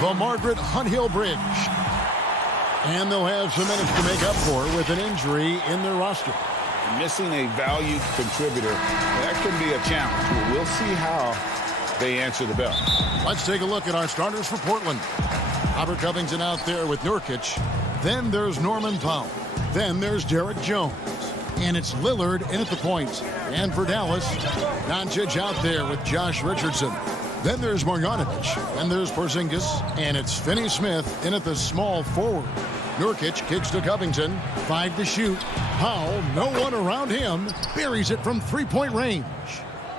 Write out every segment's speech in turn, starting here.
the Margaret Hunt-Hill Bridge. And they'll have some minutes to make up for with an injury in their roster. Missing a valued contributor, that can be a challenge. We'll see how they answer the bell. Let's take a look at our starters for Portland. Robert Covington out there with Nurkic. Then there's Norman Powell. Then there's Derek Jones. And it's Lillard in at the point. And for Dallas, Doncic out there with Josh Richardson. Then there's Marjanovic. And there's Porzingis. And it's Finney-Smith in at the small forward. Nurkic kicks to Covington. 5 to shoot. Powell, no one around him, buries it from three-point range.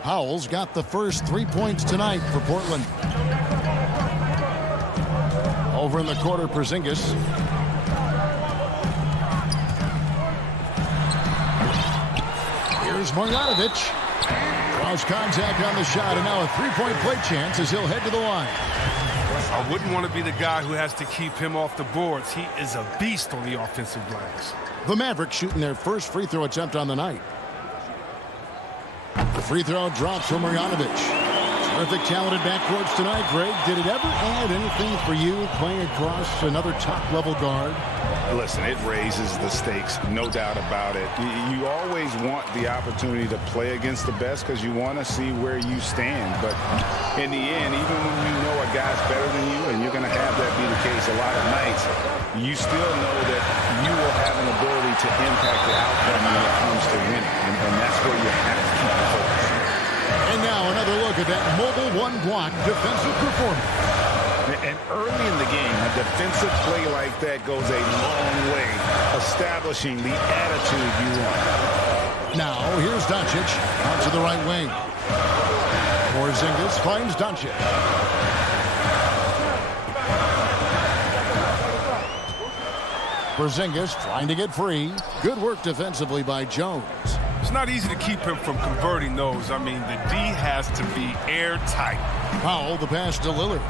Powell's got the first 3 points tonight for Portland. Over in the quarter, Porzingis. Here's Marjanovic. Draws contact on the shot, and now a three-point play chance as he'll head to the line. I wouldn't want to be the guy who has to keep him off the boards. He is a beast on the offensive glass. The Mavericks shooting their first free throw attempt on the night. The free throw drops from Marjanovic. Terrific, talented backcourts tonight, Greg. Did it ever add anything for you playing across another top-level guard? Listen, it raises the stakes, no doubt about it. You always want the opportunity to play against the best because you want to see where you stand. But in the end, even when you know a guy's better than you, and you're going to have that be the case a lot of nights, you still know that you will have an ability to impact the outcome when it comes to winning. And that's where you have to keep the focus. And now another look at that mobile one-block defensive performance. And early in the game, a defensive play like that goes a long way, establishing the attitude you want. Now, here's Doncic out to the right wing. Porzingis finds Doncic. Porzingis trying to get free. Good work defensively by Jones. It's not easy to keep him from converting those. I mean, the D has to be airtight. Powell, the pass to Lillard.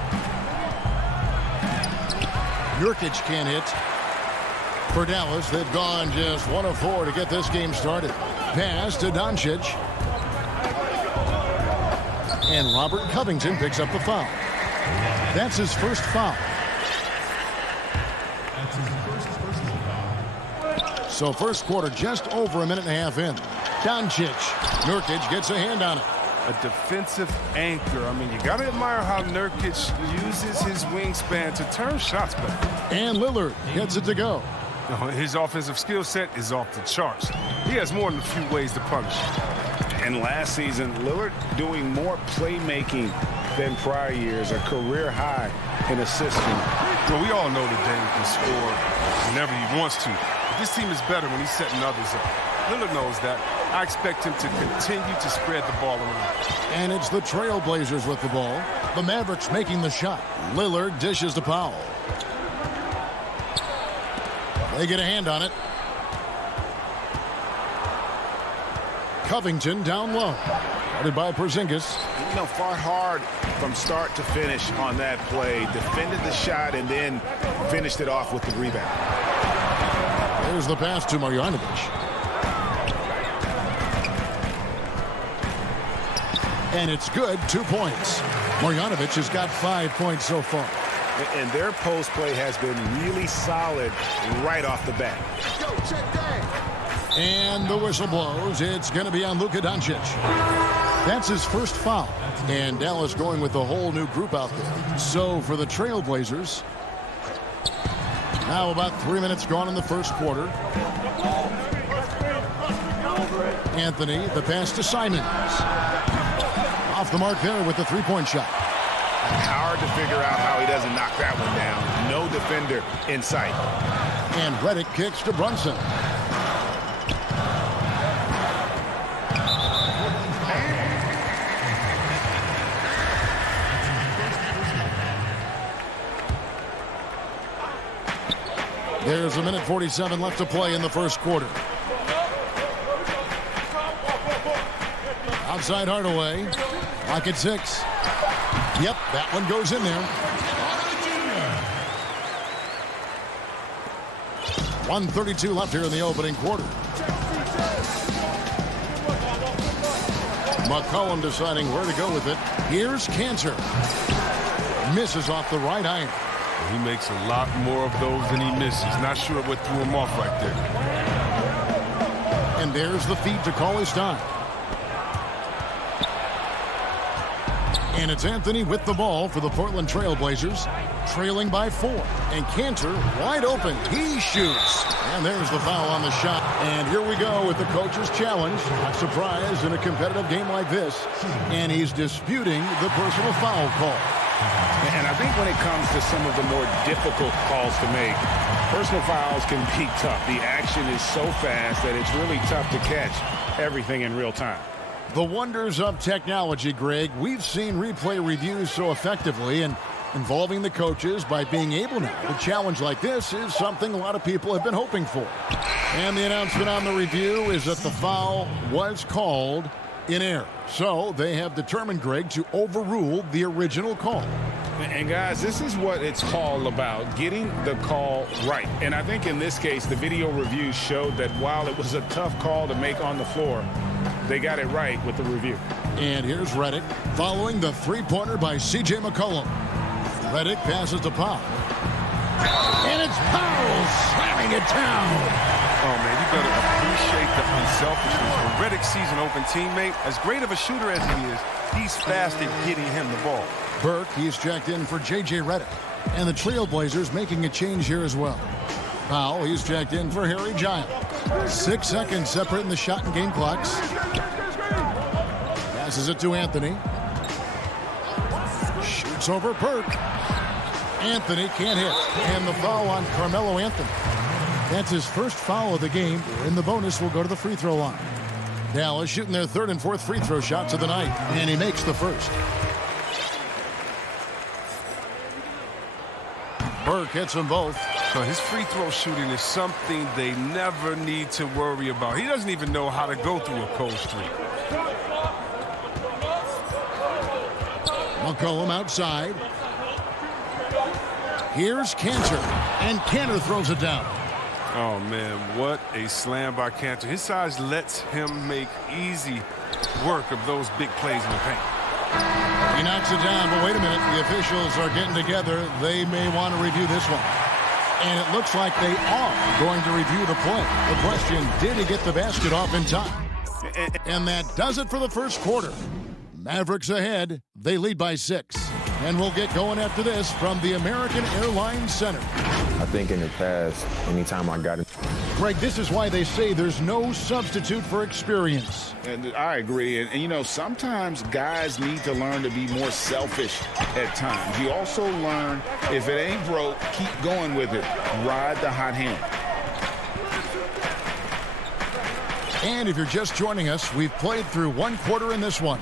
Nurkic can't hit. For Dallas, they've gone just 1 of 4 to get this game started. Pass to Doncic. And Robert Covington picks up the foul. That's his first foul. So first quarter just over a minute and a half in. Doncic. Nurkic gets a hand on it. A defensive anchor. I mean, you got to admire how Nurkic uses his wingspan to turn shots better. And Lillard gets it to go. His offensive skill set is off the charts. He has more than a few ways to punish. And last season, Lillard doing more playmaking than prior years, a career high in assists. Well, we all know that Dame can score whenever he wants to. But this team is better when he's setting others up. Lillard knows that. I expect him to continue to spread the ball around. And it's the Trailblazers with the ball. The Mavericks making the shot. Lillard dishes to Powell. They get a hand on it. Covington down low. Guarded by Porzingis. You know, fought hard from start to finish on that play. Defended the shot and then finished it off with the rebound. There's the pass to Marjanovic. And it's good, 2 points. Marjanovic has got 5 points so far. And their post play has been really solid right off the bat. And the whistle blows. It's going to be on Luka Doncic. That's his first foul. And Dallas going with a whole new group out there. So for the Trailblazers, now about 3 minutes gone in the first quarter. Anthony, the pass to Simons. Off the mark there with the three-point shot. Hard to figure out how he doesn't knock that one down. No defender in sight. And Redick kicks to Brunson. There's a minute 47 left to play in the first quarter. Outside Hardaway. Clock at 6. Yep, that one goes in there. 1:32 left here in the opening quarter. McCollum deciding where to go with it. Here's Cantor. Misses off the right iron. He makes a lot more of those than he misses. Not sure what threw him off right there. And there's the feed to call his time. And it's Anthony with the ball for the Portland Trail Blazers, trailing by 4. And Cantor wide open. He shoots. And there's the foul on the shot. And here we go with the coach's challenge. Not surprised in a competitive game like this. And he's disputing the personal foul call. And I think when it comes to some of the more difficult calls to make, personal fouls can be tough. The action is so fast that it's really tough to catch everything in real time. The wonders of technology, Greg. We've seen replay reviews so effectively, and involving the coaches by being able now to challenge like this is something a lot of people have been hoping for. And the announcement on the review is that the foul was called in error. So they have determined, Greg, to overrule the original call. And guys, this is what it's all about, getting the call right. And I think in this case, the video review showed that while it was a tough call to make on the floor, they got it right with the review. And here's Reddick following the three-pointer by C.J. McCollum. Reddick passes to Powell. And it's Powell slamming it down. Oh, man, you better appreciate the unselfishness. When Reddick sees an open teammate, as great of a shooter as he is, he's fast at getting him the ball. Burke, he's checked in for J.J. Reddick. And the Trailblazers making a change here as well. Powell, he's checked in for Harry Giles. 6 seconds separating the shot and game clocks. Passes it to Anthony. Shoots over Burke. Anthony can't hit. And the foul on Carmelo Anthony. That's his first foul of the game. And the bonus will go to the free throw line. Dallas shooting their third and fourth free throw shots of the night. And he makes the first. Burke hits them both. So his free throw shooting is something they never need to worry about. He doesn't even know how to go through a cold streak. McCollum outside. Here's Cantor. And Cantor throws it down. Oh, man, what a slam by Cantor. His size lets him make easy work of those big plays in the paint. He knocks it down, but wait a minute. The officials are getting together. They may want to review this one. And it looks like they are going to review the play. The question, did he get the basket off in time? And that does it for the first quarter. Mavericks ahead. They lead by 6. And we'll get going after this from the American Airlines Center. I think in the past, anytime I got it. Greg, this is why they say there's no substitute for experience. And I agree. And, you know, sometimes guys need to learn to be more selfish at times. You also learn if it ain't broke, keep going with it. Ride the hot hand. And if you're just joining us, we've played through one quarter in this one.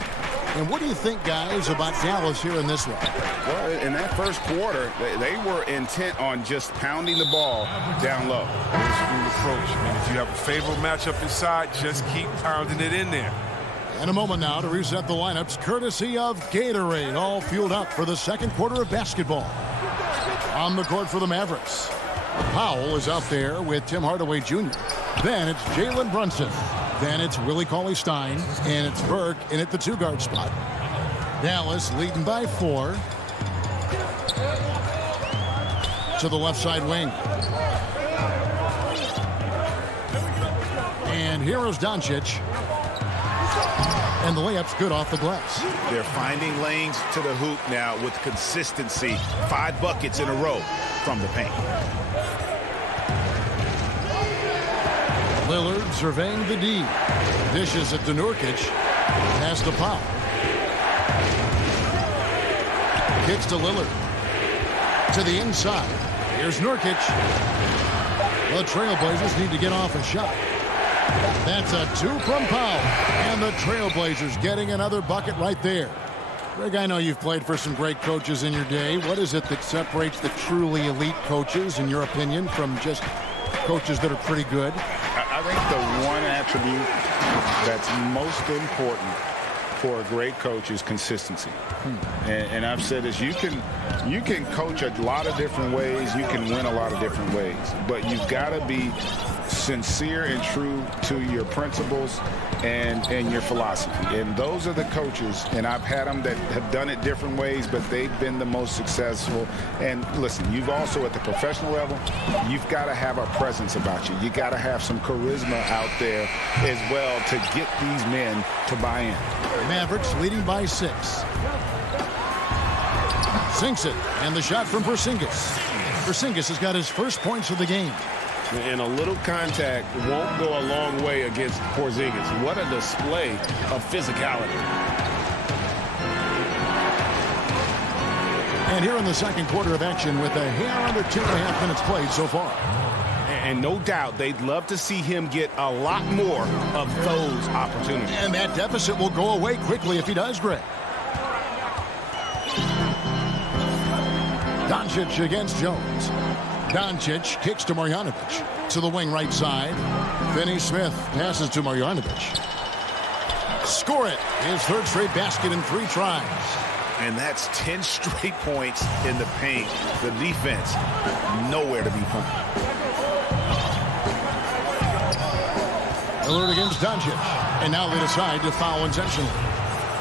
And what do you think, guys, about Dallas here in this one? Well, in that first quarter, they were intent on just pounding the ball down low. Old school approach. I mean, if you have a favorable matchup inside, just keep pounding it in there. In a moment now to reset the lineups, courtesy of Gatorade, all fueled up for the second quarter of basketball. On the court for the Mavericks, Powell is out there with Tim Hardaway Jr. Then it's Jalen Brunson. Then it's Willie Cauley-Stein, and it's Burke in at the 2-guard spot. Dallas leading by 4. To the left side wing. And here is Doncic. And the layup's good off the glass. They're finding lanes to the hoop now with consistency. 5 buckets in a row from the paint. Lillard surveying the D. Dishes it to Nurkic. Pass to Powell. Kicks to Lillard. To the inside. Here's Nurkic. The Trailblazers need to get off a shot. That's a 2 from Powell. And the Trailblazers getting another bucket right there. Greg, I know you've played for some great coaches in your day. What is it that separates the truly elite coaches, in your opinion, from just coaches that are pretty good? I think the one attribute that's most important for a great coach is consistency. And I've said this, you can coach a lot of different ways, you can win a lot of different ways, but you've got to be sincere and true to your principles and your philosophy. And those are the coaches, and I've had them that have done it different ways, but they've been the most successful. And listen, you've also at the professional level, you've got to have a presence about you. You got to have some charisma out there as well to get these men to buy in. Mavericks leading by 6. Sinks it, and the shot from Porzingis. Porzingis has got his first points of the game. And a little contact won't go a long way against Porzingis. What a display of physicality. And here in the second quarter of action with a hair under 2.5 minutes played so far. And no doubt they'd love to see him get a lot more of those opportunities. And that deficit will go away quickly if he does, Greg. Doncic against Jones. Doncic kicks to Marjanovic. To the wing right side. Finney-Smith passes to Marjanovic. Score it. His third straight basket in 3 tries. And that's 10 straight points in the paint. The defense, nowhere to be found. Alert against Doncic. And now they decide to foul intentionally.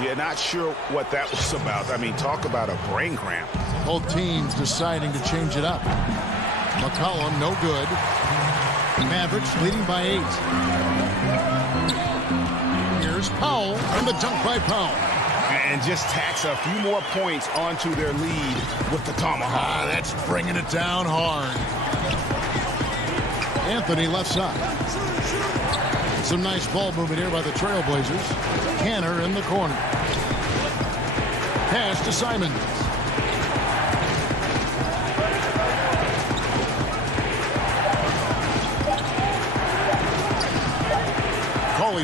Yeah, not sure what that was about. I mean, talk about a brain cramp. Both teams deciding to change it up. McCollum, no good. Mavericks leading by 8. Here's Powell, and the dunk by Powell. And just tacks a few more points onto their lead with the tomahawk. That's bringing it down hard. Anthony left side. Some nice ball movement here by the Trailblazers. Canner in the corner. Pass to Simons.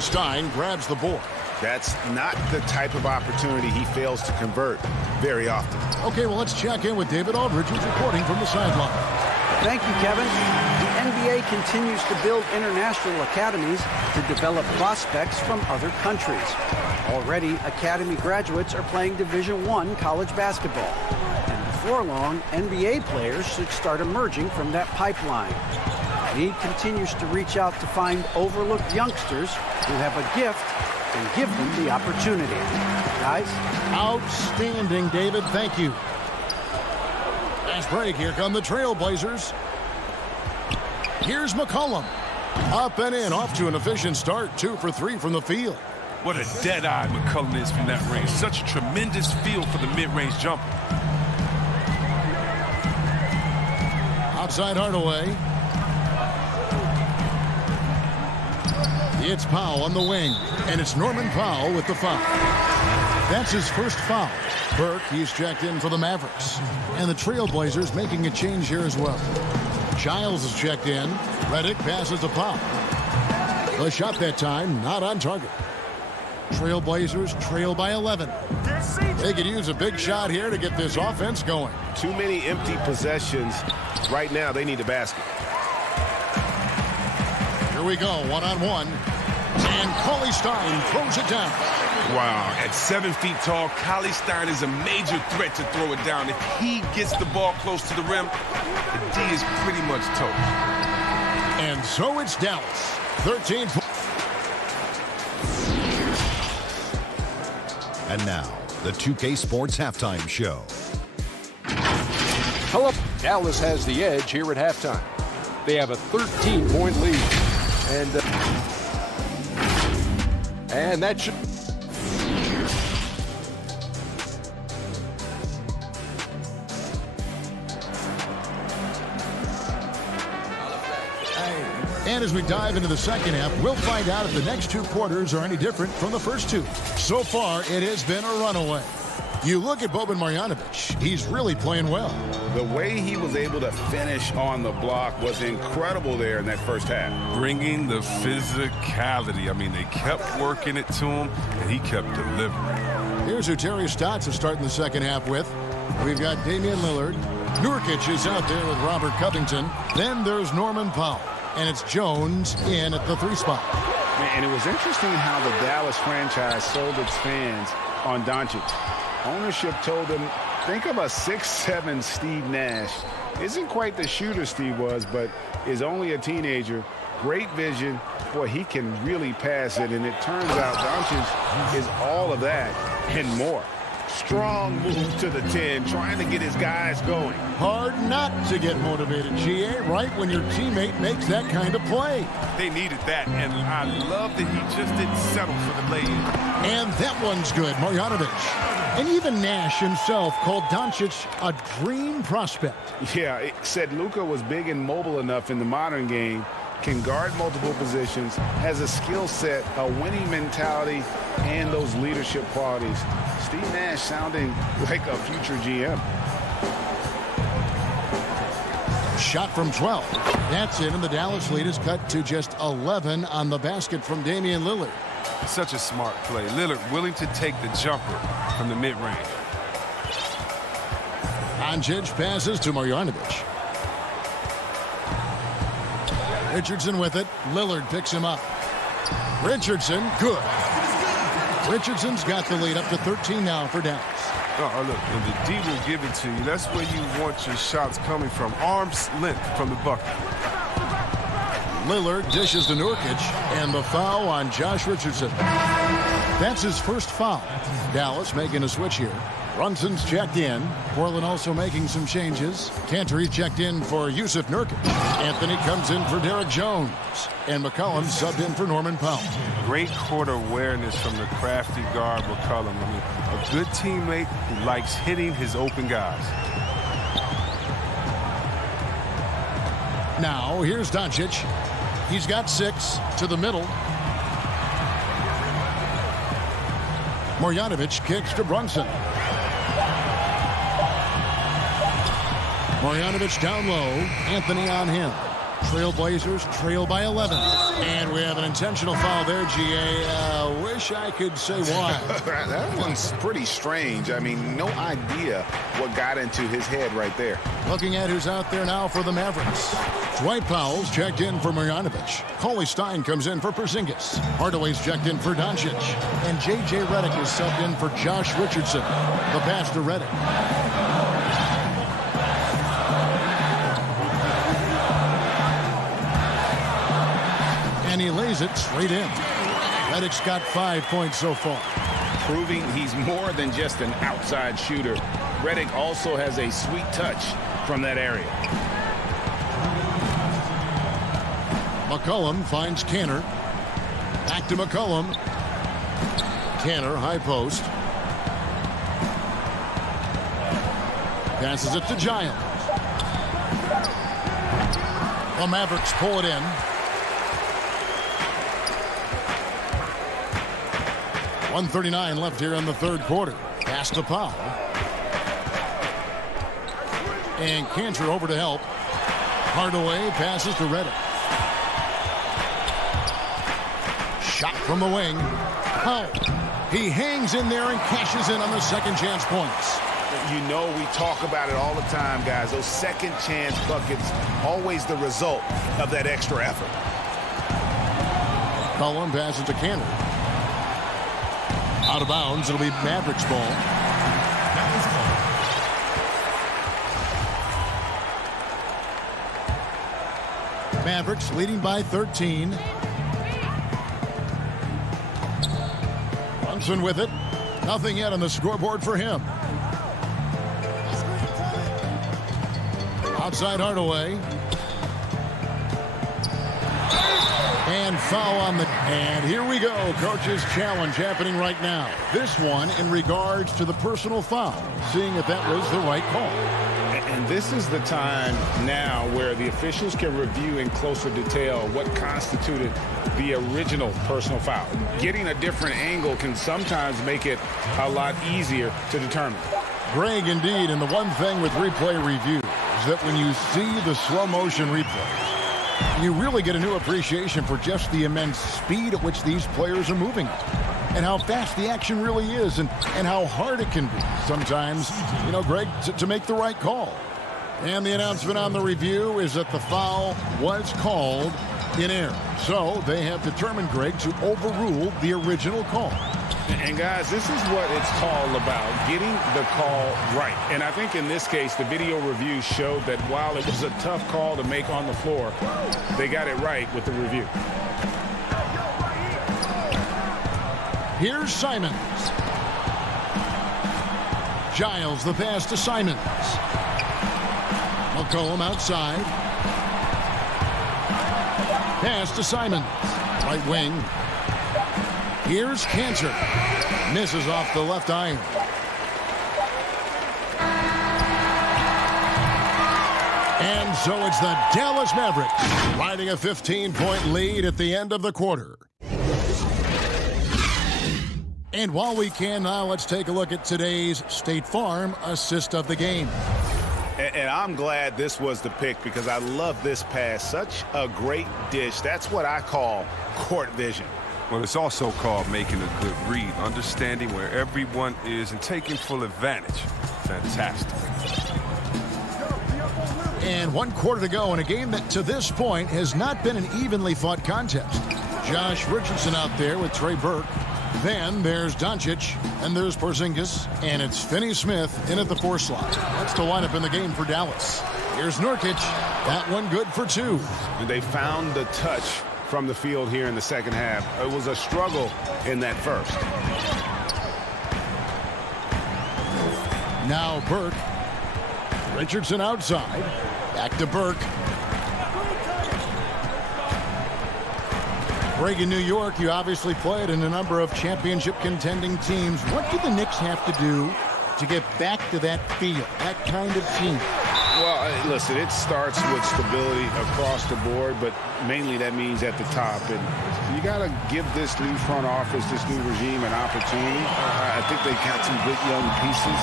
Stein grabs the board. That's not the type of opportunity he fails to convert very often. Okay, well, let's check in with David Aldridge, who's reporting from the sideline. Thank you, Kevin. The NBA continues to build international academies to develop prospects from other countries. Already, academy graduates are playing Division I college basketball. And before long, NBA players should start emerging from that pipeline. He continues to reach out to find overlooked youngsters who have a gift and give them the opportunity. Guys? Outstanding, David. Thank you. Last break. Here come the Trailblazers. Here's McCollum. Up and in. Off to an efficient start. 2 for 3 from the field. What a dead-eye McCollum is from that range. Such a tremendous feel for the mid-range jumper. Outside Hardaway. It's Powell on the wing, and it's Norman Powell with the foul. That's his first foul. Burke, he's checked in for the Mavericks. And the Trailblazers making a change here as well. Giles is checked in. Redick passes to Powell. The shot that time, not on target. Trailblazers trail by 11. They could use a big shot here to get this offense going. Too many empty possessions. Right now, they need a basket. Here we go, one-on-one. And Cauley Stein throws it down. Wow, at 7 feet tall, Cauley Stein is a major threat to throw it down. If he gets the ball close to the rim, the D is pretty much toast. And so it's Dallas. 13. And now, the 2K Sports Halftime Show. Hello. Dallas has the edge here at halftime. They have a 13-point lead. And that should... And as we dive into the second half, we'll find out if the next 2 quarters are any different from the first 2. So far, it has been a runaway. You look at Boban Marjanovic, he's really playing well. The way he was able to finish on the block was incredible there in that first half. Bringing the physicality. I mean, they kept working it to him, and he kept delivering. Here's who Terry Stotts is starting the second half with. We've got Damian Lillard. Nurkic is out there with Robert Covington. Then there's Norman Powell. And it's Jones in at the 3 spot. And it was interesting how the Dallas franchise sold its fans on Doncic. Ownership told them, think of a 6'7" Steve Nash. Isn't quite the shooter Steve was, but is only a teenager great vision. Boy, he can really pass it, and it turns out Doncic is all of that and more. Strong move to the 10, trying to get his guys going. Hard not to get motivated, GA, right when your teammate makes that kind of play. They needed that, and I love that he just didn't settle for the lay-in. And that one's good, Marjanovic. And even Nash himself called Doncic a dream prospect. Yeah, it said Luka was big and mobile enough in the modern game, can guard multiple positions, has a skill set, a winning mentality, and those leadership qualities. Steve Nash sounding like a future GM. Shot from 12. That's in, and the Dallas lead is cut to just 11 on the basket from Damian Lillard. Such a smart play. Lillard willing to take the jumper from the mid-range. Doncic passes to Marjanovic. Richardson with it. Lillard picks him up. Richardson, good. Richardson's got the lead up to 13 now for Dallas. Oh, look, and the D will give it to you. That's where you want your shots coming from. Arm's length from the bucket. Lillard dishes to Nurkic, and the foul on Josh Richardson. That's his first foul. Dallas making a switch here. Brunson's checked in. Portland also making some changes. Cantor checked in for Yusuf Nurkic. Anthony comes in for Derek Jones. And McCollum subbed in for Norman Powell. Great court awareness from the crafty guard McCollum. I mean, a good teammate who likes hitting his open guys. Now, here's Doncic. He's got 6 to the middle. Marjanovic kicks to Brunson. Marjanovic down low. Anthony on him. Trailblazers trail by 11. And we have an intentional foul there, GA. Wish I could say why. That one's pretty strange. I mean, no idea what got into his head right there. Looking at who's out there now for the Mavericks. Dwight Powell's checked in for Marjanovic. Cauley Stein comes in for Porzingis. Hardaway's checked in for Doncic. And J.J. Redick is subbed in for Josh Richardson. The pass to Redick. And he lays it straight in. Redick's got 5 points so far. Proving he's more than just an outside shooter. Redick also has a sweet touch from that area. McCollum finds Cantor. Back to McCollum. Cantor, high post. Passes it to Giles. The Mavericks pull it in. 1:39 left here in the third quarter. Pass to Powell. And Cantor over to help. Hardaway passes to Redick. Shot from the wing. Powell. He hangs in there and cashes in on the second chance points. You know, we talk about it all the time, guys. Those second chance buckets, always the result of that extra effort. Cullen passes to Cantor. Out of bounds. It'll be Mavericks ball. Mavericks leading by 13. Brunson with it. Nothing yet on the scoreboard for him. Outside Hardaway. And foul on the... And here we go. Coach's challenge happening right now. This one in regards to the personal foul. Seeing if that was the right call. And this is the time now where the officials can review in closer detail what constituted the original personal foul. Getting a different angle can sometimes make it a lot easier to determine. Greg, indeed. And the one thing with replay review is that when you see the slow motion replays, you really get a new appreciation for just the immense speed at which these players are moving and how fast the action really is and how hard it can be sometimes, you know, Greg, to make the right call. And the announcement on the review is that the foul was called in error. So they have determined, Greg, to overrule the original call. And guys, this is what it's all about, getting the call right. And I think in this case, the video review showed that while it was a tough call to make on the floor, they got it right with the review. Here's Simons. Giles the pass to Simons. McCollum outside. Pass to Simons. Right wing. Here's Cantor. Misses off the left iron. And so it's the Dallas Mavericks riding a 15-point lead at the end of the quarter. And while we can now, let's take a look at today's State Farm assist of the game. And I'm glad this was the pick because I love this pass. Such a great dish. That's what I call court vision. Well, it's also called making a good read, understanding where everyone is and taking full advantage. Fantastic. And 1 quarter to go in a game that to this point has not been an evenly fought contest. Josh Richardson out there with Trey Burke. Then there's Doncic, and there's Porzingis, and it's Finney-Smith in at the 4 slot. That's the lineup in the game for Dallas. Here's Nurkic. That one good for 2. And they found the touch from the field here in the second half. It was a struggle in that first. Now Burke. Richardson outside. Back to Burke. Greg, in New York, you obviously played in a number of championship contending teams. What do the Knicks have to do to get back to that feel, that kind of team? Well, listen, it starts with stability across the board, but mainly that means at the top. And you got to give this new front office, this new regime, an opportunity. I think they got some good young pieces,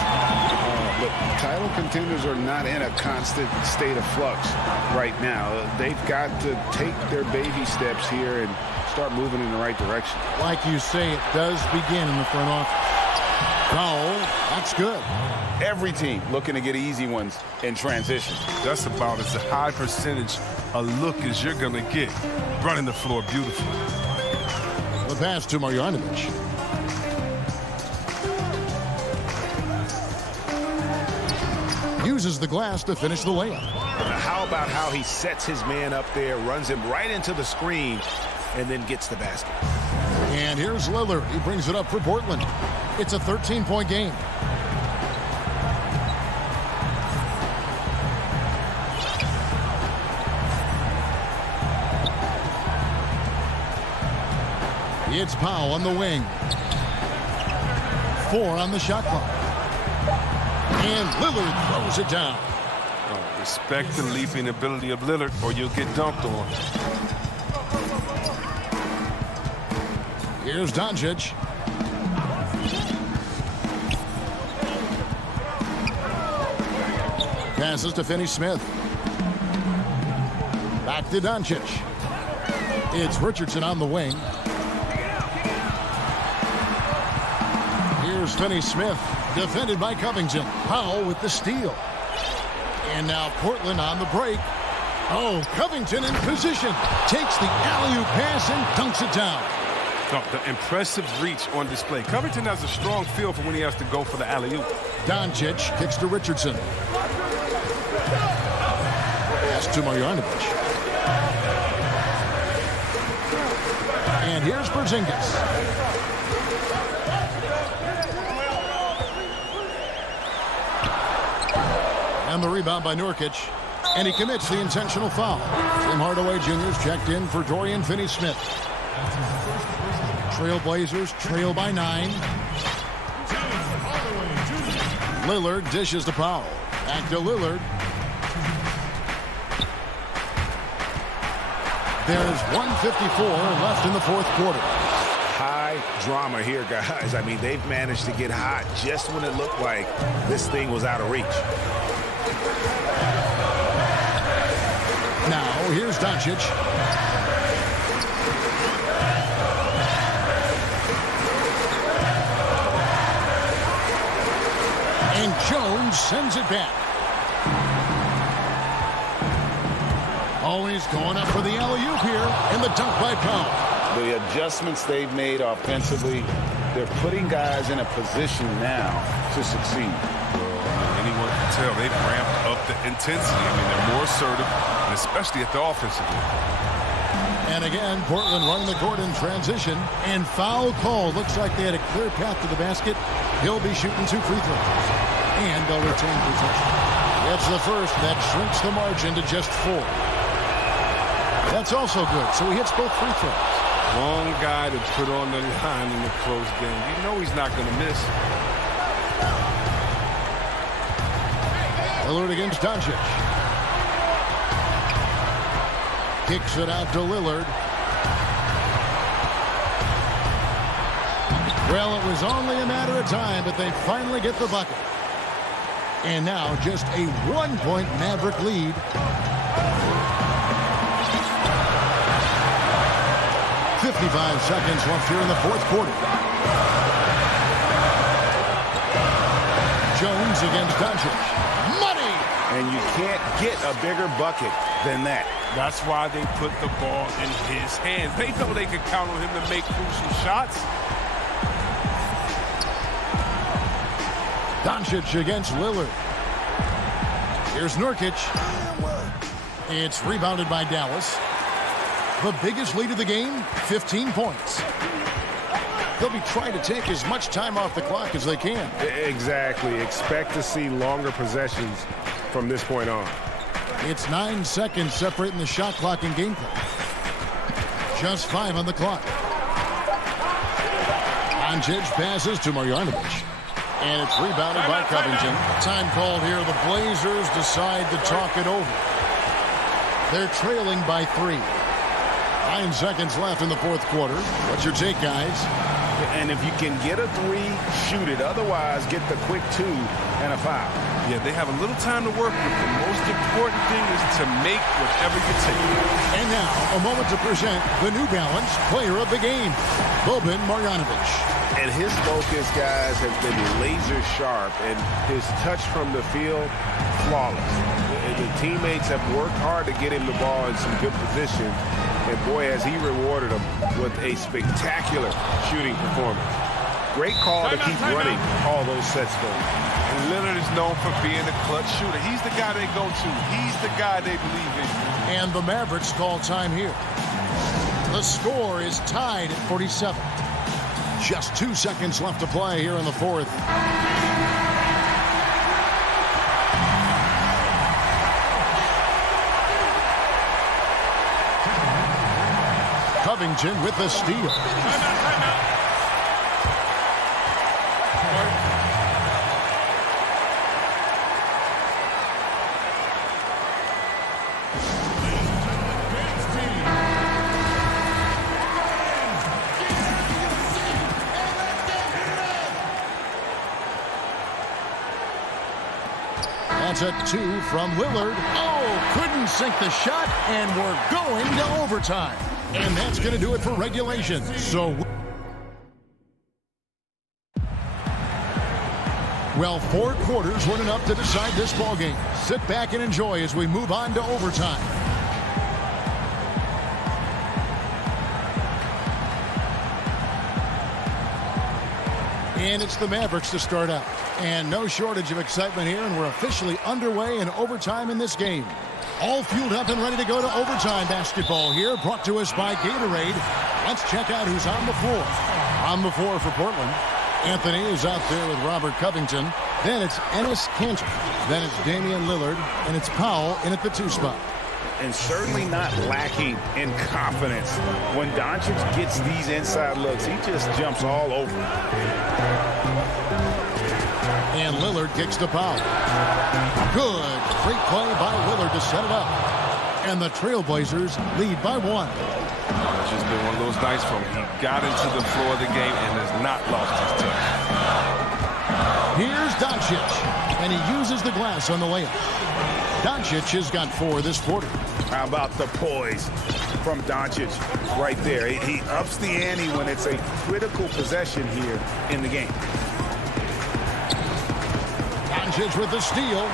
but title contenders are not in a constant state of flux right now. They've got to take their baby steps here and start moving in the right direction. Like you say, it does begin in the front office. Foul, that's good. Every team looking to get easy ones in transition. That's about as high percentage a look as you're going to get. Running the floor beautifully. The pass to Marjanovic. Uses the glass to finish the layup. How about how he sets his man up there, runs him right into the screen, and then gets the basket. And here's Lillard. He brings it up for Portland. It's a 13-point game. It's Powell on the wing. 4 on the shot clock. And Lillard throws it down. Oh, respect the leaping ability of Lillard or you'll get dunked on. Here's Doncic. Passes to Finney-Smith. Back to Doncic. It's Richardson on the wing. Here's Finney-Smith, defended by Covington. Powell with the steal. And now Portland on the break. Oh, Covington in position. Takes the alley-oop pass and dunks it down. Oh, the impressive reach on display. Covington has a strong feel for when he has to go for the alley-oop. Doncic kicks to Richardson. Pass to Marjanovic. And here's Porzingis. And the rebound by Nurkic. And he commits the intentional foul. Tim Hardaway Jr.'s checked in for Dorian Finney-Smith. Trailblazers trail by 9. Lillard dishes to Powell. Back to Lillard. There's 1:54 left in the 4th quarter. High drama here, guys. I mean, they've managed to get hot just when it looked like this thing was out of reach. Now, here's Doncic. And Jones sends it back. Always going up for the alley-oop here, and the dunk by Powell. The adjustments they've made offensively, They're putting guys in a position now to succeed. Anyone can tell they've ramped up the intensity. I mean, they're more assertive, and especially at the offensive end. And again, Portland running the court in transition. And foul call. Looks like they had a clear path to the basket. He'll be shooting 2 free throws. And they'll retain possession. That's the first. That shrinks the margin to just 4. That's also good. So he hits both free throws. Wrong guy to put on the line in the close game. You know he's not going to miss. Lillard against Doncic. Kicks it out to Lillard. Well, it was only a matter of time, but they finally get the bucket. And now just a 1-point Maverick lead. .55 seconds left here in the fourth quarter. Jones against Doncic. Money! And you can't get a bigger bucket than that. That's why they put the ball in his hands. They know they can count on him to make crucial shots. Doncic against Lillard. Here's Nurkic. It's rebounded by Dallas. The biggest lead of the game, 15 points. They'll be trying to take as much time off the clock as they can. Exactly. Expect to see longer possessions from this point on. It's 9 seconds separating the shot clock and game clock. Just 5 on the clock. Doncic passes to Marjanovic. And it's rebounded by Covington. Time called here. The Blazers decide to talk it over. They're trailing by 3. 9 seconds left in the fourth quarter. What's your take, guys? And if you can get a 3, shoot it. Otherwise, get the quick 2 and a foul. Yeah, they have a little time to work with. The most important thing is to make whatever you take. And now, a moment to present the New Balance Player of the Game, Boban Marjanovic. And his focus, guys, has been laser sharp, and his touch from the field, flawless. The teammates have worked hard to get him the ball in some good position, and boy, has he rewarded them with a spectacular shooting performance. Great call to keep running all those sets going. And Lillard is known for being a clutch shooter. He's the guy they go to. He's the guy they believe in. And the Mavericks call time here. The score is tied at 47. Just 2 seconds left to play here in the fourth. Covington with the steal. That's a 2 from Lillard. Oh, couldn't sink the shot, and we're going to overtime. And that's going to do it for regulation. So, well, 4 quarters weren't enough to decide this ball game. Sit back and enjoy as we move on to overtime. And it's the Mavericks to start out. And no shortage of excitement here, and we're officially underway in overtime in this game. All fueled up and ready to go to overtime basketball here, brought to us by Gatorade. Let's check out who's on the floor. On the floor for Portland, Anthony is out there with Robert Covington. Then it's Enes Kanter. Then it's Damian Lillard, and it's Powell in at the 2 spot. And certainly not lacking in confidence. When Doncic gets these inside looks, he just jumps all over. And Lillard kicks to Powell. Good. Great play by Lillard to set it up. And the Trailblazers lead by 1. It's just been one of those nights for him. He got into the floor of the game and has not lost his touch. Here's Doncic. And he uses the glass on the layup. Doncic has got 4 this quarter. How about the poise from Doncic right there? He ups the ante when it's a critical possession here in the game. Doncic with the steal.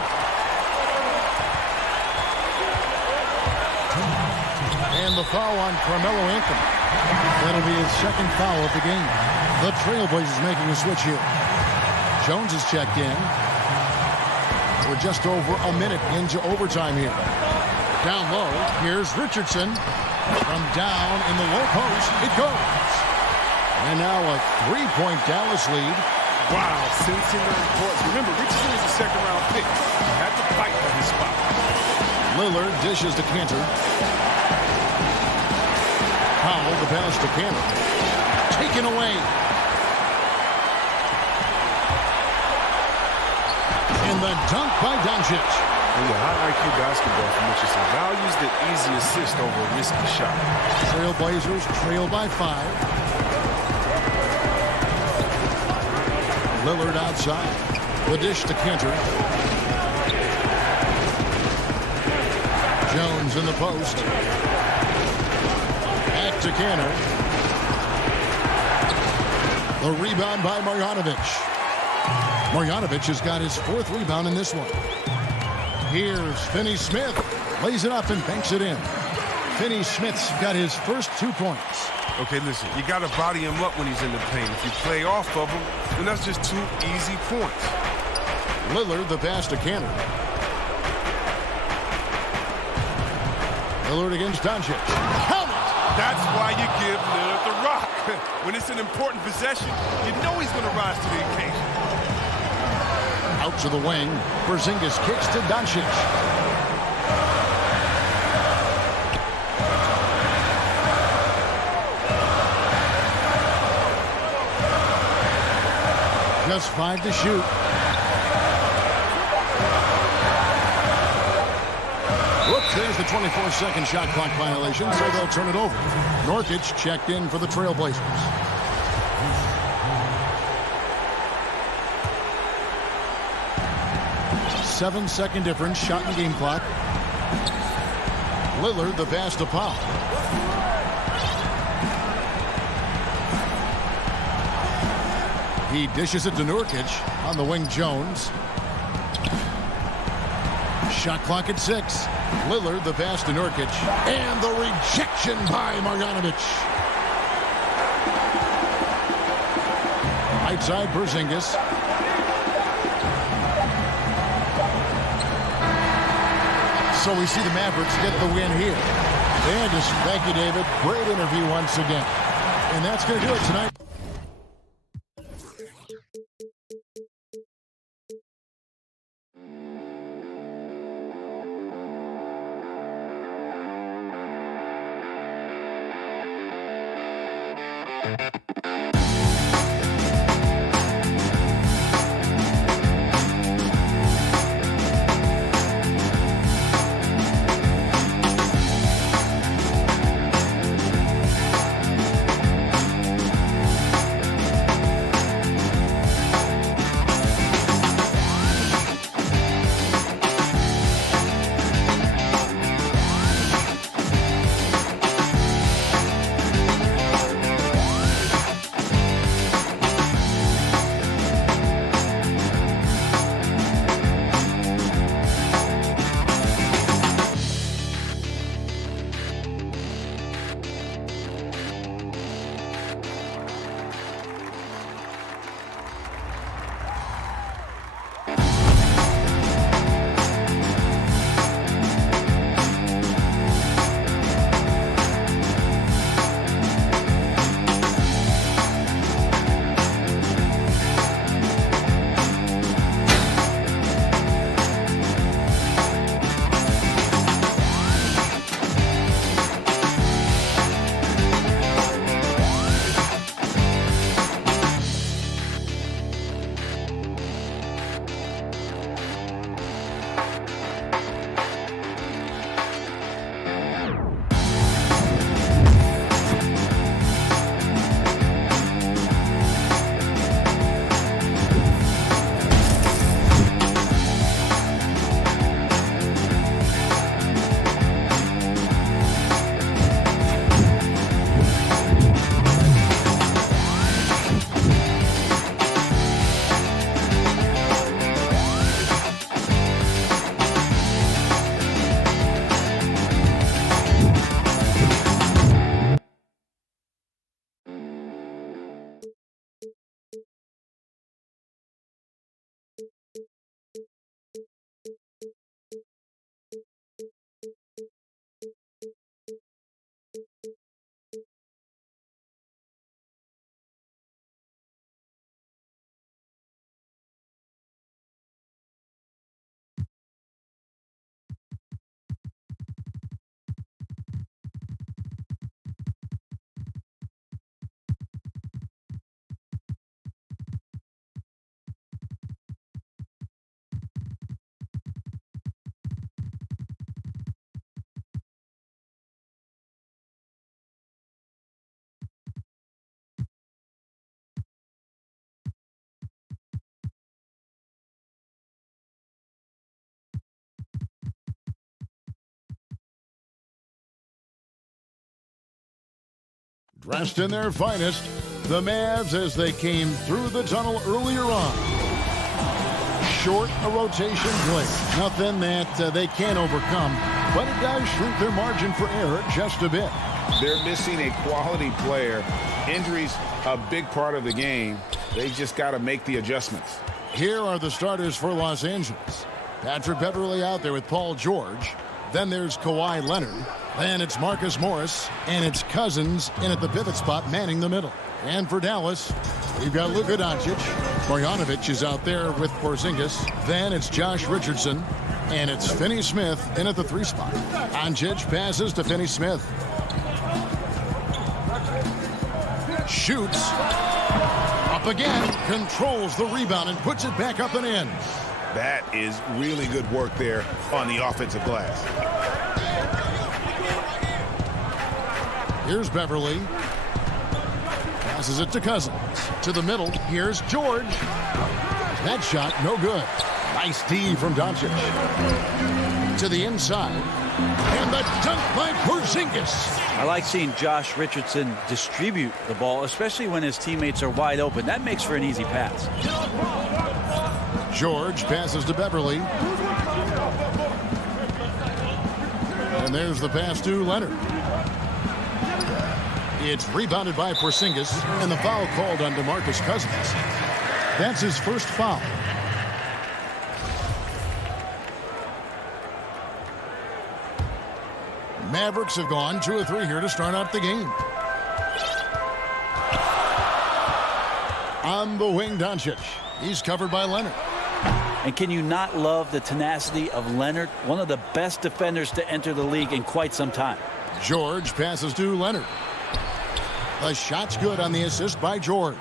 And the foul on Carmelo Anthony. That'll be his second foul of the game. The Trailblazers making a switch here. Jones is checked in. We're just over a minute into overtime here. Down low, here's Richardson. From down in the low post, it goes. And now a three-point Dallas lead. Wow, 79 points. Remember, Richardson is a second-round pick. He had to fight for his spot. Lillard dishes to Cantor. Powell, the pass to Cantor. Taken away. And the dunk by Doncic. High IQ basketball from Richardson values the easy assist over a risky shot. Trailblazers trail by 5. Lillard outside. The dish to Cantor. Jones in the post. Back to Cantor. The rebound by Marjanovic. Marjanovic has got his 4th rebound in this one. Here's Finney-Smith. Lays it up and banks it in. Finney-Smith's got his first 2 points. Okay, listen, you got to body him up when he's in the paint. If you play off of him, then that's just 2 easy points. Lillard, the pass to Cantor. Lillard against Doncic. Count it! That's why you give Lillard the rock. When it's an important possession, you know he's going to rise to the occasion. Out to the wing. Porzingis kicks to Doncic. Just 5 to shoot. Whoops, there's the 24-second shot clock violation, so they'll turn it over. Nurkic checked in for the Trailblazers. Seven-second difference, shot in game clock. Lillard, the pass to Powell. He dishes it to Nurkic. On the wing, Jones. Shot clock at 6. Lillard, the pass to Nurkic. And the rejection by Marjanovic. Right side, Porzingis. So we see the Mavericks get the win here. And just thank you, David. Great interview once again. And that's going to do it tonight. Dressed in their finest, the Mavs as they came through the tunnel earlier on. Short a rotation play. Nothing that they can't overcome, but it does shrink their margin for error just a bit. They're missing a quality player. Injuries a big part of the game. They just got to make the adjustments. Here are the starters for Los Angeles. Patrick Beverley out there with Paul George. Then there's Kawhi Leonard. Then it's Marcus Morris. And it's Cousins in at the pivot spot manning the middle. And for Dallas, we've got Luka Doncic. Marjanovic is out there with Porzingis. Then it's Josh Richardson. And it's Finney-Smith in at the 3 spot. Doncic passes to Finney-Smith. Shoots. Up again. Controls the rebound and puts it back up and in. That is really good work there on the offensive glass. Here's Beverley. Passes it to Cousins. To the middle. Here's George. That shot, no good. Nice D from Doncic. To the inside. And the dunk by Porzingis. I like seeing Josh Richardson distribute the ball, especially when his teammates are wide open. That makes for an easy pass. George passes to Beverley. And there's the pass to Leonard. It's rebounded by Porzingis, and the foul called on DeMarcus Cousins. That's his first foul. Mavericks have gone 2 of 3 here to start out the game. On the wing, Doncic. He's covered by Leonard. And can you not love the tenacity of Leonard? One of the best defenders to enter the league in quite some time. George passes to Leonard. The shot's good on the assist by George.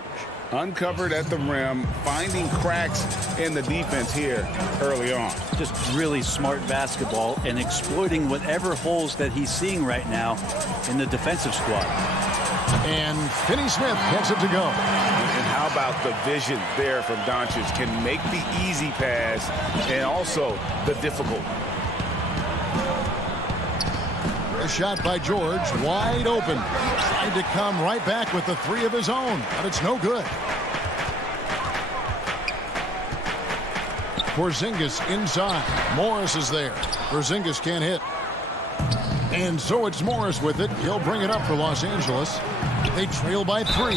Uncovered at the rim, finding cracks in the defense here early on. Just really smart basketball and exploiting whatever holes that he's seeing right now in the defensive squad. And Finney-Smith gets it to go. And how about the vision there from Doncic? Can make the easy pass and also the difficult. A shot by George, wide open. Tried to come right back with the 3 of his own, but it's no good. Porzingis inside. Morris is there. Porzingis can't hit. And so it's Morris with it. He'll bring it up for Los Angeles. They trail by 3.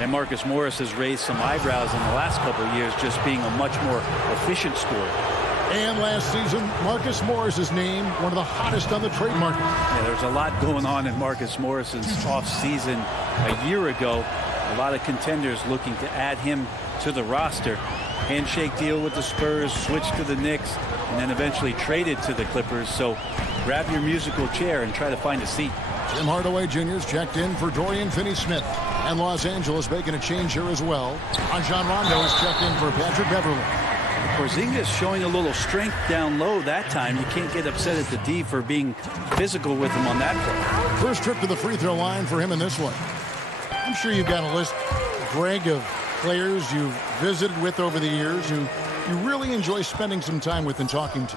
And Marcus Morris has raised some eyebrows in the last couple of years, just being a much more efficient scorer. And last season, Marcus Morris is named one of the hottest on the trade market. Yeah, there's a lot going on in Marcus Morris's offseason a year ago. A lot of contenders looking to add him to the roster. Handshake deal with the Spurs, switch to the Knicks, and then eventually traded to the Clippers. So grab your musical chair and try to find a seat. Tim Hardaway Jr.'s checked in for Dorian Finney-Smith. And Los Angeles making a change here as well. Rajon Rondo is checked in for Patrick Beverley. Porzingis showing a little strength down low that time. You can't get upset at the D for being physical with him on that play. First trip to the free throw line for him in this one. I'm sure you've got a list, Greg, of players you've visited with over the years who you really enjoy spending some time with and talking to.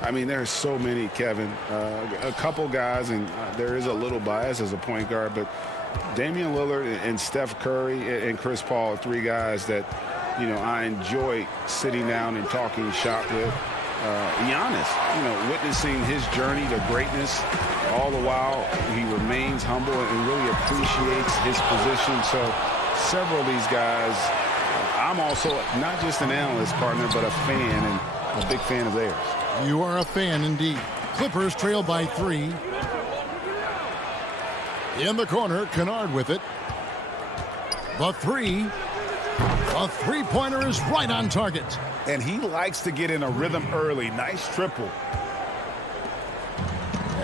I mean, there's so many, Kevin. A couple guys, and there is a little bias as a point guard, but Damian Lillard and Steph Curry and Chris Paul are 3 guys that, you know, I enjoy sitting down and talking shop with. Giannis, witnessing his journey to greatness, all the while he remains humble and really appreciates his position. So several of these guys, I'm also not just an analyst partner, but a fan and a big fan of theirs. You are a fan indeed. Clippers trail by 3. In the corner, Kennard with it. The 3. A 3-pointer is right on target. And he likes to get in a rhythm early. Nice triple.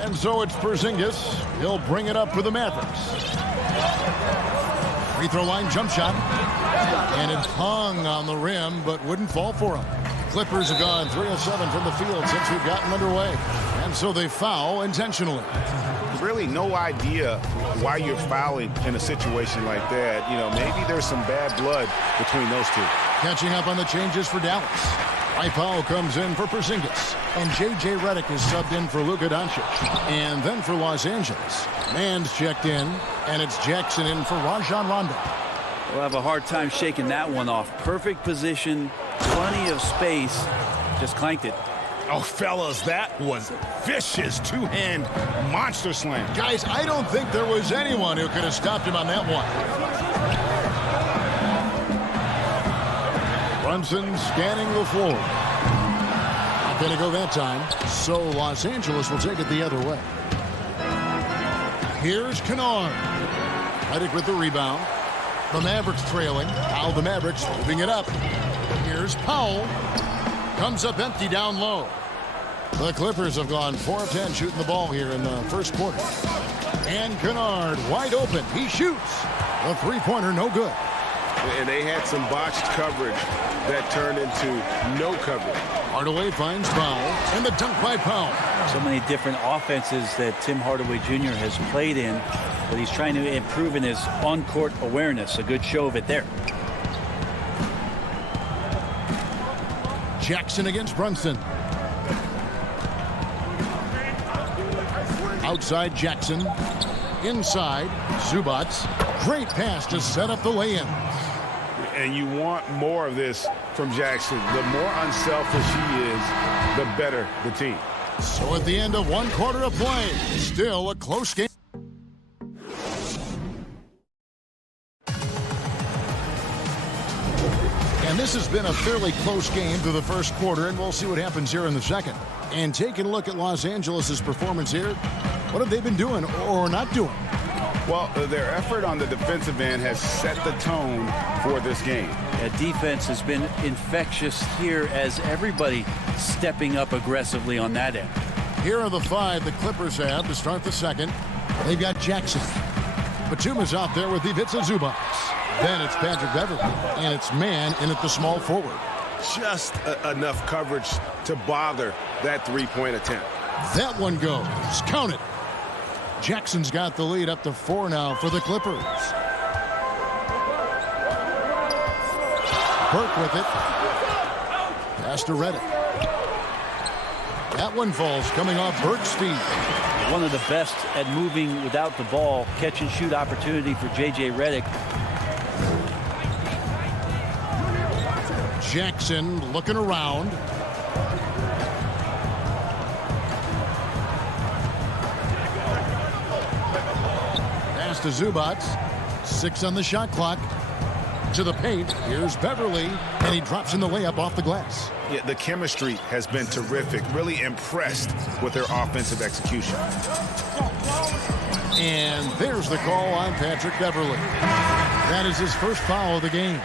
And so it's Porzingis. He'll bring it up for the Mavericks. Free throw line jump shot. And it hung on the rim, but wouldn't fall for him. Clippers have gone 3 of 7 from the field since we've gotten underway. And so they foul intentionally. Really no idea why you're fouling in a situation like that. You know, maybe there's some bad blood between those two. Catching up on the changes for Dallas. Powell comes in for Porzingis. And J.J. Redick is subbed in for Luka Doncic. And then for Los Angeles, Mann's checked in, and it's Jackson in for Rajon Rondo. We'll have a hard time shaking that one off. Perfect position, plenty of space. Just clanked it. Oh, fellas, that was vicious two-hand monster slam. Guys, I don't think there was anyone who could have stopped him on that one. Brunson scanning the floor. Not going to go that time, so Los Angeles will take it the other way. Here's Kennard. Redick with the rebound. The Mavericks trailing. Now the Mavericks moving it up. Here's Powell. Comes up empty down low. The Clippers have gone 4 of 10 shooting the ball here in the first quarter. And Kennard wide open. He shoots. The three-pointer no good. And they had some botched coverage that turned into no coverage. Hardaway finds Powell, and the dunk by Powell. So many different offenses that Tim Hardaway Jr. has played in, but he's trying to improve in his on-court awareness. A good show of it there. Jackson against Brunson. Outside Jackson. Inside Zubac. Great pass to set up the lay-in. And you want more of this from Jackson. The more unselfish he is, the better the team. So at the end of 1 quarter of play, still a close game. And this has been a fairly close game through the first quarter, and we'll see what happens here in the second. And taking a look at Los Angeles' performance here, what have they been doing or not doing? Well, their effort on the defensive end has set the tone for this game. Defense has been infectious here as everybody stepping up aggressively on that end. Here are the 5 the Clippers have to start the second. They've got Jackson. Batum's out there with Ivica Zubac. Then it's Patrick Beverley, and it's Mann in at the small forward. Just enough coverage to bother that three-point attempt. That one goes. Count it. Jackson's got the lead up to 4 now for the Clippers. Burke with it. Pass to Redick. That one falls coming off Burke's feet. One of the best at moving without the ball. Catch and shoot opportunity for J.J. Redick. Jackson looking around. Pass to Zubac. 6 on the shot clock. To the paint. Here's Beverley, and he drops in the layup off the glass. Yeah, the chemistry has been terrific. Really impressed with their offensive execution. And there's the call on Patrick Beverley. That is his first foul of the game.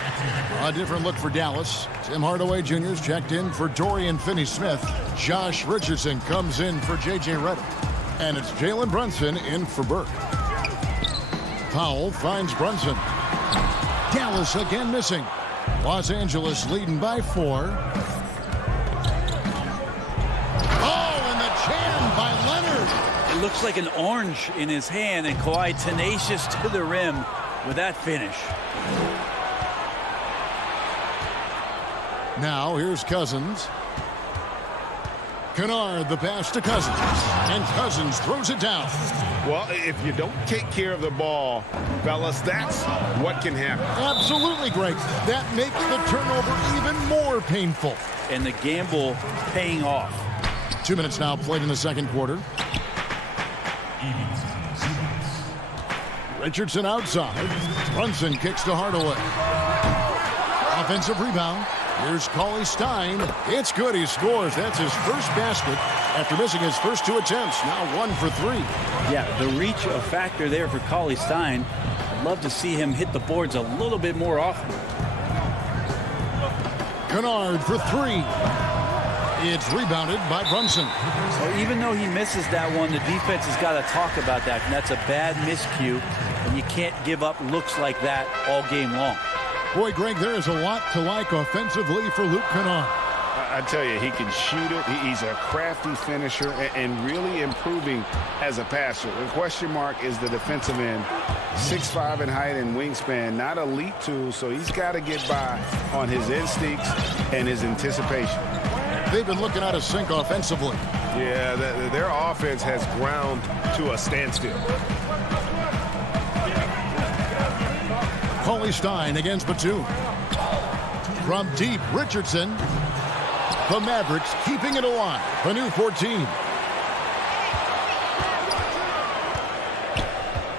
A different look for Dallas. Tim Hardaway Jr. is checked in for Dorian Finney-Smith. Josh Richardson comes in for J.J. Redick. And it's Jalen Brunson in for Burke. Powell finds Brunson. Dallas again missing. Los Angeles leading by 4. Oh, and the jam by Leonard. It looks like an orange in his hand, and Kawhi tenacious to the rim with that finish. Now here's Cousins. Kennard, the pass to Cousins. And Cousins throws it down. Well, if you don't take care of the ball, fellas, that's what can happen. Absolutely, Greg. That makes the turnover even more painful. And the gamble paying off. 2 minutes now played in the second quarter. Richardson outside. Brunson kicks to Hardaway. Offensive rebound. Here's Cauley Stein. It's good. He scores. That's his first basket after missing his first 2 attempts. Now 1 for 3. Yeah, the reach a factor there for Cauley Stein. I'd love to see him hit the boards a little bit more often. Kennard for 3. It's rebounded by Brunson. So even though he misses that one, the defense has got to talk about that. And that's a bad miscue. And you can't give up looks like that all game long. Boy, Greg, there is a lot to like offensively for Luke Kennard. I tell you, he can shoot it. He's a crafty finisher and really improving as a passer. The question mark is the defensive end. 6'5" in height and wingspan, not elite tools, so he's got to get by on his instincts and his anticipation. They've been looking out of sync offensively. Yeah, their offense has ground to a standstill. Cauley Stein against Batum. From deep, Richardson. The Mavericks keeping it alive. A new 14.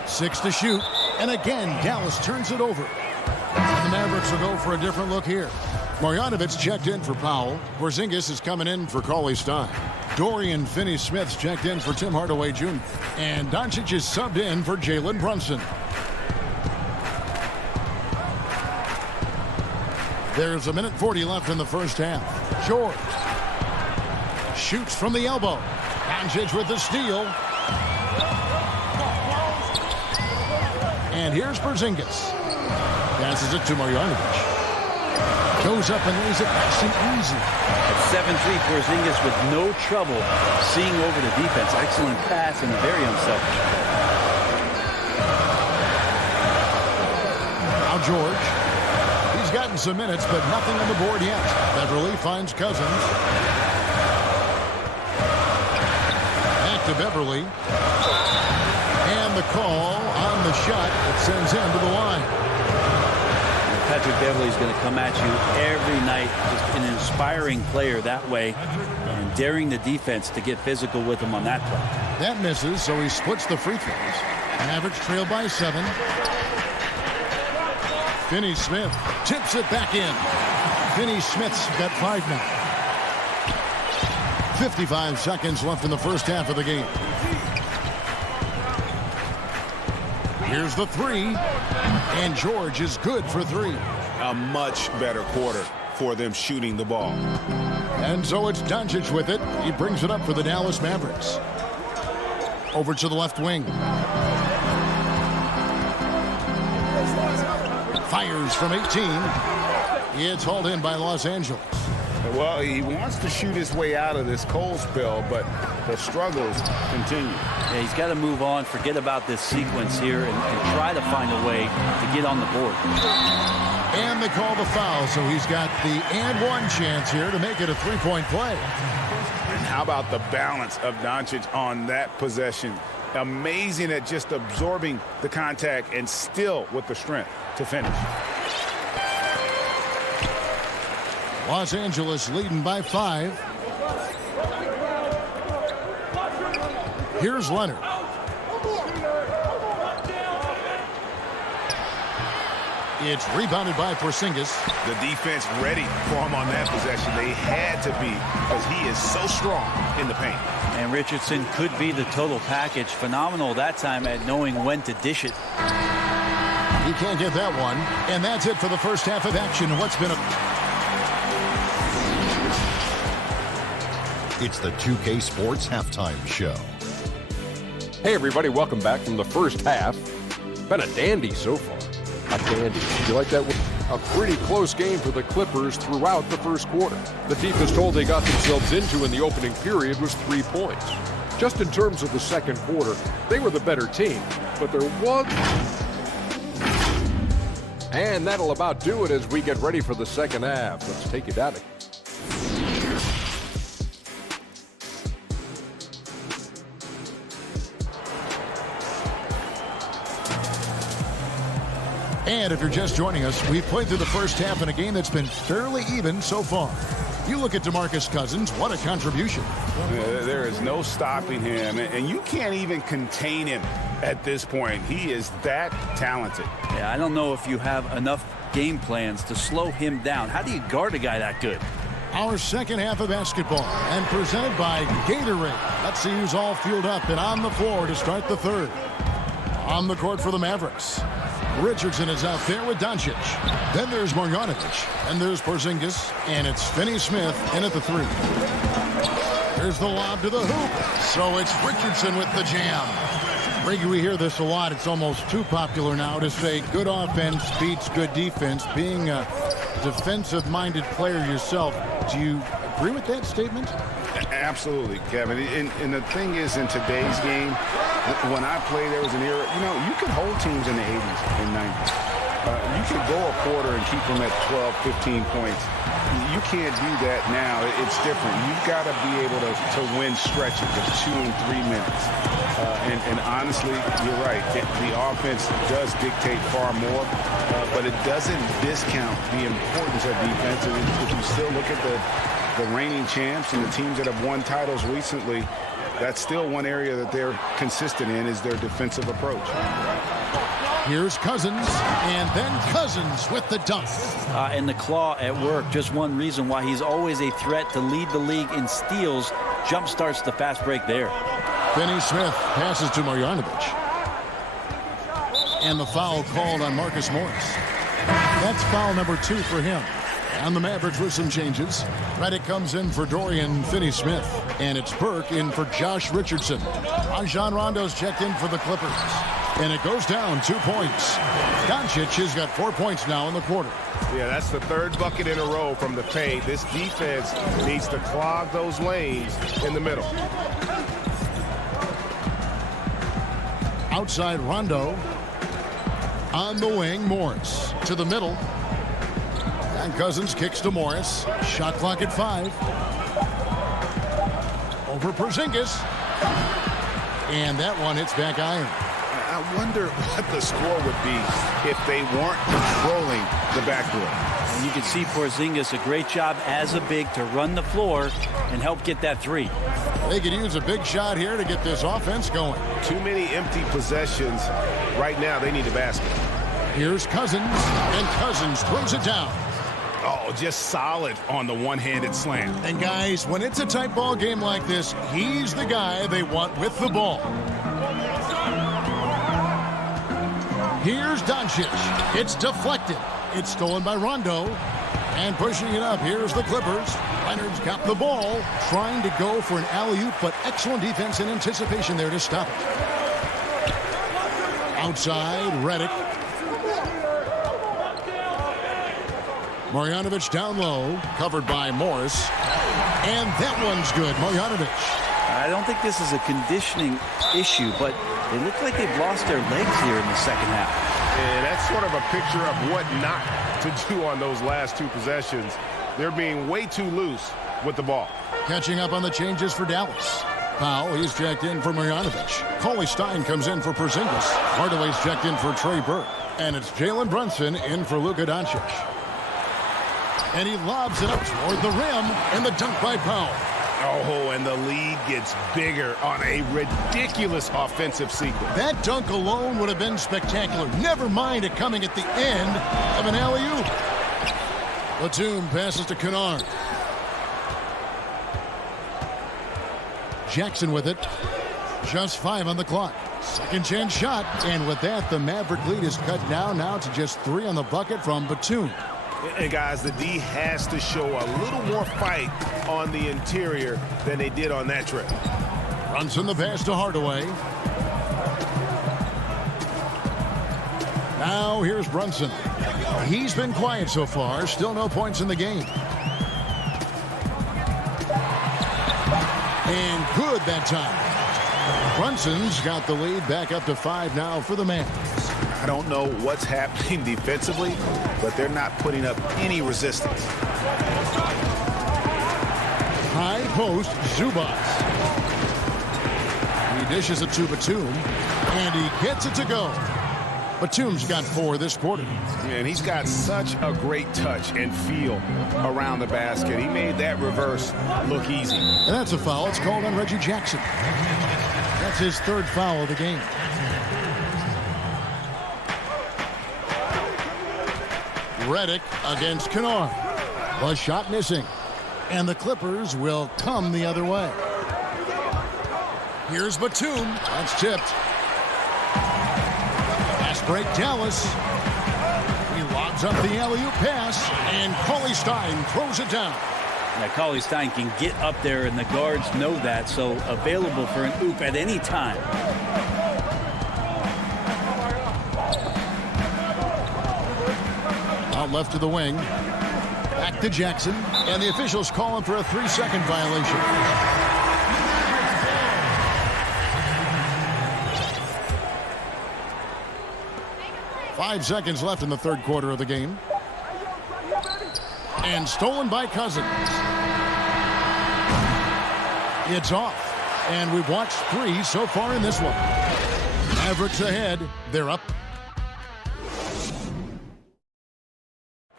6 to shoot. And again, Dallas turns it over. The Mavericks will go for a different look here. Marjanovic checked in for Powell. Porzingis is coming in for Cauley Stein. Dorian Finney-Smith's checked in for Tim Hardaway Jr. And Doncic is subbed in for Jalen Brunson. There's 1:40 left in the first half. George shoots from the elbow. Doncic with the steal. And here's Porzingis. Passes it to Marjanovic. Goes up and lays it nice and easy. At 7'3", Porzingis with no trouble seeing over the defense. Excellent pass and very unselfish. Now George. He's gotten some minutes, but nothing on the board yet. Beverly finds Cousins. Back to Beverly. And the call on the shot that sends him to the line. Patrick Beverly is going to come at you every night. Just an inspiring player that way. And daring the defense to get physical with him on that play. That misses, so he splits the free throws. Mavericks trail by 7. Finney-Smith tips it back in. Finney-Smith's got 5 now. 55 seconds left in the first half of the game. Here's the 3. And George is good for 3. A much better quarter for them shooting the ball. And so it's Doncic with it. He brings it up for the Dallas Mavericks. Over to the left wing. Fires from 18. It's hauled in by Los Angeles. Well, he wants to shoot his way out of this cold spell, but the struggles continue. Yeah, he's got to move on, forget about this sequence here, and try to find a way to get on the board. And they call the foul, so he's got the and one chance here to make it a three-point play. And how about the balance of Doncic on that possession? Amazing at just absorbing the contact and still with the strength to finish. Los Angeles leading by 5. Here's Leonard. It's rebounded by Porzingis. The defense ready for him on that possession. They had to be, because he is so strong in the paint. And Richardson could be the total package. Phenomenal that time at knowing when to dish it. He can't get that one. And that's it for the first half of action. What's been a... It's the 2K Sports Halftime Show. Hey, everybody, welcome back from the first half. Been a dandy so far. A dandy. You like that? A pretty close game for the Clippers throughout the first quarter. The deepest hole they got themselves into in the opening period was 3 points. Just in terms of the second quarter, they were the better team, but there was... And that'll about do it as we get ready for the second half. Let's take it out of here. And if you're just joining us, we've played through the first half in a game that's been fairly even so far. You look at DeMarcus Cousins, what a contribution. There is no stopping him, and you can't even contain him at this point. He is that talented. Yeah, I don't know if you have enough game plans to slow him down. How do you guard a guy that good? Our second half of basketball, and presented by Gatorade. Let's see who's all fueled up and on the floor to start the third. On the court for the Mavericks, Richardson is out there with Doncic. Then there's Marjanovic. And there's Porzingis. And it's Finney-Smith in at the 3. Here's the lob to the hoop. So it's Richardson with the jam. Brady, we hear this a lot. It's almost too popular now to say good offense beats good defense. Being a defensive-minded player yourself, do you agree with that statement? Absolutely, Kevin. And the thing is, in today's game, When I played, there was an era, you could hold teams in the 80s and 90s. You could go a quarter and keep them at 12, 15 points. You can't do that now. It's different. You've got to be able to win stretches of 2 and 3 minutes. And honestly, you're right. The offense does dictate far more, but it doesn't discount the importance of defense. And if you still look at the reigning champs and the teams that have won titles recently, that's still one area that they're consistent in is their defensive approach. Here's Cousins, and then Cousins with the dunk. And the claw at work, just one reason why he's always a threat to lead the league in steals. Jump starts the fast break there. Finney Smith passes to Marjanovic. And the foul called on Marcus Morris. That's foul number 2 for him. And the Mavericks with some changes. Redick comes in for Dorian Finney-Smith. And it's Burke in for Josh Richardson. Rajon Rondo's checked in for the Clippers. And it goes down 2 points. Doncic has got 4 points now in the quarter. Yeah, that's the 3rd bucket in a row from the paint. This defense needs to clog those lanes in the middle. Outside Rondo. On the wing, Morris. To the middle. And Cousins kicks to Morris. Shot clock at 5. Over Porzingis. And that one hits back iron. I wonder what the score would be if they weren't controlling the backboard. And you can see Porzingis, a great job as a big to run the floor and help get that 3. They could use a big shot here to get this offense going. Too many empty possessions. Right now, they need a basket. Here's Cousins, and Cousins throws it down. Oh, just solid on the one-handed slam. And guys, when it's a tight ball game like this, he's the guy they want with the ball. Here's Doncic. It's deflected. It's stolen by Rondo. And pushing it up, here's the Clippers. Leonard's got the ball, trying to go for an alley-oop, but excellent defense and anticipation there to stop it. Outside, Redick. Marjanovic down low, covered by Morris. And that one's good, Marjanovic. I don't think this is a conditioning issue, but they look like they've lost their legs here in the second half. And that's sort of a picture of what not to do on those last 2 possessions. They're being way too loose with the ball. Catching up on the changes for Dallas. Powell, he's checked in for Marjanovic. Cauley Stein comes in for Porzingis. Hardaway's checked in for Trey Burke. And it's Jalen Brunson in for Luka Doncic. And he lobs it up toward the rim, and the dunk by Powell. Oh, and the lead gets bigger on a ridiculous offensive sequence. That dunk alone would have been spectacular. Never mind it coming at the end of an alley-oop. Batum passes to Kennard. Jackson with it. Just 5 on the clock. Second chance shot. And with that, the Maverick lead is cut down now to just 3 on the bucket from Batum. And guys, the D has to show a little more fight on the interior than they did on that trip. Brunson the pass to Hardaway. Now here's Brunson. He's been quiet so far. Still no points in the game. And good that time. Brunson's got the lead back up to 5 now for the Mavs. I don't know what's happening defensively, but they're not putting up any resistance. High post, Zubas. He dishes it to Batum, and he gets it to go. Batum's got 4 this quarter. And he's got such a great touch and feel around the basket. He made that reverse look easy. And that's a foul. It's called on Reggie Jackson. That's his 3rd foul of the game. Redick against Kennard. The shot missing. And the Clippers will come the other way. Here's Batum. That's tipped. Fast break Dallas. He lobs up the alley-oop pass. And Cauley Stein throws it down. Now, Cauley Stein can get up there, and the guards know that, so available for an oop at any time. Out left to the wing. Back to Jackson. And the officials call him for a 3-second violation. 5 seconds left in the third quarter of the game. And stolen by Cousins. It's off. And we've watched 3 so far in this one. Mavericks ahead. They're up.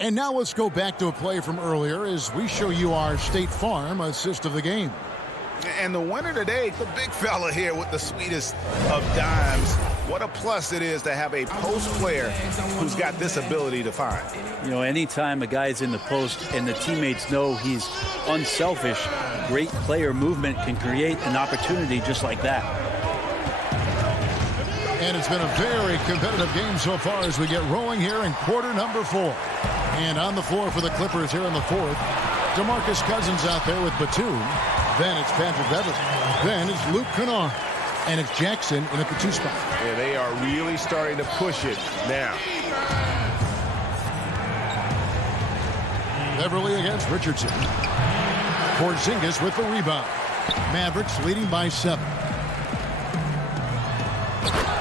And now let's go back to a play from earlier as we show you our State Farm assist of the game. And the winner today, the big fella here with the sweetest of dimes. What a plus it is to have a post player who's got this ability to find. You know, anytime a guy's in the post and the teammates know he's unselfish, great player movement can create an opportunity just like that. And it's been a very competitive game so far as we get rolling here in quarter number 4. And on the floor for the Clippers here in the fourth, DeMarcus Cousins out there with Batum. Then it's Patrick Beverley. Then it's Luke Kennard. And it's Jackson in at the 2 spot. Yeah, they are really starting to push it now. Beverley against Richardson. Porzingis with the rebound. Mavericks leading by 7.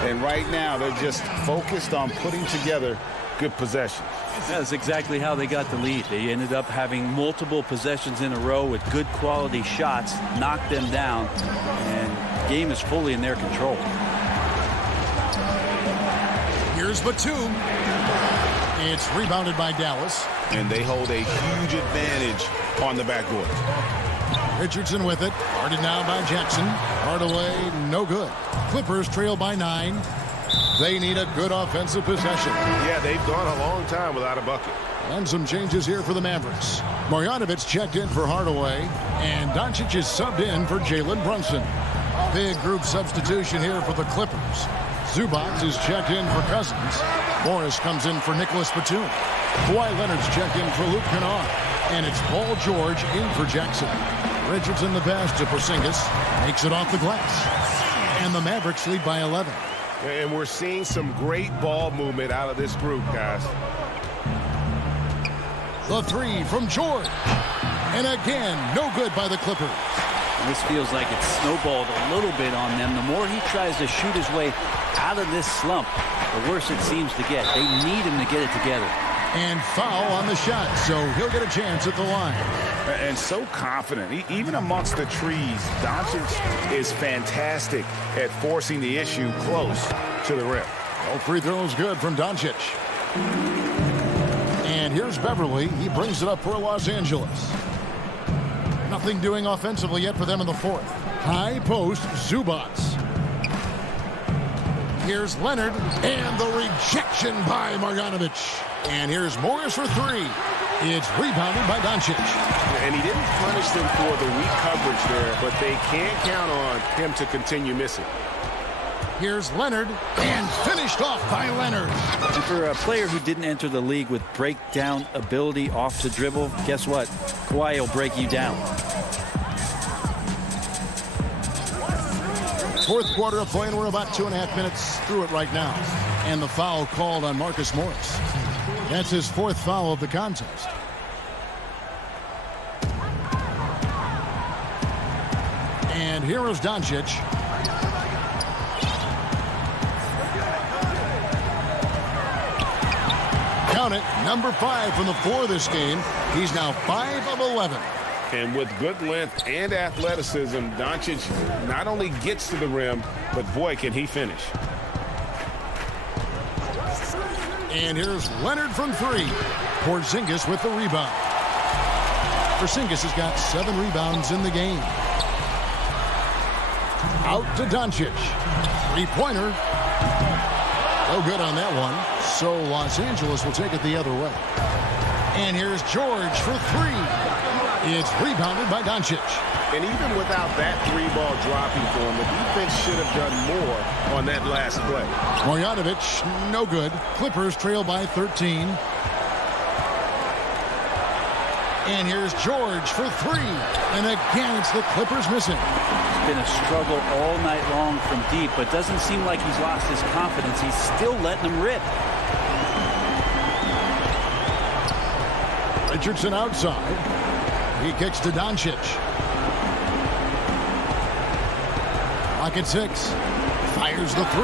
And right now, they're just focused on putting together good possessions. That's exactly how they got the lead. They ended up having multiple possessions in a row with good quality shots, knocked them down, and the game is fully in their control. Here's Batum. It's rebounded by Dallas. And they hold a huge advantage on the backcourt. Richardson with it. Guarded now by Jackson. Hardaway, no good. Clippers trail by 9. They need a good offensive possession. Yeah, they've gone a long time without a bucket. And some changes here for the Mavericks. Marjanovic checked in for Hardaway. And Doncic is subbed in for Jalen Brunson. Big group substitution here for the Clippers. Zubac is checked in for Cousins. Morris comes in for Nicholas Batum. Kawhi Leonard's checked in for Luke Kennard. And it's Paul George in for Jackson. Richardson the pass to Porzingis. Makes it off the glass. And the Mavericks lead by 11. And we're seeing some great ball movement out of this group, guys. The 3 from George. And again, no good by the Clippers. This feels like it's snowballed a little bit on them. The more he tries to shoot his way out of this slump, the worse it seems to get. They need him to get it together. And foul on the shot, so he'll get a chance at the line. And so confident. Even amongst the trees, Doncic is fantastic at forcing the issue close to the rim. All free throws good from Doncic. And here's Beverley. He brings it up for Los Angeles. Nothing doing offensively yet for them in the fourth. High post, Zubac. Here's Leonard, and the rejection by Marjanovic. And here's Morris for 3. It's rebounded by Doncic. And he didn't punish them for the weak coverage there, but they can't count on him to continue missing. Here's Leonard, and finished off by Leonard. And for a player who didn't enter the league with breakdown ability off the dribble, guess what? Kawhi will break you down. Fourth quarter of play, and we're about 2.5 minutes through it right now. And the foul called on Marcus Morris. That's his 4th foul of the contest. And here is Doncic. Count it, number 5 from the floor this game. He's now 5 of 11. And with good length and athleticism, Doncic not only gets to the rim, but boy, can he finish. And here's Leonard from 3. Porzingis with the rebound. Porzingis has got 7 rebounds in the game. Out to Doncic. 3-pointer. No good on that one. So Los Angeles will take it the other way. And here's George for 3. It's rebounded by Doncic. And even without that 3-ball dropping for him, the defense should have done more on that last play. Marjanovic, no good. Clippers trail by 13. And here's George for 3. And again, it's the Clippers missing. It's been a struggle all night long from deep, but doesn't seem like he's lost his confidence. He's still letting them rip. Richardson outside. He kicks to Doncic. Clock at 6. Fires the 3.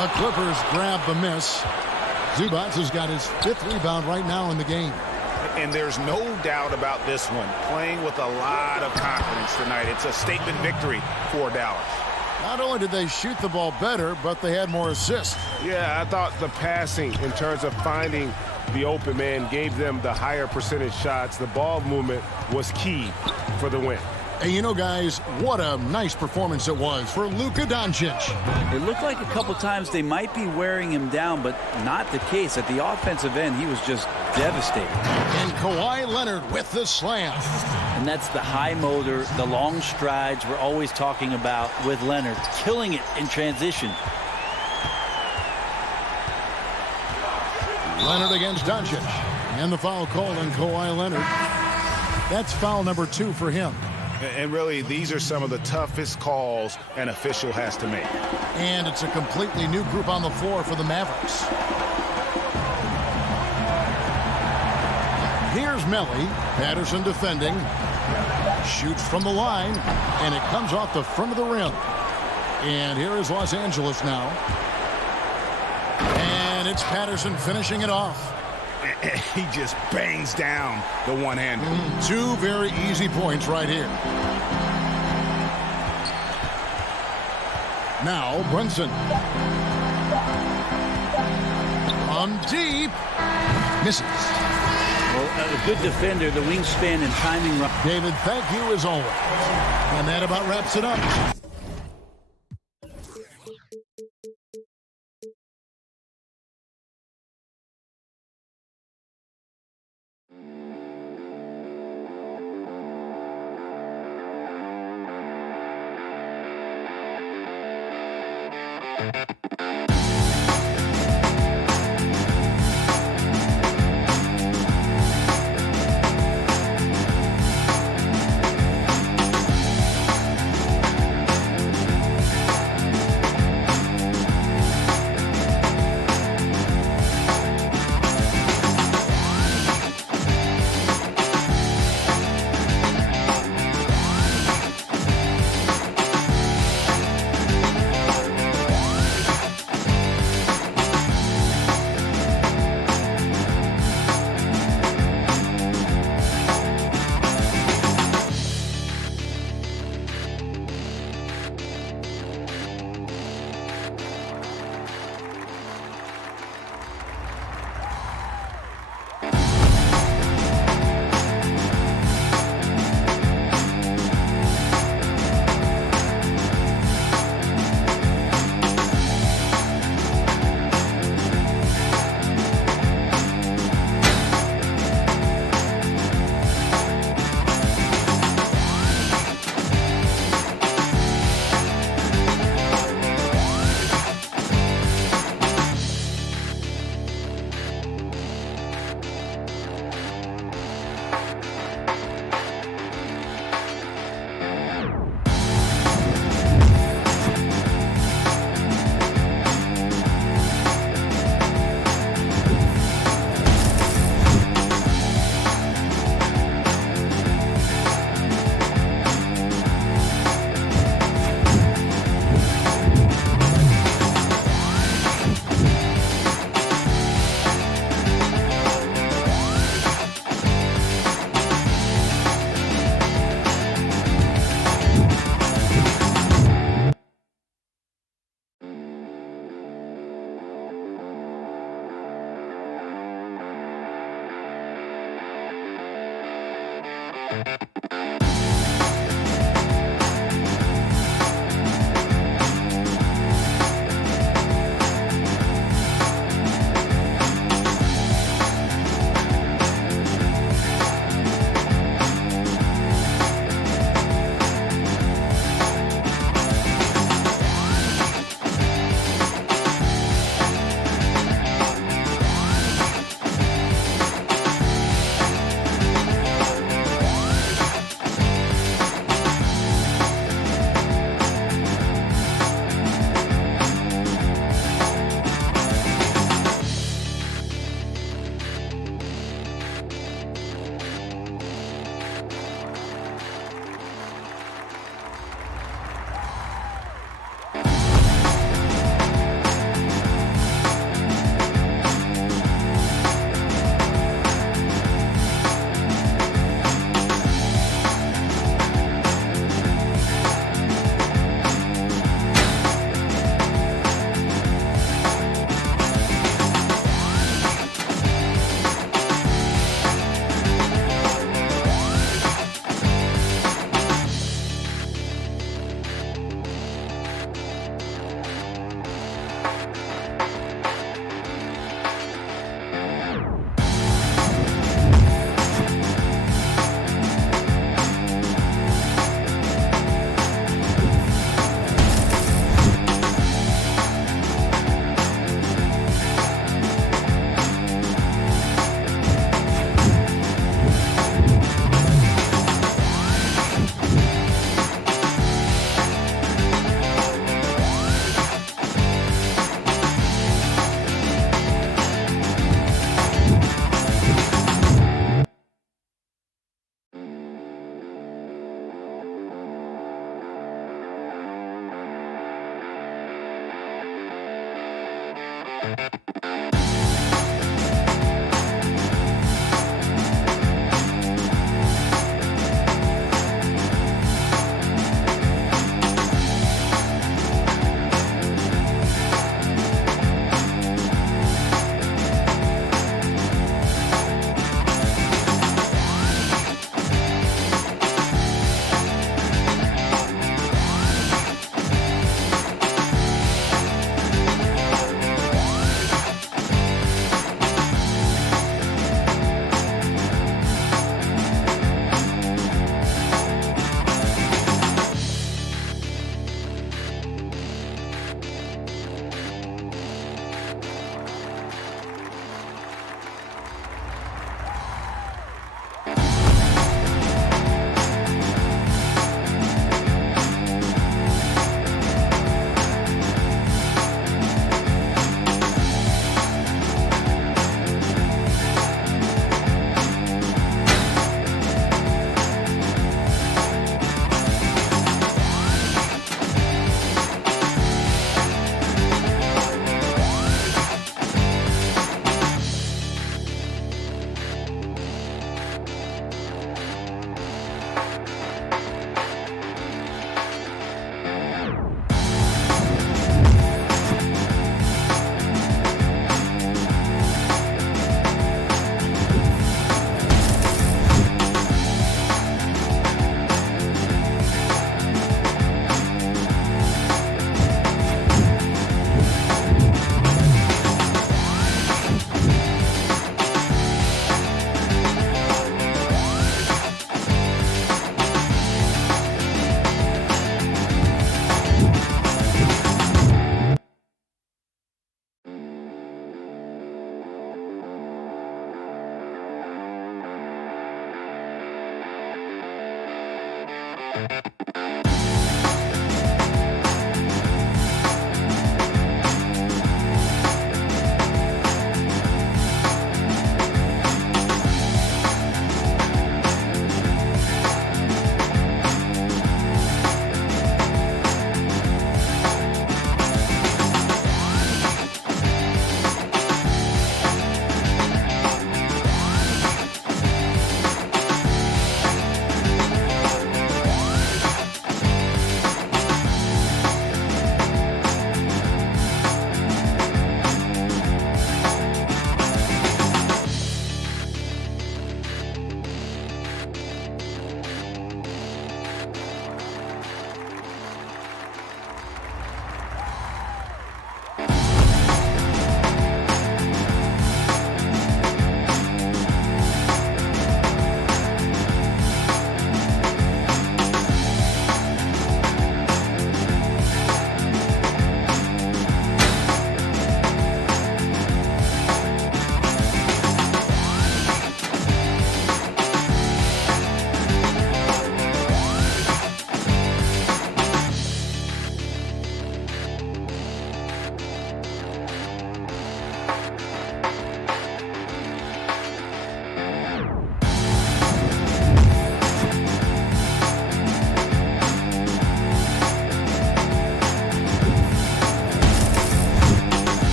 The Clippers grab the miss. Zubats has got his 5th rebound right now in the game. And there's no doubt about this one. Playing with a lot of confidence tonight. It's a statement victory for Dallas. Not only did they shoot the ball better, but they had more assists. Yeah, I thought the passing in terms of finding the open man gave them the higher percentage shots. The ball movement was key for the win. And you know, guys, what a nice performance it was for Luka Doncic. It looked like a couple times they might be wearing him down, but not the case. At the offensive end, he was just devastating. And Kawhi Leonard with the slam. And that's the high motor, the long strides we're always talking about with Leonard. Killing it in transition. Leonard against Doncic. And the foul called on Kawhi Leonard. That's foul number 2 for him. And really, these are some of the toughest calls an official has to make. And it's a completely new group on the floor for the Mavericks. Here's Melly. Patterson defending. Shoots from the line. And it comes off the front of the rim. And here is Los Angeles now. And it's Patterson finishing it off. He just bangs down the one-hander. 2 very easy points right here. Now Brunson. On deep. Misses. Well, a good defender, the wingspan and timing. David, thank you as always. And that about wraps it up.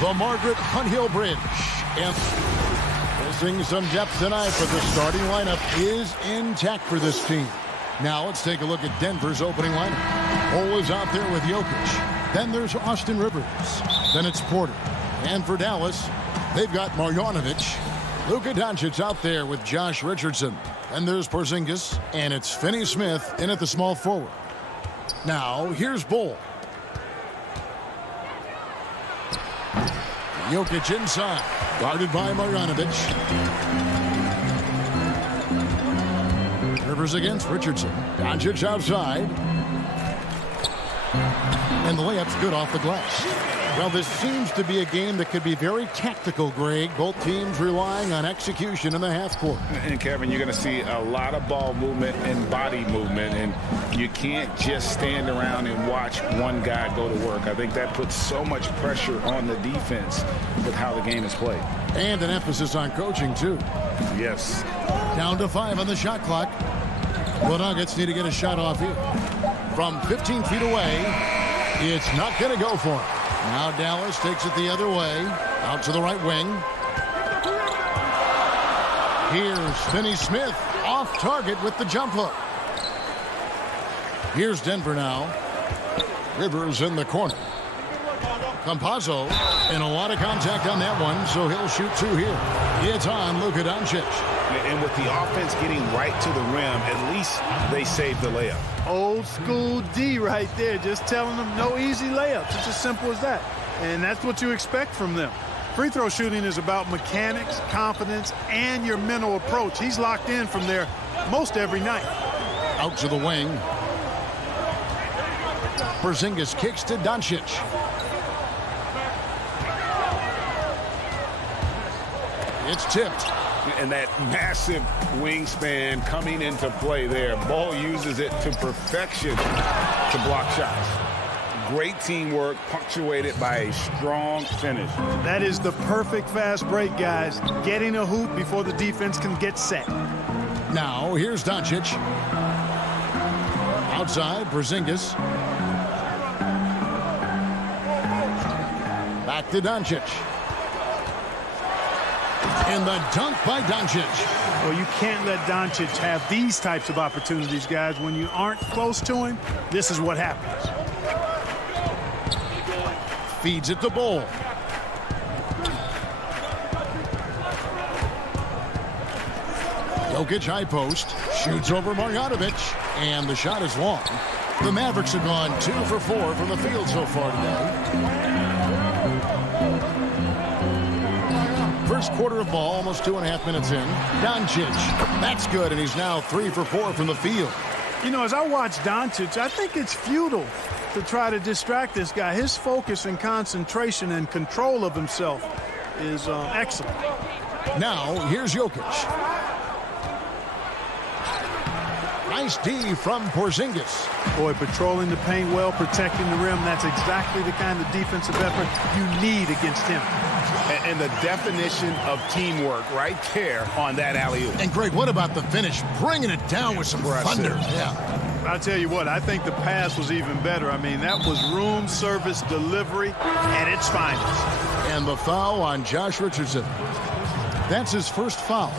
The Margaret Hunt-Hill Bridge. And missing some depth tonight, but the starting lineup is intact for this team. Now let's take a look at Denver's opening lineup. Cole is out there with Jokic. Then there's Austin Rivers. Then it's Porter. And for Dallas, they've got Marjanovic. Luka Doncic out there with Josh Richardson. Then there's Porzingis. And it's Finney Smith in at the small forward. Now, here's Bull. Jokic inside, guarded by Marjanovic. Rivers against Richardson. Doncic outside. And the layup's good off the glass. Well, this seems to be a game that could be very tactical, Greg. Both teams relying on execution in the half court. And, Kevin, you're going to see a lot of ball movement and body movement, and you can't just stand around and watch one guy go to work. I think that puts so much pressure on the defense with how the game is played. And an emphasis on coaching, too. Yes. Down to 5 on the shot clock. The Nuggets need to get a shot off here. From 15 feet away, it's not going to go for him. Now Dallas takes it the other way, out to the right wing. Here's Finney Smith, off target with the jump hook. Here's Denver now. Rivers in the corner. Campazzo, and a lot of contact on that one, so he'll shoot 2 here. It's on Luka Doncic. And with the offense getting right to the rim, at least they saved the layup. Old school D right there, just telling them no easy layups. It's as simple as that. And that's what you expect from them. Free throw shooting is about mechanics, confidence, and your mental approach. He's locked in from there most every night. Out to the wing. Porzingis kicks to Doncic. It's tipped. And that massive wingspan coming into play there. Ball uses it to perfection to block shots. Great teamwork punctuated by a strong finish. That is the perfect fast break, guys. Getting a hoop before the defense can get set. Now, here's Doncic. Outside, Porzingis. Back to Doncic. And the dunk by Doncic. Well, you can't let Doncic have these types of opportunities, guys. When you aren't close to him, this is what happens. Feeds it to Bol. Jokic high post. Shoots over Marjanovic. And the shot is long. The Mavericks have gone 2 for 4 from the field so far today. First quarter of ball, almost 2.5 minutes in. Doncic. That's good, and he's now 3 for 4 from the field. You know, as I watch Doncic, I think it's futile to try to distract this guy. His focus and concentration and control of himself is excellent. Now, here's Jokic. Nice D from Porzingis. Boy, patrolling the paint well, protecting the rim. That's exactly the kind of defensive effort you need against him. And the definition of teamwork right there on that alley-oop. And, Greg, what about the finish? Bringing it down with some thunder. Yeah. I'll tell you what, I think the pass was even better. I mean, that was room service delivery at its finest. And the foul on Josh Richardson. That's his first foul.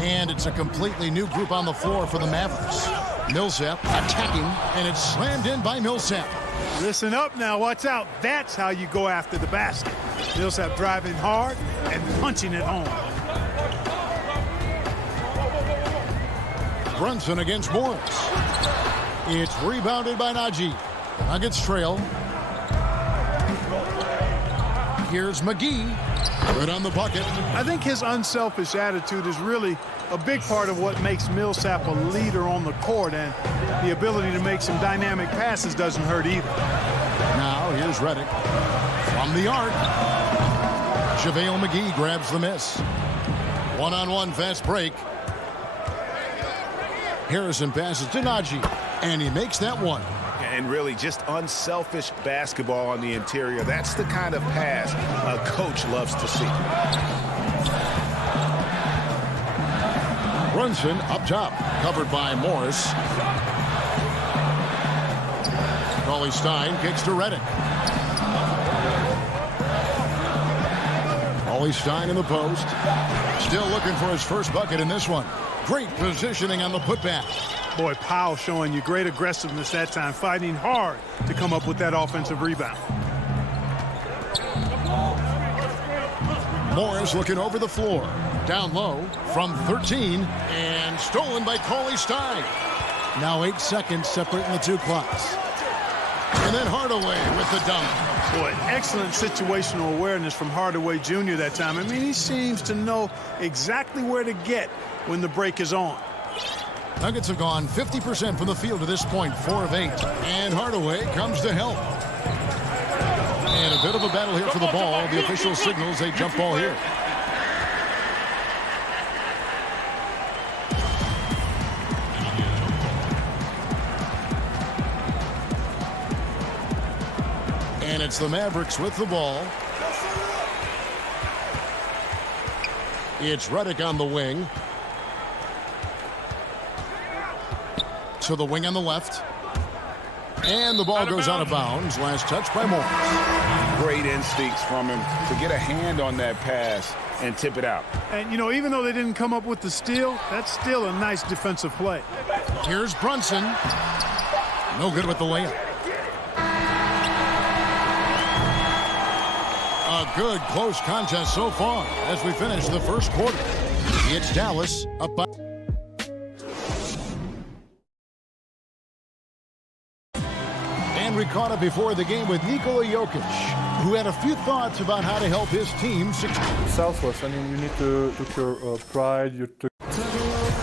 And it's a completely new group on the floor for the Mavericks. Millsap attacking, and it's slammed in by Millsap. Listen up now, watch out. That's how you go after the basket. Millsap driving hard and punching it home. Brunson against Morris. It's rebounded by Najee. Nuggets trail. Here's McGee. Good on the bucket. I think his unselfish attitude is really a big part of what makes Millsap a leader on the court, and the ability to make some dynamic passes doesn't hurt either. Now here's Redick from the arc. JaVale McGee grabs the miss. One-on-one fast break. Harrison passes to Najee, and he makes that one. And really just unselfish basketball on the interior. That's the kind of pass a coach loves to see. Brunson up top, covered by Morris. Cauley Stein kicks to Redick. Cauley Stein in the post. Still looking for his first bucket in this one. Great positioning on the putback. Boy, Powell showing you great aggressiveness that time, fighting hard to come up with that offensive rebound. Morris looking over the floor. Down low from 13 and stolen by Cauley Stein. Now 8 seconds separating the two clocks. And then Hardaway with the dunk. Boy, excellent situational awareness from Hardaway Jr. that time. I mean, he seems to know exactly where to get when the break is on. Nuggets have gone 50% from the field to this point, 4 of 8. And Hardaway comes to help. And a bit of a battle here for the ball. The official signals a jump ball here. And it's the Mavericks with the ball. It's Redick on the wing. To the wing on the left. And the ball goes out of bounds. Last touch by Morris. Great instincts from him to get a hand on that pass and tip it out. And, you know, even though they didn't come up with the steal, that's still a nice defensive play. Here's Brunson. No good with the layup. A good close contest so far as we finish the first quarter. It's Dallas up by... And we caught up before the game with Nikola Jokic, who had a few thoughts about how to help his team succeed. Selfless. I mean, you need to look your pride.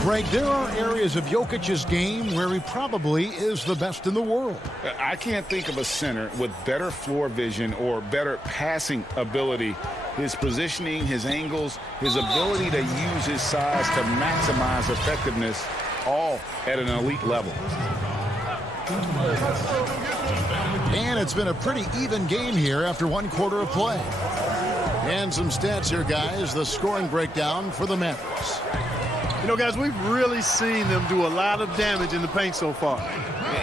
Greg, there are areas of Jokic's game where he probably is the best in the world. I can't think of a center with better floor vision or better passing ability. His positioning, his angles, his ability to use his size to maximize effectiveness, all at an elite level. And it's been a pretty even game here after one quarter of play. And some stats here, guys. The scoring breakdown for the Mavericks. You know, guys, we've really seen them do a lot of damage in the paint so far.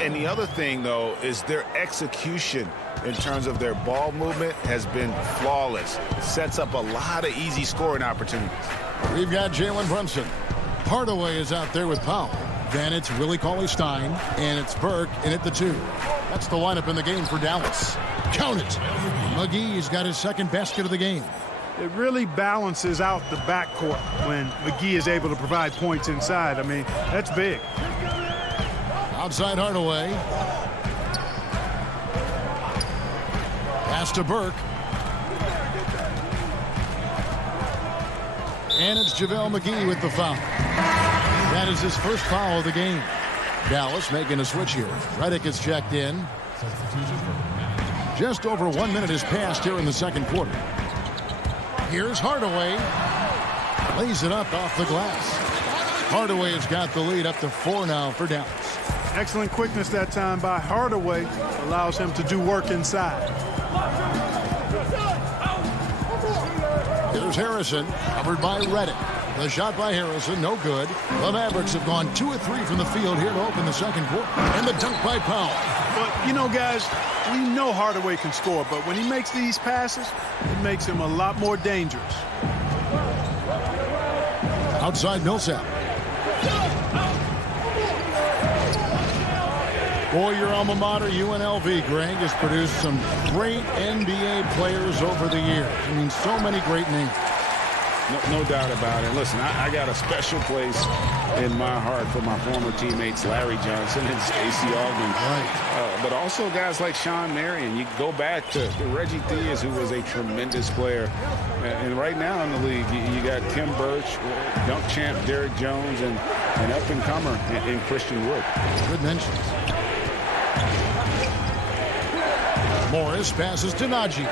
And the other thing, though, is their execution in terms of their ball movement has been flawless. It sets up a lot of easy scoring opportunities. We've got Jalen Brunson. Hardaway is out there with Powell. Then it's Willie Cauley-Stein, and it's Burke in at the 2. That's the lineup in the game for Dallas. Count it. McGee's got his second basket of the game. It really balances out the backcourt when McGee is able to provide points inside. I mean, that's big. Outside Hardaway. Pass to Burke. And it's JaVale McGee with the foul. That is his first foul of the game. Dallas making a switch here. Redick is checked in. Just over 1 minute has passed here in the second quarter. Here's Hardaway. Lays it up off the glass. Hardaway has got the lead up to 4 now for Dallas. Excellent quickness that time by Hardaway. Allows him to do work inside. Here's Harrison, covered by Redick. The shot by Harrison, no good. The Mavericks have gone 2 of 3 from the field here to open the second quarter. And the dunk by Powell. But, you know, guys, we know Hardaway can score, but when he makes these passes, it makes him a lot more dangerous. Outside Millsap. For your alma mater, UNLV, Greg, has produced some great NBA players over the years. I mean, so many great names. No doubt about it. Listen, I got a special place in my heart for my former teammates Larry Johnson and Stacey Augmon. Right. But also guys like Sean Marion. You go back to Reggie Theus, who was a tremendous player. And right now in the league, you got Kim Birch, dunk champ Derek Jones, and an up-and-comer in Christian Wood. Good mentions. Morris passes to Najee.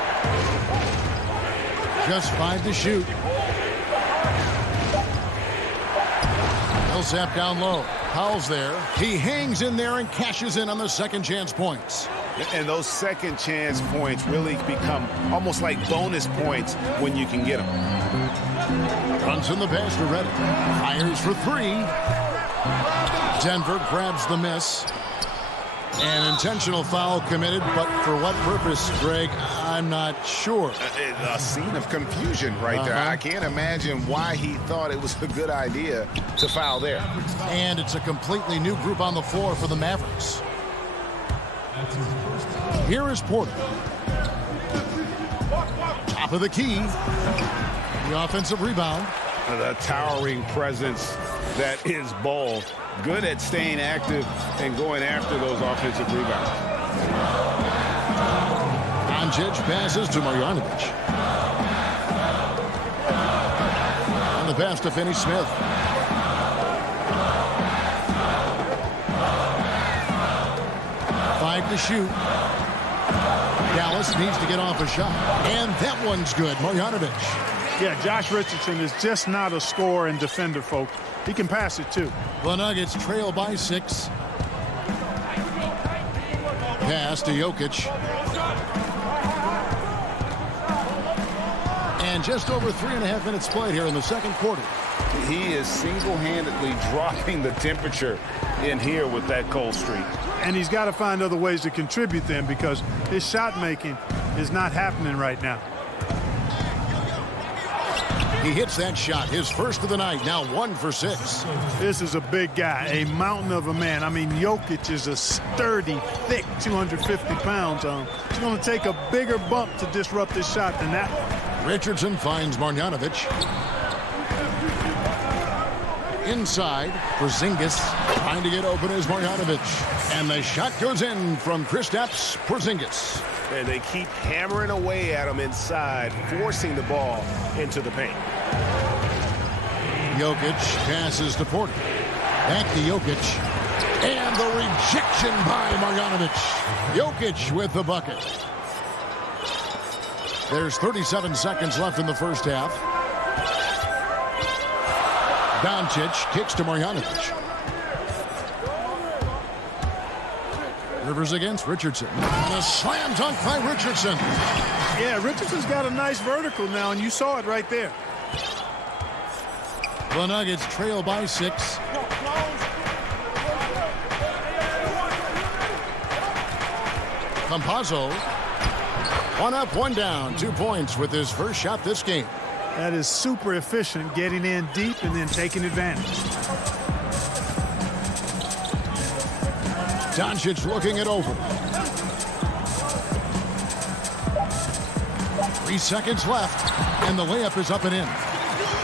Just 5 to shoot. Millsap down low. Powell's there. He hangs in there and cashes in on the second chance points. And those second chance points really become almost like bonus points when you can get them. Runs in the pass to Redick. Fires for 3. Denver grabs the miss. An intentional foul committed, but for what purpose, Greg, I'm not sure. A scene of confusion right there. I can't imagine why he thought it was a good idea to foul there. And it's a completely new group on the floor for the Mavericks. Here is Porter. Top of the key. The offensive rebound. The towering presence that is Ball. Good at staying active and going after those offensive rebounds. Doncic passes to Marjanovic. On the pass to Finney-Smith. Five to shoot. Dallas needs to get off a shot. And that one's good. Marjanovic. Yeah, Josh Richardson is just not a scorer and defender, folks. He can pass it, too. The Nuggets trail by 6. Pass to Jokic. And just over 3.5 minutes played here in the second quarter. He is single-handedly dropping the temperature in here with that cold streak. And he's got to find other ways to contribute then, because his shot making is not happening right now. He hits that shot, his first of the night, now 1 for 6. This is a big guy, a mountain of a man. I mean, Jokic is a sturdy, thick 250 pounds. It's going to take a bigger bump to disrupt this shot than that one. Richardson finds Marjanovic. Inside, Porzingis trying to get open is Marjanovic. And the shot goes in from Kristaps Porzingis. And they keep hammering away at him inside, forcing the ball into the paint. Jokic passes to Porter. Back to Jokic. And the rejection by Marjanovic. Jokic with the bucket. There's 37 seconds left in the first half. Doncic kicks to Marjanovic. Rivers against Richardson. The slam dunk by Richardson. Yeah, Richardson's got a nice vertical now, and you saw it right there. The Nuggets trail by 6. Campazzo. 1 up, 1 down. 2 points with his first shot this game. That is super efficient, getting in deep and then taking advantage. Doncic looking it over. 3 seconds left, and the layup is up and in.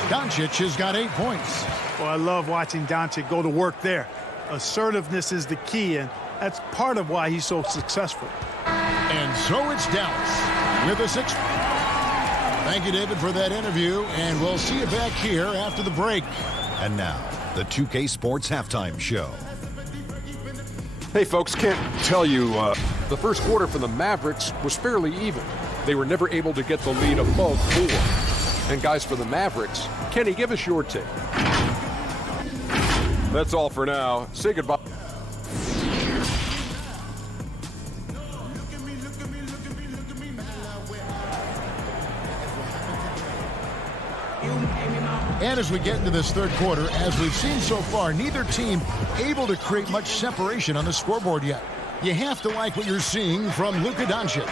Doncic has got 8 points. Well, I love watching Doncic go to work there. Assertiveness is the key, and that's part of why he's so successful. And so it's Dallas with a 6. Thank you, David, for that interview, and we'll see you back here after the break. And now, the 2K Sports Halftime Show. Hey, folks, can't tell you, the first quarter for the Mavericks was fairly even. They were never able to get the lead above 4. And guys, for the Mavericks, Kenny, give us your take. That's all for now. Say goodbye. And as we get into this third quarter, as we've seen so far, neither team able to create much separation on the scoreboard yet. You have to like what you're seeing from Luka Doncic.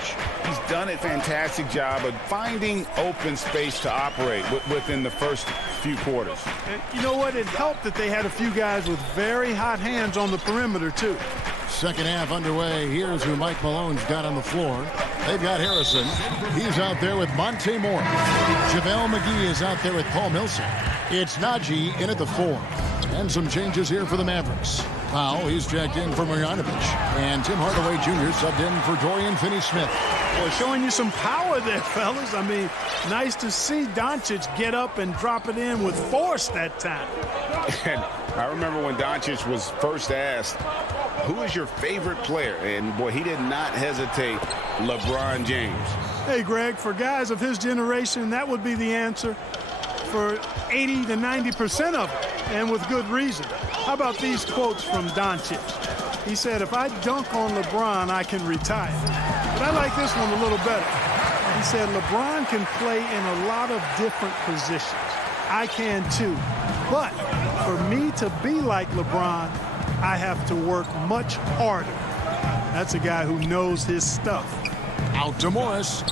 He's done a fantastic job of finding open space to operate within the first few quarters. And you know what? It helped that they had a few guys with very hot hands on the perimeter, too. Second half underway. Here's who Mike Malone's got on the floor. They've got Harrison. He's out there with Monte Moore. JaVale McGee is out there with Paul Millsap. It's Najee in at the 4. And some changes here for the Mavericks. Powell, he's checked in for Marjanovic. And Tim Hardaway Jr. subbed in for Dorian Finney-Smith. Well, showing you some power there, fellas. I mean, nice to see Doncic get up and drop it in with force that time. And I remember when Doncic was first asked, who is your favorite player? And, boy, he did not hesitate. LeBron James. Hey, Greg, for guys of his generation, that would be the answer for 80 to 90% of it, and with good reason. How about these quotes from Doncic? He said, if I dunk on LeBron, I can retire. But I like this one a little better. He said, LeBron can play in a lot of different positions. I can too. But for me to be like LeBron, I have to work much harder. That's a guy who knows his stuff. Out to Morris.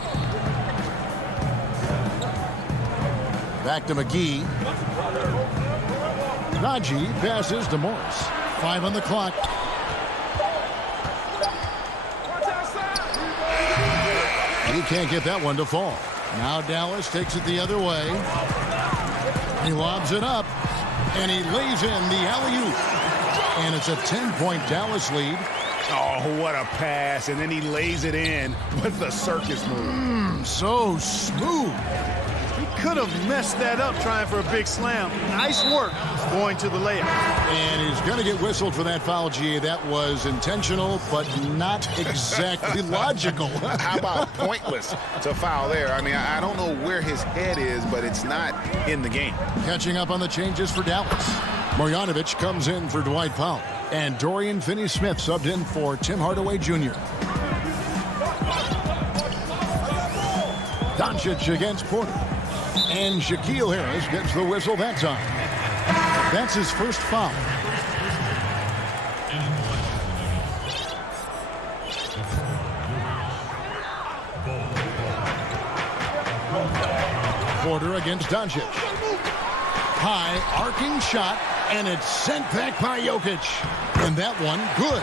Back to McGee. Najee passes to Morris. 5 on the clock. He can't get that one to fall. Now Dallas takes it the other way. He lobs it up, and he lays in the alley-oop. And it's a 10-point Dallas lead. Oh, what a pass. And then he lays it in with the circus move. So smooth. He could have messed that up trying for a big slam. Nice work going to the layup. And he's going to get whistled for that foul, G. That was intentional, but not exactly logical. How about pointless to foul there? I mean, I don't know where his head is, but it's not in the game. Catching up on the changes for Dallas. Marjanovic comes in for Dwight Powell. And Dorian Finney-Smith subbed in for Tim Hardaway Jr. Doncic against Porter. And Shaquille Harris gets the whistle that time. That's his first foul. Porter against Doncic. High arcing shot, and it's sent back by Jokic. And that one, good.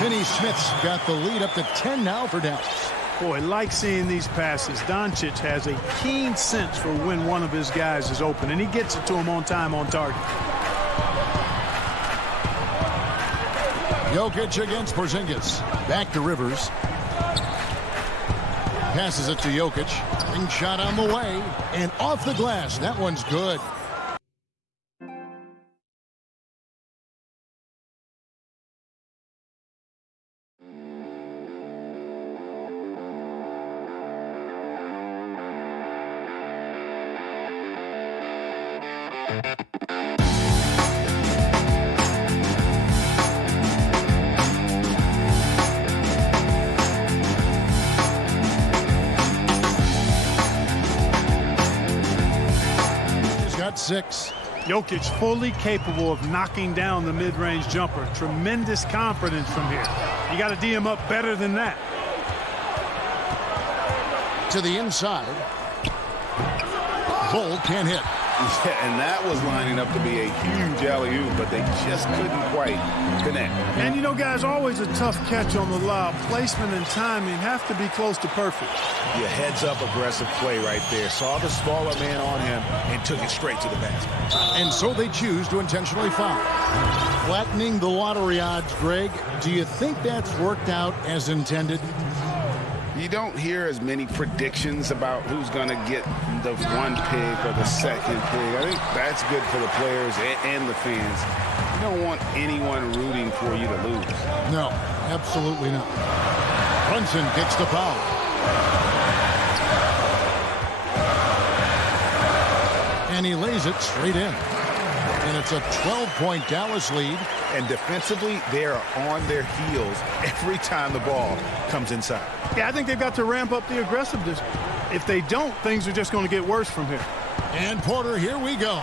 Finney-Smith's got the lead up to 10 now for Dallas. Boy, like seeing these passes. Doncic has a keen sense for when one of his guys is open, and he gets it to him on time, on target. Jokic against Porzingis. Back to Rivers. Passes it to Jokic. Ring shot on the way, and off the glass. That one's good. He's got 6. Jokic fully capable of knocking down the mid-range jumper. Tremendous confidence from here. You got to D him up better than that. To the inside. Bull can't hit. Yeah, and that was lining up to be a huge alley-oop, but they just couldn't quite connect. And, you know, guys, always a tough catch on the lob. Placement and timing have to be close to perfect. Yeah, heads-up aggressive play right there. Saw the smaller man on him and took it straight to the basket. And so they choose to intentionally foul. Flattening the lottery odds, Greg. Do you think that's worked out as intended? You don't hear as many predictions about who's going to get the one pick or the second pick. I think that's good for the players and the fans. You don't want anyone rooting for you to lose. No, absolutely not. Brunson gets the foul. And he lays it straight in. And it's a 12-point Dallas lead. And defensively, they are on their heels every time the ball comes inside. Yeah, I think they've got to ramp up the aggressiveness. If they don't, things are just going to get worse from here. And Porter, here we go.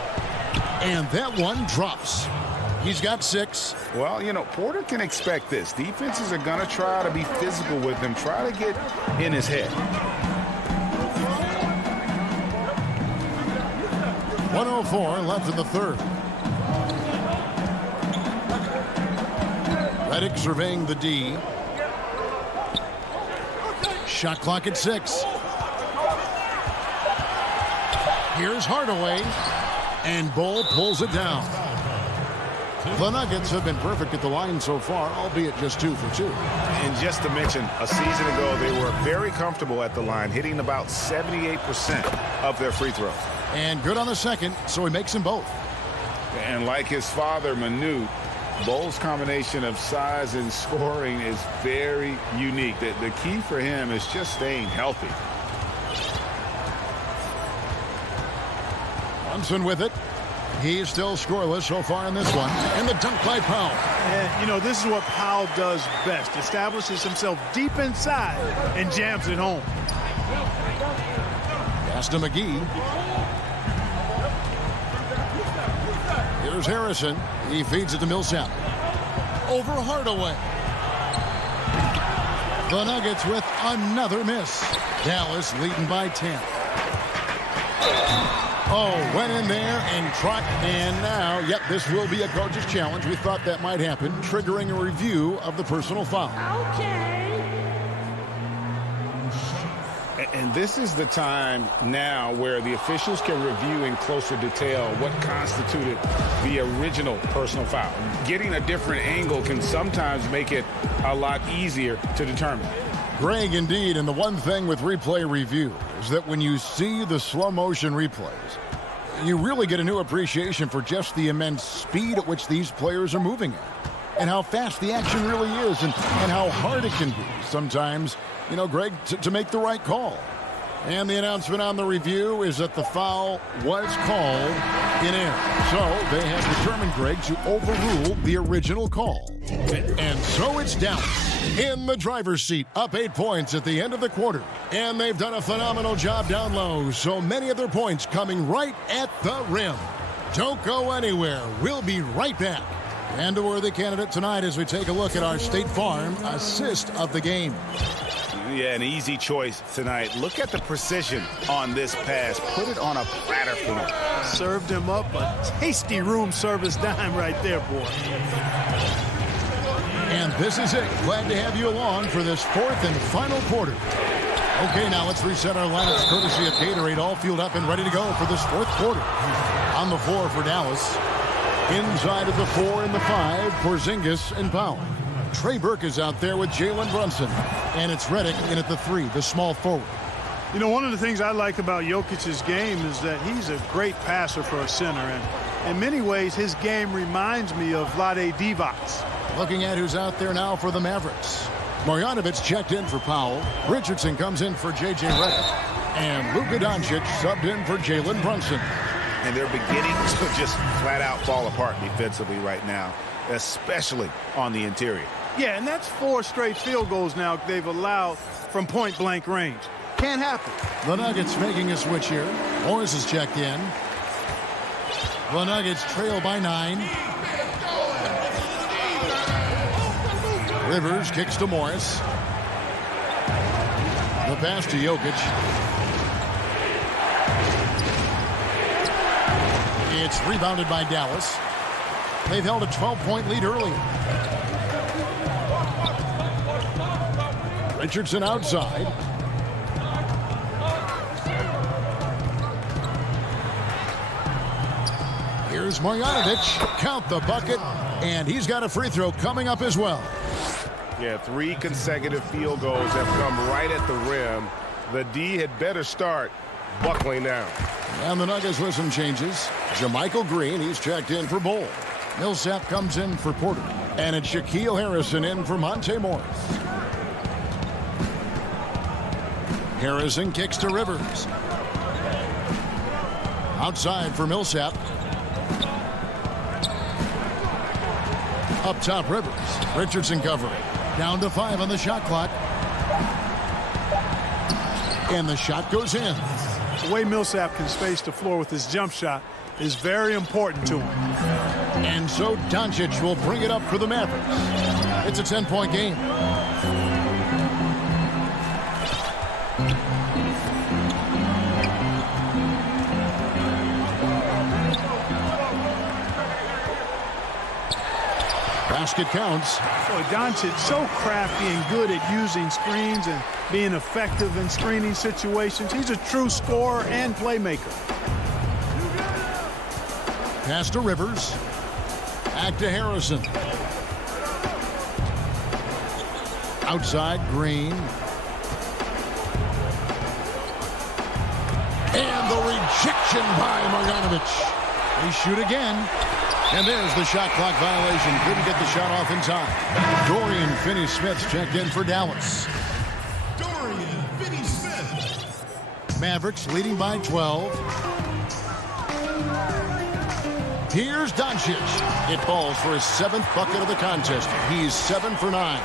And that one drops. He's got 6. Well, you know, Porter can expect this. Defenses are going to try to be physical with him, try to get in his head. 1:04 left in the third. Redick surveying the D. Shot clock at 6. Here's Hardaway. And Bull pulls it down. The Nuggets have been perfect at the line so far, albeit just 2 for 2. And just to mention, a season ago, they were very comfortable at the line, hitting about 78% of their free throws. And good on the second, so he makes them both. And like his father, Manute, Bull's combination of size and scoring is very unique. The key for him is just staying healthy. Brunson with it. He's still scoreless so far in this one. And the dunk by Powell. And, you know, this is what Powell does best. Establishes himself deep inside and jams it home. Pass to McGee. Here's Harrison. He feeds it to Millsap. Over Hardaway. The Nuggets with another miss. Dallas leading by 10. Oh, went in there and tried. And now, yep, this will be a coach's challenge. We thought that might happen, triggering a review of the personal foul. Okay. And this is the time now where the officials can review in closer detail what constituted the original personal foul. Getting a different angle can sometimes make it a lot easier to determine. Greg, indeed, and the one thing with replay review is that when you see the slow motion replays, you really get a new appreciation for just the immense speed at which these players are moving at, and how fast the action really is, and how hard it can be sometimes, you know, Greg, to make the right call. And the announcement on the review is that the foul was called in error. So they have determined, Greg, to overrule the original call. And so it's Dallas in the driver's seat, up 8 points at the end of the quarter. And they've done a phenomenal job down low, so many of their points coming right at the rim. Don't go anywhere. We'll be right back. And a worthy candidate tonight as we take a look at our State Farm assist of the game. Yeah, an easy choice tonight. Look at the precision on this pass. Put it on a platter for him. Served him up a tasty room service dime right there, boy. And this is it. Glad to have you along for this fourth and final quarter. Okay, now let's reset our lineups courtesy of Gatorade, all fueled up and ready to go for this fourth quarter. On the floor for Dallas. Inside of the 4 and the 5, Porzingis and Powell. Trey Burke is out there with Jalen Brunson. And it's Redick in at the 3, the small forward. You know, one of the things I like about Jokic's game is that he's a great passer for a center. And in many ways, his game reminds me of Vlade Divac. Looking at who's out there now for the Mavericks. Marjanovic checked in for Powell. Richardson comes in for J.J. Redick. And Luka Doncic subbed in for Jalen Brunson. And they're beginning to just flat out fall apart defensively right now, especially on the interior. Yeah, and that's 4 straight field goals now they've allowed from point-blank range. Can't happen. The Nuggets making a switch here. Morris is checked in. The Nuggets trail by 9. Rivers kicks to Morris. The pass to Jokic. It's rebounded by Dallas. They've held a 12-point lead early. Richardson outside. Here's Marjanovic. Count the bucket. And he's got a free throw coming up as well. Yeah, 3 consecutive field goals have come right at the rim. The D had better start buckling down. And the Nuggets with some changes. Jermichael Green, he's checked in for Bull. Millsap comes in for Porter. And it's Shaquille Harrison in for Monte Morris. Harrison kicks to Rivers. Outside for Millsap. Up top, Rivers. Richardson covering. Down to 5 on the shot clock. And the shot goes in. The way Millsap can space the floor with his jump shot is very important to him. And so Doncic will bring it up for the Mavericks. It's a 10-point game. Basket counts. Boy, Doncic so crafty and good at using screens and being effective in screening situations. He's a true scorer and playmaker. Pass to Rivers. Back to Harrison. Outside, Green. And the rejection by Marjanovic. They shoot again. And there's the shot clock violation. Couldn't get the shot off in time. Dorian Finney-Smith's checked in for Dallas. Dorian Finney-Smith. Mavericks leading by 12. Here's Doncic. It falls for his 7th bucket of the contest. He's 7 for 9.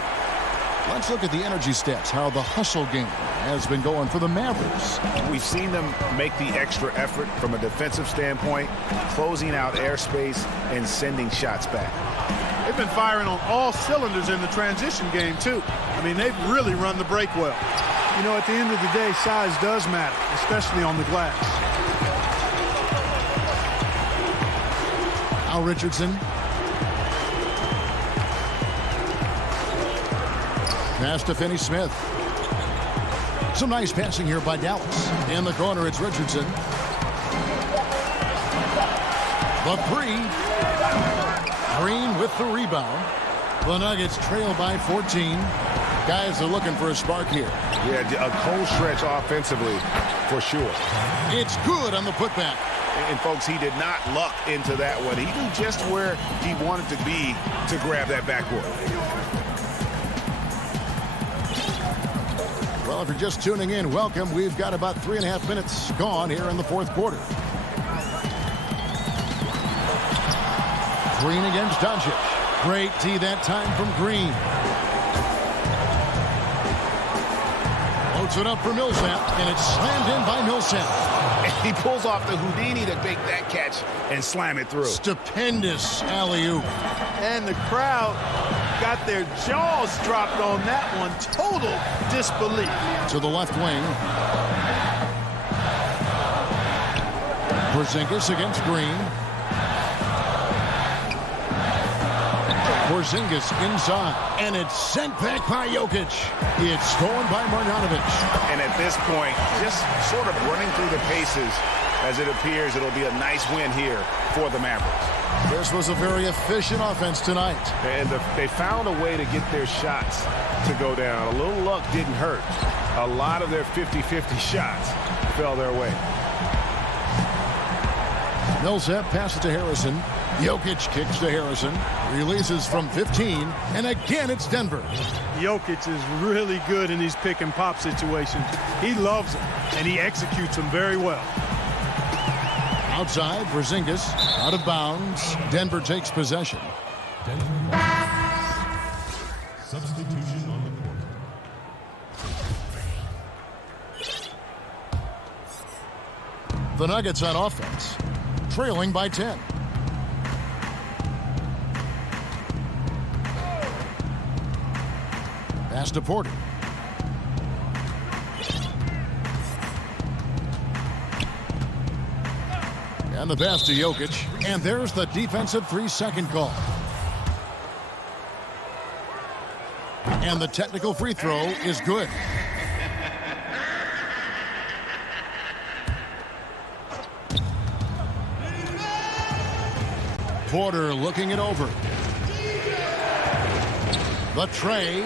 Let's look at the energy stats, how the hustle game has been going for the Mavericks. We've seen them make the extra effort from a defensive standpoint, closing out airspace and sending shots back. They've been firing on all cylinders in the transition game, too. I mean, they've really run the break well. You know, at the end of the day, size does matter, especially on the glass. Al Richardson. Pass to Finney-Smith. Some nice passing here by Dallas. In the corner, it's Richardson. The 3. Green with the rebound. The Nuggets trail by 14. Guys are looking for a spark here. Yeah, a cold stretch offensively, for sure. It's good on the putback. And folks, he did not luck into that one. He knew just where he wanted to be to grab that backboard. Well, if you're just tuning in, welcome. We've got about 3.5 minutes gone here in the 4th quarter. Green against Doncic. Great D that time from Green. Floats it up for Millsap, and it's slammed in by Millsap. And he pulls off the Houdini to make that catch and slam it through. Stupendous alley-oop. And the crowd got their jaws dropped on that one. Total disbelief. To the left wing. Porzingis against Green. Porzingis inside. And it's sent back by Jokic. It's stolen by Marjanovic. And at this point, just sort of running through the paces, as it appears it'll be a nice win here for the Mavericks. This was a very efficient offense tonight. And they found a way to get their shots to go down. A little luck didn't hurt. A lot of their 50-50 shots fell their way. Millsap passes to Harrison. Jokic kicks to Harrison. Releases from 15. And again, it's Denver. Jokic is really good in these pick and pop situations. He loves them, and he executes them very well. Outside, Porzingis out of bounds. Denver takes possession. Substitution on the court. The Nuggets on offense, trailing by 10. Pass to Porter. And the pass to Jokic. And there's the defensive 3-second call. And the technical free throw is good. Porter looking it over. The tray.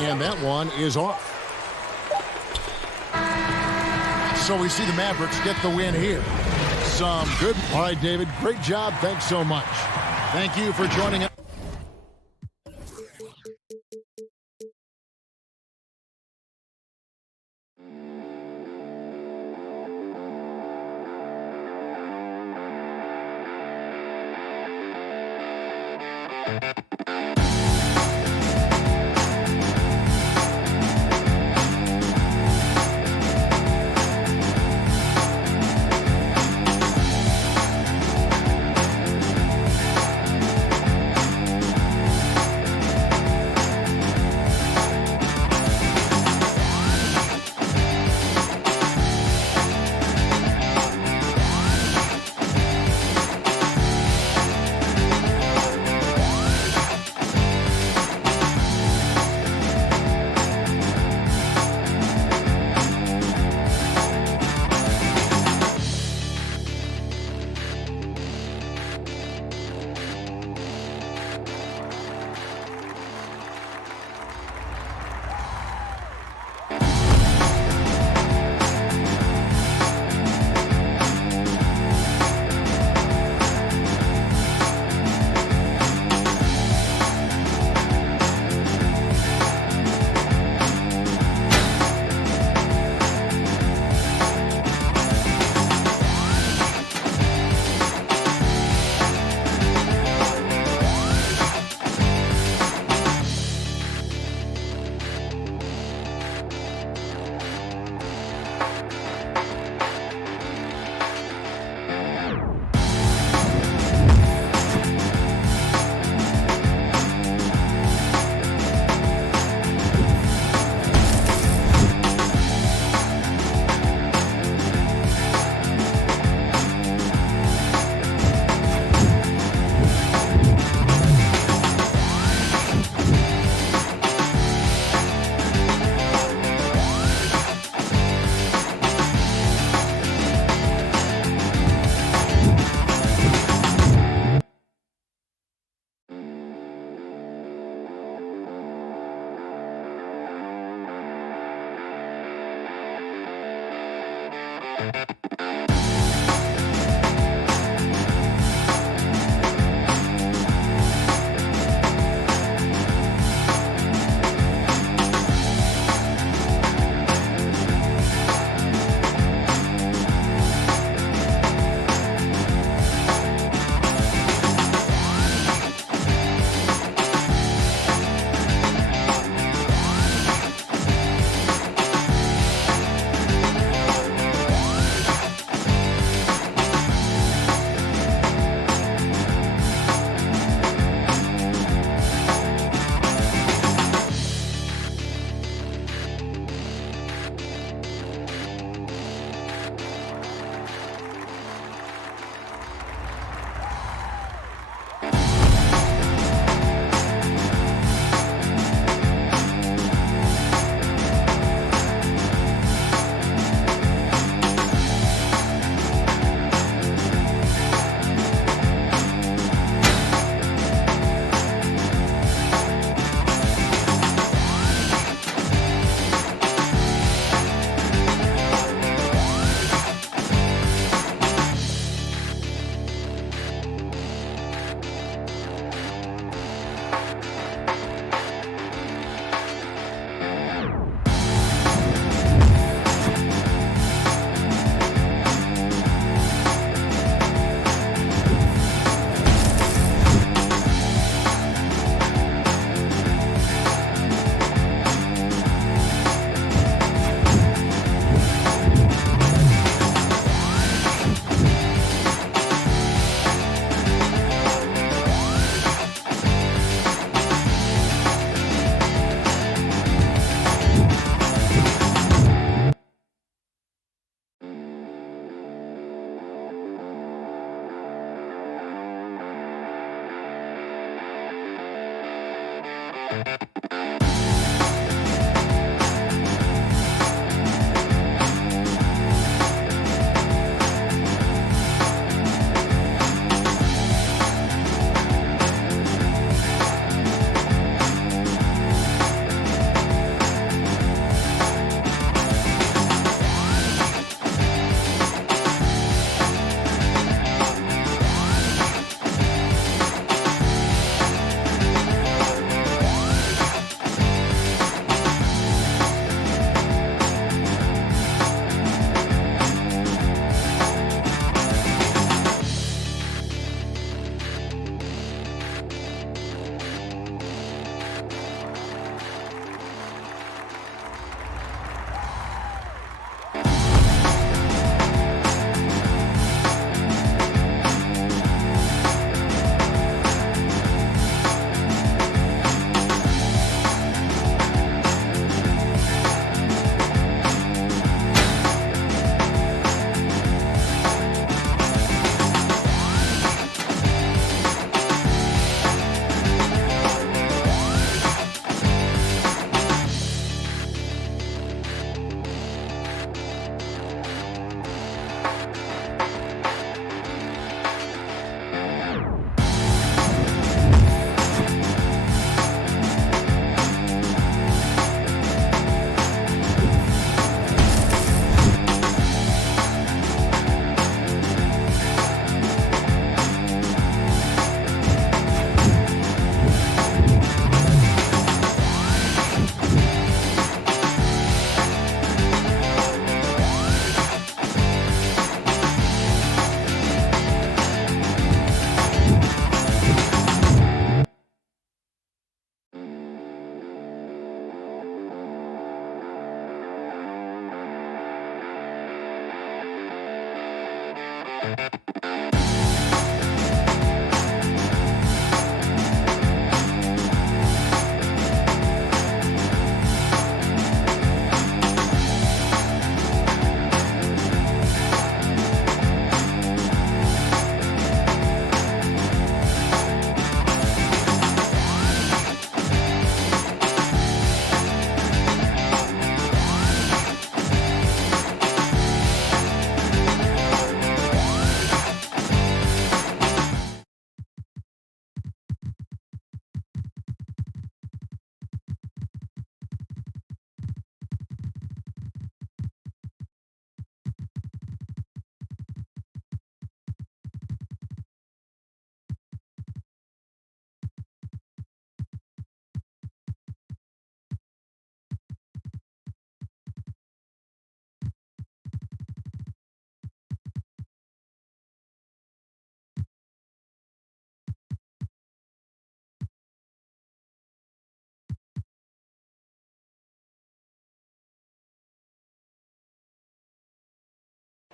And that one is off. So we see the Mavericks get the win here. Some good. All right, David, great job. Thanks so much. Thank you for joining us.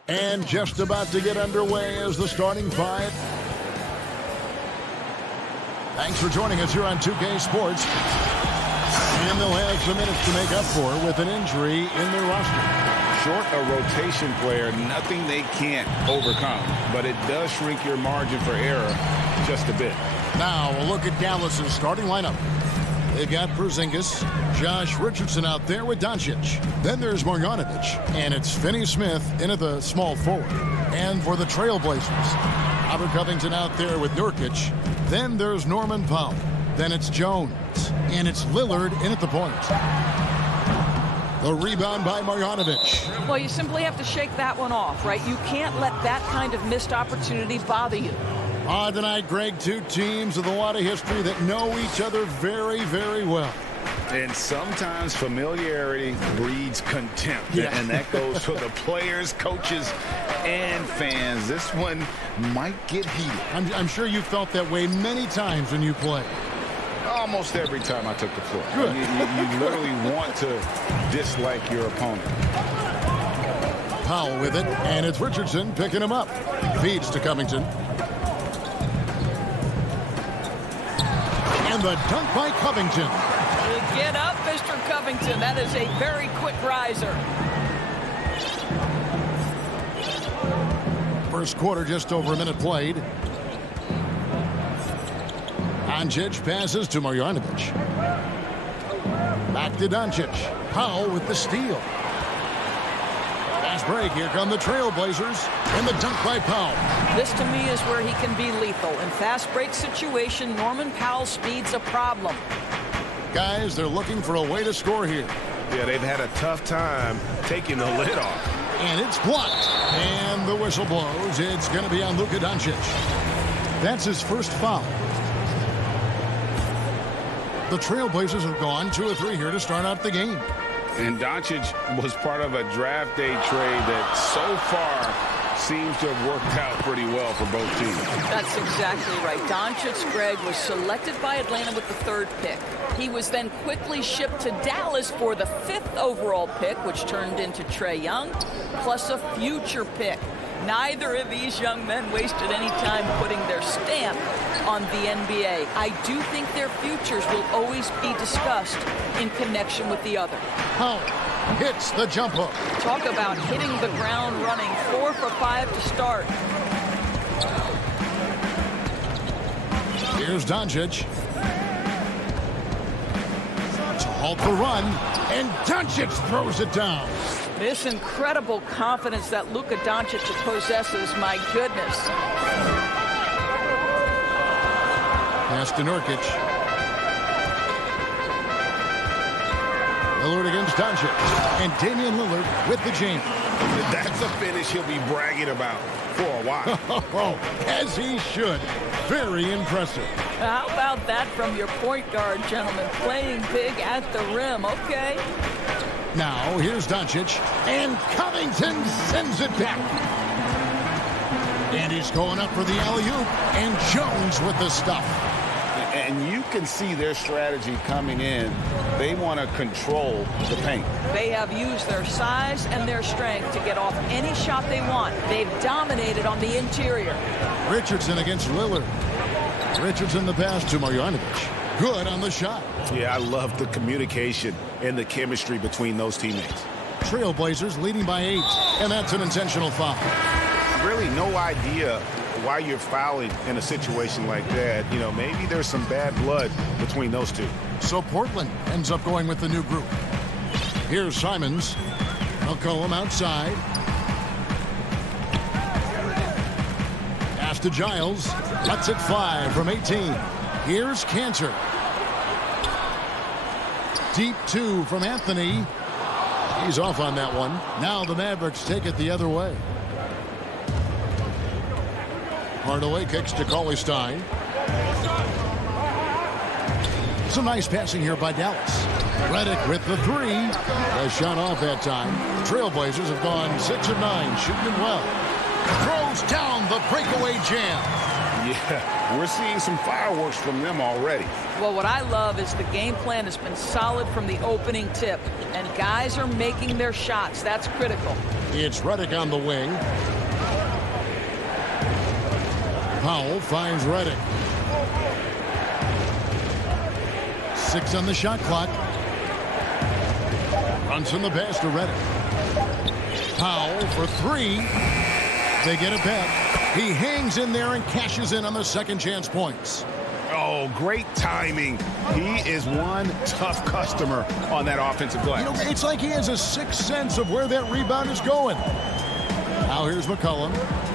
And just about to get underway as the starting five. Thanks for joining us here on 2K Sports. And they'll have some minutes to make up for with an injury in their roster. Short a rotation player, nothing they can't overcome. But it does shrink your margin for error just a bit. Now a look at Dallas's starting lineup. They've got Porzingis, Josh Richardson out there with Doncic. Then there's Marjanovic, and it's Finney Smith in at the small forward. And for the Trailblazers, Robert Covington out there with Nurkic. Then there's Norman Powell. Then it's Jones, and it's Lillard in at the point. The rebound by Marjanovic. Well, you simply have to shake that one off, right? You can't let that kind of missed opportunity bother you. Tonight, Greg, two teams with a lot of history that know each other very, very well. And sometimes familiarity breeds contempt. Yeah. And that goes for the players, coaches, and fans. This one might get heated. I'm sure you felt that way many times when you play. Almost every time I took the floor. Good. You literally want to dislike your opponent. Powell with it, and it's Richardson picking him up. Feeds to Covington. And the dunk by Covington. Get up, Mr. Covington. That is a very quick riser. First quarter, just over a minute played. Doncic passes to Marjanovic. Back to Doncic. Powell with the steal. Fast break. Here come the Trailblazers. And the dunk by Powell. This, to me, is where he can be lethal. In fast break situation, Norman Powell's speed's a problem. Guys, they're looking for a way to score here. Yeah, they've had a tough time taking the lid off. And it's blocked. And the whistle blows. It's going to be on Luka Doncic. That's his first foul. The Trailblazers have gone 2 of 3 here to start out the game. And Doncic was part of a draft day trade that so far seems to have worked out pretty well for both teams. That's exactly right. Doncic, Greg, was selected by Atlanta with the 3rd pick. He was then quickly shipped to Dallas for the 5th overall pick, which turned into Trae Young, plus a future pick. Neither of these young men wasted any time putting their stamp on the NBA. I do think their futures will always be discussed in connection with the other. Powell hits the jump hook. Talk about hitting the ground running. 4 for 5 to start. Here's Doncic. To halt the run, and Doncic throws it down. This incredible confidence that Luka Doncic possesses, my goodness. Pass to Nurkic. Lillard against Doncic. And Damian Lillard with the jam. That's a finish he'll be bragging about for a while. As he should. Very impressive. How about that from your point guard, gentlemen? Playing big at the rim, okay? Now, here's Doncic, and Covington sends it back. And he's going up for the alley-oop, and Jones with the stuff. And you can see their strategy coming in. They want to control the paint. They have used their size and their strength to get off any shot they want. They've dominated on the interior. Richardson against Lillard. Richardson the pass to Marjanovic. Good on the shot. Yeah, I love the communication and the chemistry between those teammates. Trailblazers leading by 8, and that's an intentional foul. Really no idea why you're fouling in a situation like that. You know, maybe there's some bad blood between those two. So Portland ends up going with the new group. Here's Simons. McCollum outside. Pass to Giles. Cuts it 5 from 18. Here's Cantor. Deep 2 from Anthony. He's off on that one. Now the Mavericks take it the other way. Hardaway kicks to Cauley-Stein. Some nice passing here by Dallas. Redick with the 3. A shot off that time. The Trailblazers have gone 6 of 9, shooting it well. Throws down the breakaway jam. Yeah, we're seeing some fireworks from them already. Well, what I love is the game plan has been solid from the opening tip, and guys are making their shots. That's critical. It's Redick on the wing. Powell finds Redick. 6 on the shot clock. Runs from the pass to Redick. Powell for 3. They get it back. He hangs in there and cashes in on the second chance points. Oh, great timing. He is one tough customer on that offensive glass. You know, it's like he has a sixth sense of where that rebound is going. Now here's McCollum.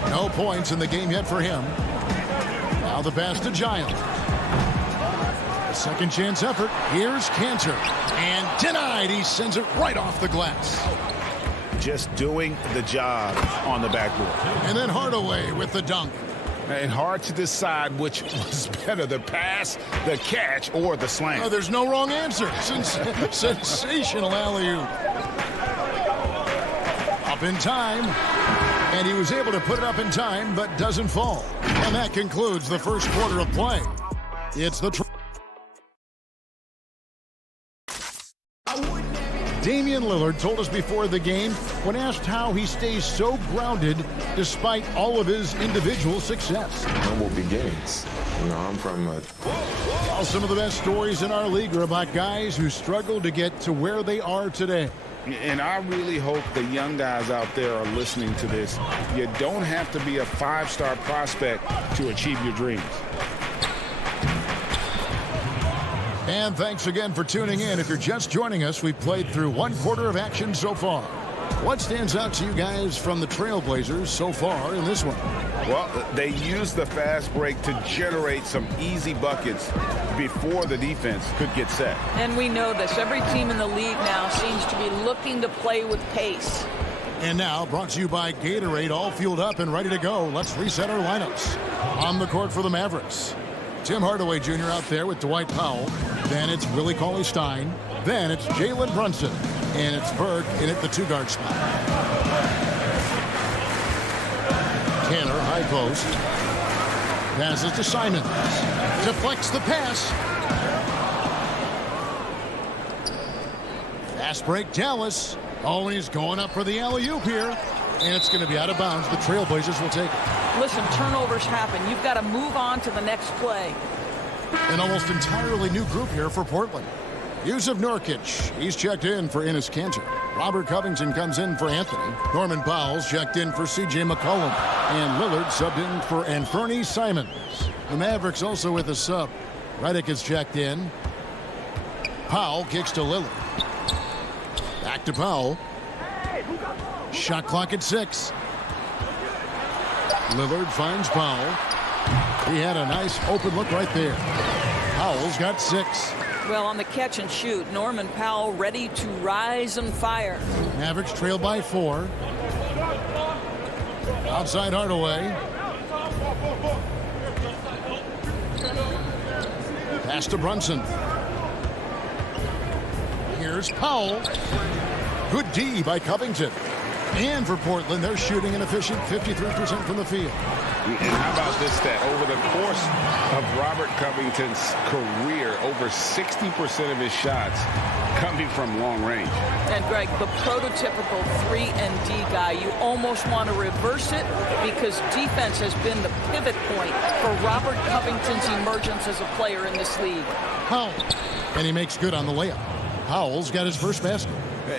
No points in the game yet for him. Now the pass to Giles. A second chance effort. Here's Cantor. And denied. He sends it right off the glass. Just doing the job on the backboard. And then Hardaway with the dunk. And hard to decide which was better, the pass, the catch, or the slam. Oh, there's no wrong answer. Sensational alley-oop. Up in time. And he was able to put it up in time, but doesn't fall. And that concludes the first quarter of play. It's the... Damian Lillard told us before the game, when asked how he stays so grounded despite all of his individual success. Humble beginnings. You know, I'm from a... Well, some of the best stories in our league are about guys who struggled to get to where they are today. And I really hope the young guys out there are listening to this. You don't have to be a 5-star prospect to achieve your dreams. And thanks again for tuning in. If you're just joining us, we've played through one quarter of action so far. What stands out to you guys from the Trailblazers so far in this one? Well, they used the fast break to generate some easy buckets before the defense could get set. And we know this. Every team in the league now seems to be looking to play with pace. And now, brought to you by Gatorade, all fueled up and ready to go. Let's reset our lineups. On the court for the Mavericks, Tim Hardaway Jr. out there with Dwight Powell. Then it's Willie Cauley-Stein. Then it's Jalen Brunson. And it's Burke in at the two-guard spot. Tanner, high post. Passes to Simons. Deflects the pass. Fast break, Dallas. Oh, and he's going up for the alley-oop here. And it's going to be out of bounds. The Trailblazers will take it. Listen, turnovers happen. You've got to move on to the next play. An almost entirely new group here for Portland. Yusuf Nurkic, he's checked in for Enes Kanter. Robert Covington comes in for Anthony. Norman Powell's checked in for C.J. McCollum. And Lillard subbed in for Anthony Simons. The Mavericks also with a sub. Redick is checked in. Powell kicks to Lillard. Back to Powell. Shot clock at 6. Lillard finds Powell. He had a nice open look right there. Powell's got 6. Well, on the catch and shoot, Norman Powell ready to rise and fire. Mavericks trail by 4. Outside Hardaway. Pass to Brunson. Here's Powell. Good D by Covington. And for Portland, they're shooting an efficient 53% from the field. And how about this stat? Over the course of Robert Covington's career, over 60% of his shots coming from long range. And Greg, the prototypical 3-and-D guy, you almost want to reverse it because defense has been the pivot point for Robert Covington's emergence as a player in this league. Powell. And he makes good on the layup. Powell's got his first basket.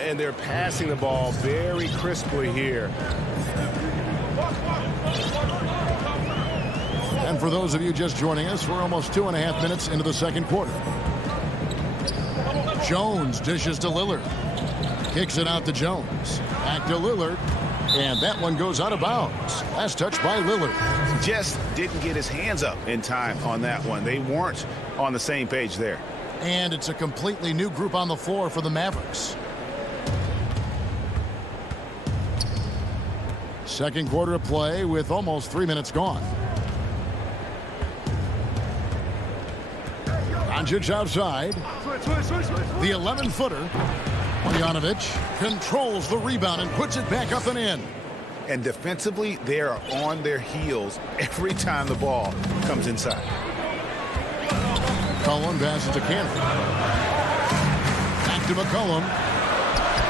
And they're passing the ball very crisply here. And for those of you just joining us, we're almost 2.5 minutes into the second quarter. Jones dishes to Lillard. Kicks it out to Jones. Back to Lillard. And that one goes out of bounds. Last touch by Lillard. Just didn't get his hands up in time on that one. They weren't on the same page there. And it's a completely new group on the floor for the Mavericks. Second quarter of play with almost 3 minutes gone. Doncic outside. The 11-footer. Marjanovic controls the rebound and puts it back up and in. And defensively, they are on their heels every time the ball comes inside. McCollum passes to Kanter. Back to McCollum.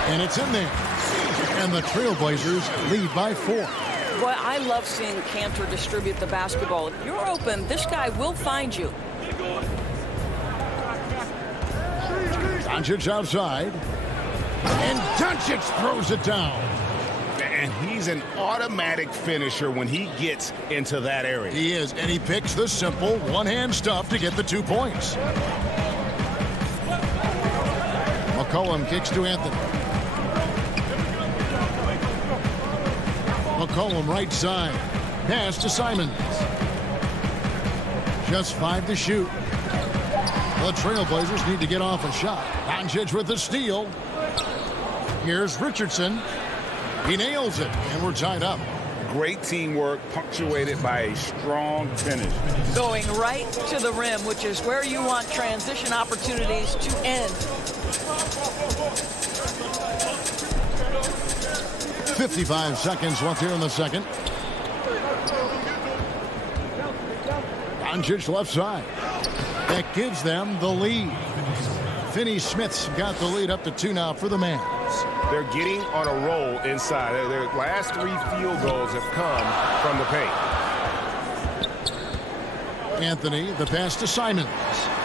And it's in there. And the Trailblazers lead by 4. Boy, I love seeing Kanter distribute the basketball. If you're open, this guy will find you. Doncic outside. And Doncic throws it down. And he's an automatic finisher when he gets into that area. He is, and he picks the simple one-hand stuff to get the 2 points. McCollum kicks to Anthony. McCollum right side. Pass to Simons. Just 5 to shoot. The Trailblazers need to get off a shot. Doncic with the steal. Here's Richardson. He nails it, and we're tied up. Great teamwork, punctuated by a strong finish. Going right to the rim, which is where you want transition opportunities to end. 55 seconds left here in the second. Doncic left side. That gives them the lead. Finney-Smith's got the lead up to 2 now for the Mavs. They're getting on a roll inside. Their last 3 field goals have come from the paint. Anthony, the pass to Simons.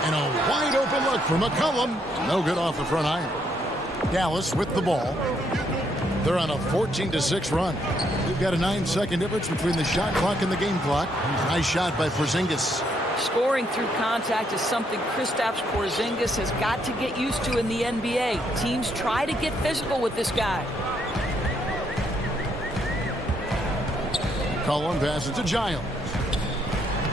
And a wide open look for McCollum. No good off the front iron. Dallas with the ball. They're on a 14-6 run. We've got a 9-second difference between the shot clock and the game clock. Nice shot by Porzingis. Scoring through contact is something Kristaps Porzingis has got to get used to in the NBA. Teams try to get physical with this guy. Cullen passes to Giles.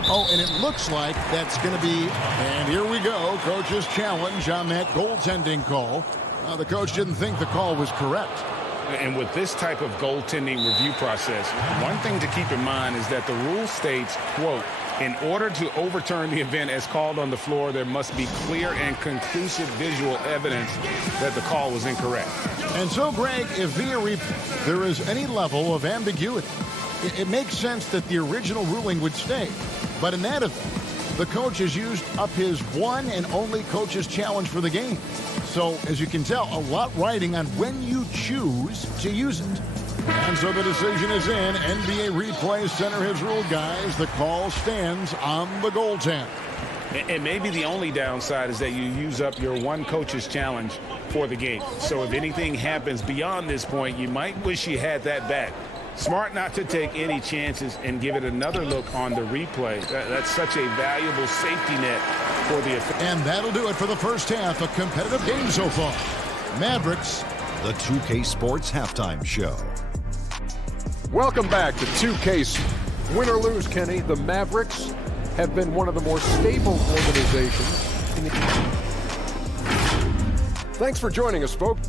Oh, and it looks like that's going to be, and here we go, coach's challenge on that goaltending call. The coach didn't think the call was correct. And with this type of goaltending review process, one thing to keep in mind is that the rule states, quote, in order to overturn the event as called on the floor, there must be clear and conclusive visual evidence that the call was incorrect. And so, Greg, if via there is any level of ambiguity, it makes sense that the original ruling would stay. But in that event, the coach has used up his one and only coach's challenge for the game. So, as you can tell, a lot riding on when you choose to use it. And so the decision is in. NBA Replay Center has ruled, guys. The call stands on the goaltend. And maybe the only downside is that you use up your one coach's challenge for the game. So if anything happens beyond this point, you might wish you had that back. Smart not to take any chances and give it another look on the replay. That's such a valuable safety net for the offense. And that'll do it for the first half. A competitive game so far. Mavericks. The 2K Sports Halftime Show. Welcome back to 2K. Win or lose, Kenny, the Mavericks have been one of the more stable organizations in the... Thanks for joining us, folks.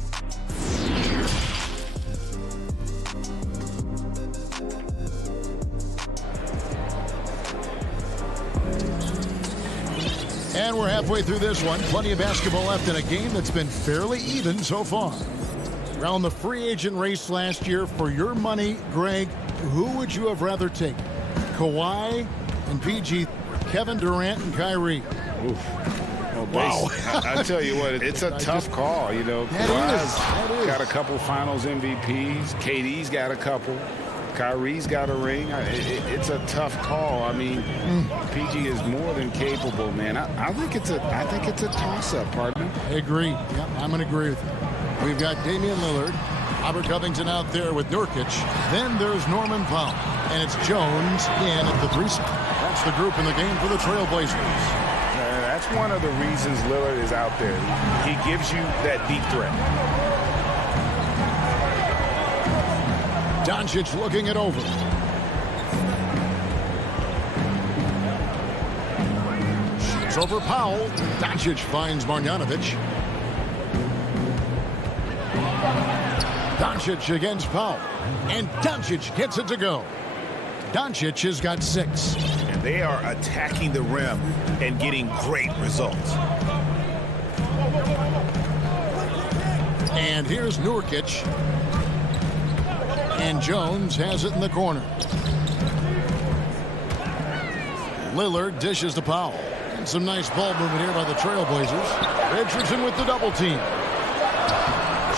And we're halfway through this one. Plenty of basketball left in a game that's been fairly even so far. Around the free agent race last year, for your money, Greg, who would you have rather taken? Kawhi and PG, Kevin Durant and Kyrie. Oof. Well, wow. I tell you what, it's a tough call. You know, Kawhi's got a couple finals MVPs. KD's got a couple. Kyrie's got a ring. It's a tough call. I mean, PG is more than capable, man. I think it's a toss-up, partner. I agree. Yep, I'm going to agree with you. We've got Damian Lillard, Robert Covington out there with Nurkic. Then there's Norman Powell, and it's Jones in at the 3 spot. That's the group in the game for the Trailblazers. That's one of the reasons Lillard is out there. He gives you that deep threat. Doncic looking it over. Shoots over Powell. Doncic finds Marjanovic. Doncic against Powell. And Doncic gets it to go. Doncic has got 6. And they are attacking the rim and getting great results. And here's Nurkic. And Jones has it in the corner. Lillard dishes to Powell. And some nice ball movement here by the Trailblazers. Richardson with the double team.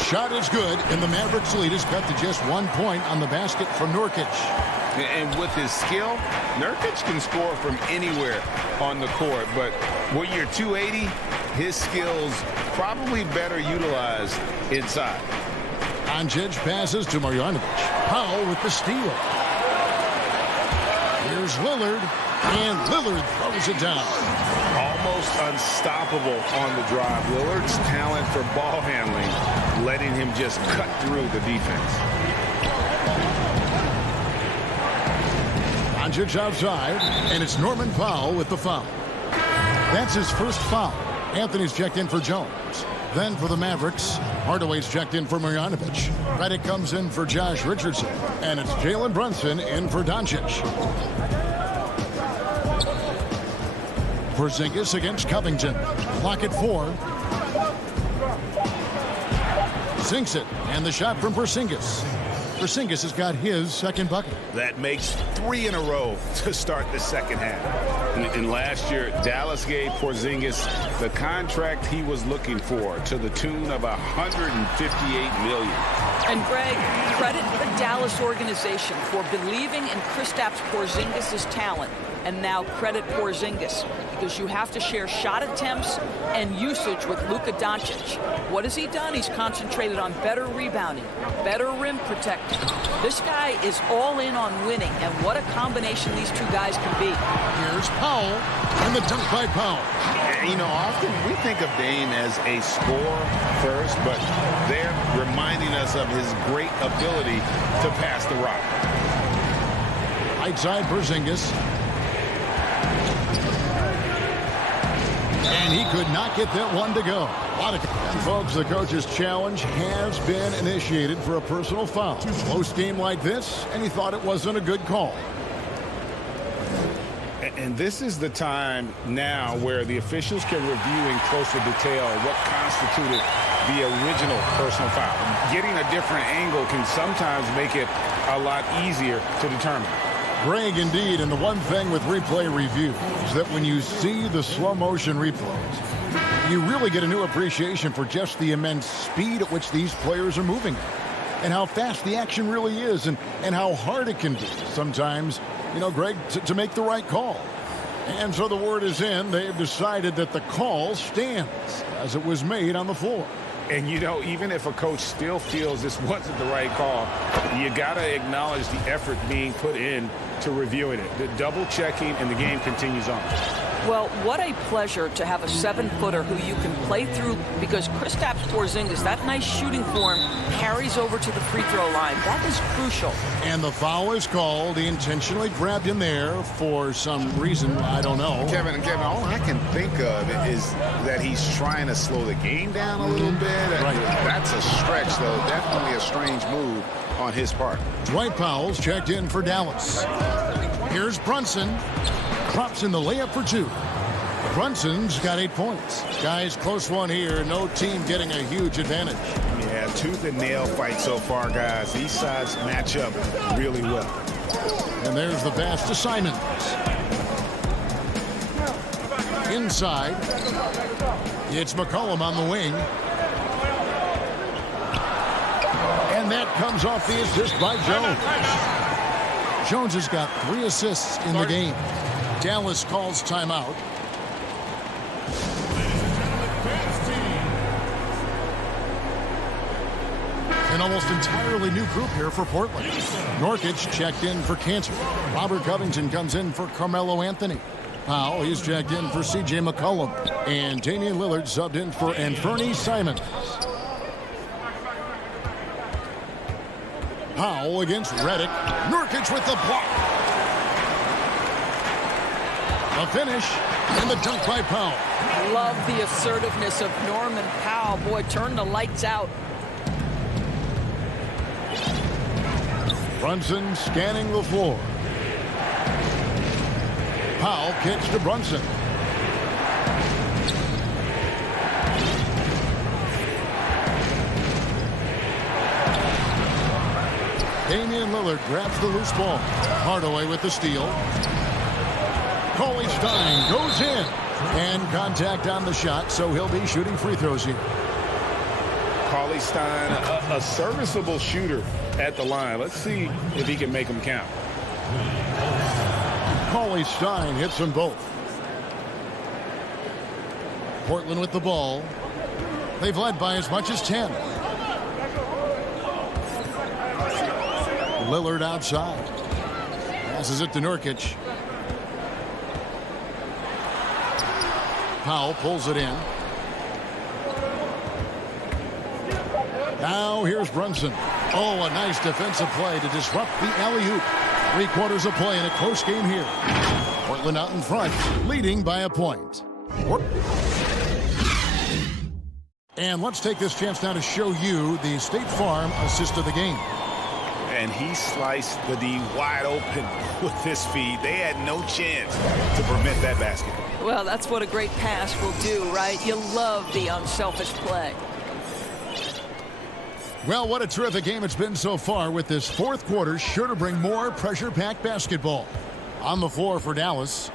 Shot is good, and the Mavericks lead is cut to just 1 point on the basket from Nurkic. And with his skill, Nurkic can score from anywhere on the court. But when you're 280, his skills probably better utilized inside. Doncic passes to Marjanovic. Powell with the steal. Here's Lillard, and Lillard throws it down. Almost unstoppable on the drive. Lillard's talent for ball handling, letting him just cut through the defense. Doncic outside, and it's Norman Powell with the foul. That's his first foul. Anthony's checked in for Jones. Then for the Mavericks, Hardaway's checked in for Marjanovic. Redick comes in for Josh Richardson. And it's Jalen Brunson in for Doncic. Porzingis against Covington. Clock at 4. Sinks it. And the shot from Porzingis. Porzingis has got his second bucket. That makes 3 in a row to start the second half. And last year, Dallas gave Porzingis the contract he was looking for to the tune of $158 million. And Greg, credit the Dallas organization for believing in Kristaps Porzingis' talent. And now credit Porzingis, because you have to share shot attempts and usage with Luka Doncic. What has he done? He's concentrated on better rebounding, better rim protecting, This guy is all in on winning, and what a combination these two guys can be. Here's Powell, and the dunk by Powell. You know, often we think of Dame as a scorer first, but they're reminding us of his great ability to pass the rock. Right side, Porzingis. And he could not get that one to go. And folks, the coach's challenge has been initiated for a personal foul. Close game like this, and he thought it wasn't a good call. And this is the time now where the officials can review in closer detail what constituted the original personal foul. Getting a different angle can sometimes make it a lot easier to determine. Greg, indeed, and the one thing with replay review is that when you see the slow motion replays, you really get a new appreciation for just the immense speed at which these players are moving and how fast the action really is and how hard it can be sometimes, you know, Greg, to make the right call. And so the word is in. They've decided that the call stands as it was made on the floor. And, you know, even if a coach still feels this wasn't the right call, you got to acknowledge the effort being put in to reviewing it. The double checking, and the game continues on. Well, what a pleasure to have a 7-footer who you can play through, because Kristaps Porzingis, that nice shooting form, carries over to the free throw line. That is crucial. And the foul is called. He intentionally grabbed him there for some reason. I don't know. Kevin, all I can think of is that he's trying to slow the game down a little bit. Right. That's a stretch, though. Definitely a strange move on his part. Dwight Powell's checked in for Dallas. Here's Brunson. Drops in the layup for 2. Brunson's got 8 points. Guys, close one here. No team getting a huge advantage. Yeah, tooth and nail fight so far, guys. These sides match up really well. And there's the pass to Simons. Inside. It's McCollum on the wing. And that comes off the assist by Jones. Jones has got 3 assists in the game. Dallas calls timeout. An almost entirely new group here for Portland. Nurkic checked in for Cantor. Robert Covington comes in for Carmelo Anthony. Powell, he's checked in for C.J. McCollum. And Damian Lillard subbed in for Anthony Simons. Powell against Redick. Nurkic with the block. A finish, and the dunk by Powell. Love the assertiveness of Norman Powell. Boy, turn the lights out. Brunson scanning the floor. Powell kicks to Brunson. Damian Lillard grabs the loose ball. Hardaway with the steal. Cauley Stein goes in. And contact on the shot, so he'll be shooting free throws here. Cauley Stein, a serviceable shooter at the line. Let's see if he can make them count. Cauley Stein hits them both. Portland with the ball. They've led by as much as 10. Lillard outside. Passes it to Nurkic. Powell pulls it in. Now here's Brunson. Oh, a nice defensive play to disrupt the alley-oop. 3 quarters of play in a close game here. Portland out in front, leading by a point. And let's take this chance now to show you the State Farm assist of the game. And he sliced the D wide open with his feed. They had no chance to prevent that basket. Well, that's what a great pass will do, right? You love the unselfish play. Well, what a terrific game it's been so far, with this 4th quarter sure to bring more pressure-packed basketball. On the floor for Dallas,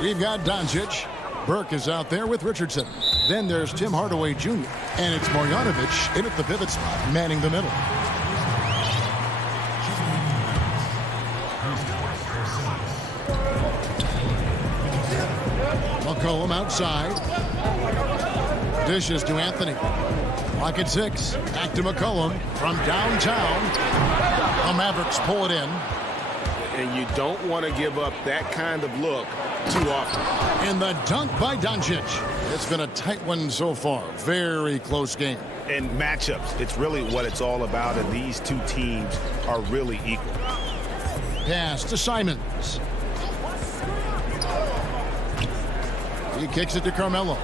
we've got Doncic. Burke is out there with Richardson. Then there's Tim Hardaway Jr. And it's Marjanovic in at the pivot spot, manning the middle. McCollum outside. Dishes to Anthony. Clock at 6. Back to McCollum from downtown. The Mavericks pull it in. And you don't want to give up that kind of look too often. And the dunk by Doncic. It's been a tight one so far. Very close game. And matchups, it's really what it's all about, and these two teams are really equal. Pass to Simons. He kicks it to Carmelo.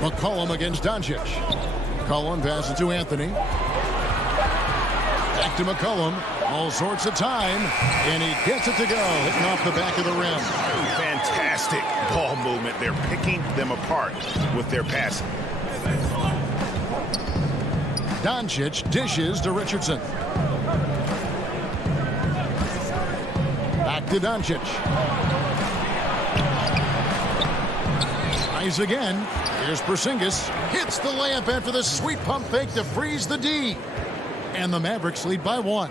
McCollum against Doncic. McCollum passes to Anthony. Back to McCollum. All sorts of time. And he gets it to go. Hitting off the back of the rim. Fantastic ball movement. They're picking them apart with their passing. Doncic dishes to Richardson. Back to Doncic. Tries again. Here's Porzingis. Hits the layup after the sweet pump fake to freeze the D. And the Mavericks lead by 1.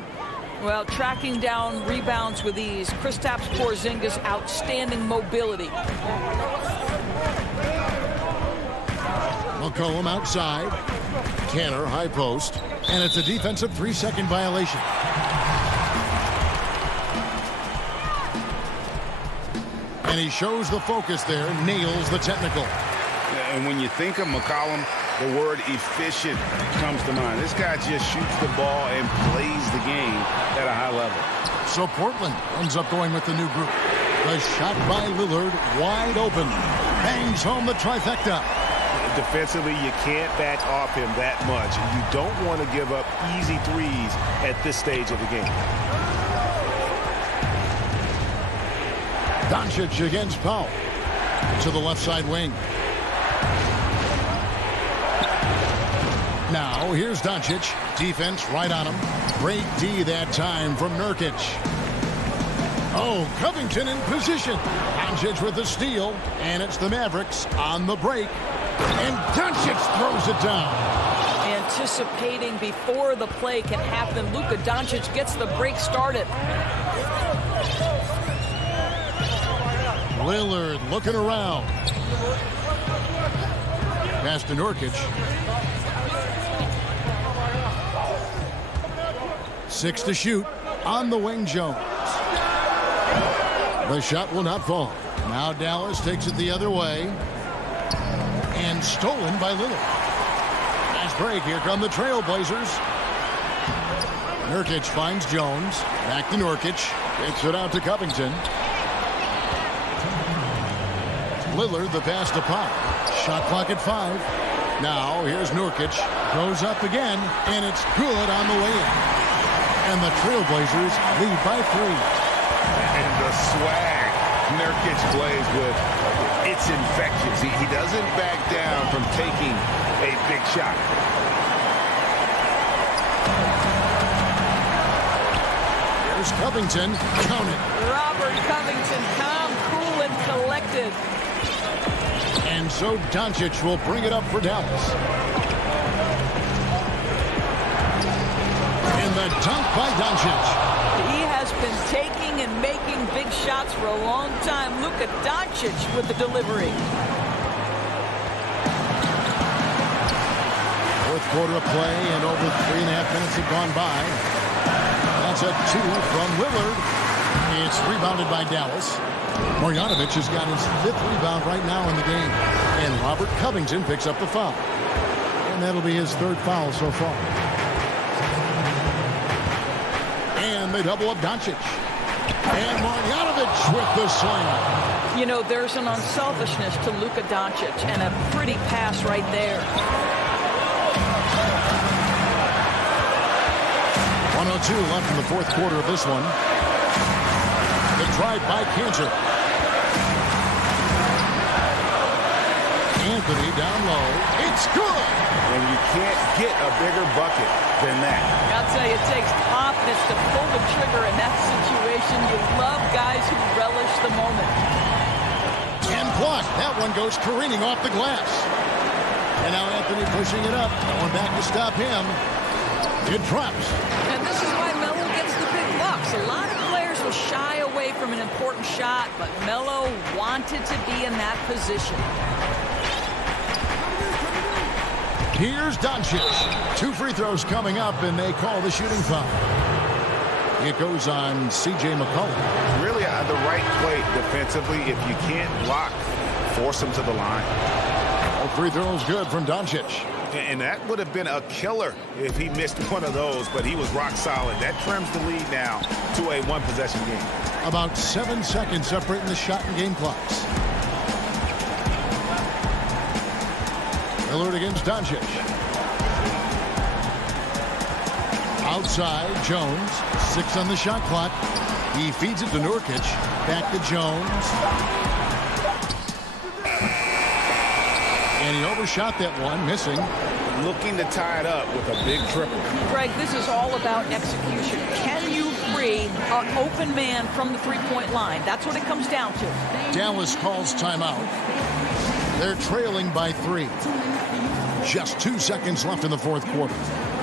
Well, tracking down rebounds with ease. Kristaps Porzingis, outstanding mobility. McCollum outside. Tanner high post. And it's a defensive 3-second violation. And he shows the focus there. Nails the technical. And when you think of McCollum, the word efficient comes to mind. This guy just shoots the ball and plays the game at a high level. So Portland ends up going with the new group. The shot by Lillard, wide open. Bangs home the trifecta. Defensively, you can't back off him that much. You don't want to give up easy threes at this stage of the game. Doncic against Powell. To the left side wing. Now, here's Doncic. Defense right on him. Great D that time from Nurkic. Oh, Covington in position. Doncic with the steal. And it's the Mavericks on the break. And Doncic throws it down. Anticipating before the play can happen, Luka Doncic gets the break started. Lillard looking around. Pass to Nurkic. 6 to shoot. On the wing, Jones. The shot will not fall. Now Dallas takes it the other way. And stolen by Lillard. Fast break. Here come the Trailblazers. Nurkic finds Jones. Back to Nurkic. Kicks it out to Covington. Lillard, the pass to Pop. Shot clock at 5. Now, here's Nurkic. Goes up again, and it's good on the way in. And the Trailblazers lead by 3. And the swag Nurkic plays with, it's infectious. He doesn't back down from taking a big shot. Here's Covington. Count it. Robert Covington, calm, cool, and collected. And so Doncic will bring it up for Dallas. And the dunk by Doncic. He has been taking and making big shots for a long time. Luka Doncic with the delivery. Fourth quarter of play, and over 3.5 minutes have gone by. That's a 2 from Lillard. It's rebounded by Dallas. Marjanovic has got his 5th rebound right now in the game. And Robert Covington picks up the foul. And that'll be his 3rd foul so far. And they double up Doncic. And Marjanovic with the slam. You know, there's an unselfishness to Luka Doncic, and a pretty pass right there. 1:02 left in the 4th quarter of this one. The drive by Cantor. Anthony down low. It's good. And you can't get a bigger bucket than that. I'll tell you, it takes confidence to pull the trigger in that situation. You love guys who relish the moment. And blocked. That one goes careening off the glass. And now Anthony pushing it up. Going back to stop him. It drops. And this is why Melo gets the big bucks. A lot of players will shy away from an important shot, but Melo wanted to be in that position. Here's Doncic. 2 free throws coming up, and they call the shooting foul. It goes on C.J. McCollum. Really the right play defensively. If you can't block, force him to the line. All free throws good from Doncic. And that would have been a killer if he missed one of those, but he was rock solid. That trims the lead now to a 1-possession game. About 7 seconds separating the shot and game clocks. Lillard against Doncic. Outside, Jones. 6 on the shot clock. He feeds it to Nurkic. Back to Jones. And he overshot that one, missing. Looking to tie it up with a big triple. Greg, this is all about execution. Can you free an open man from the three-point line? That's what it comes down to. Dallas calls timeout. They're trailing by 3. Just 2 seconds left in the fourth quarter.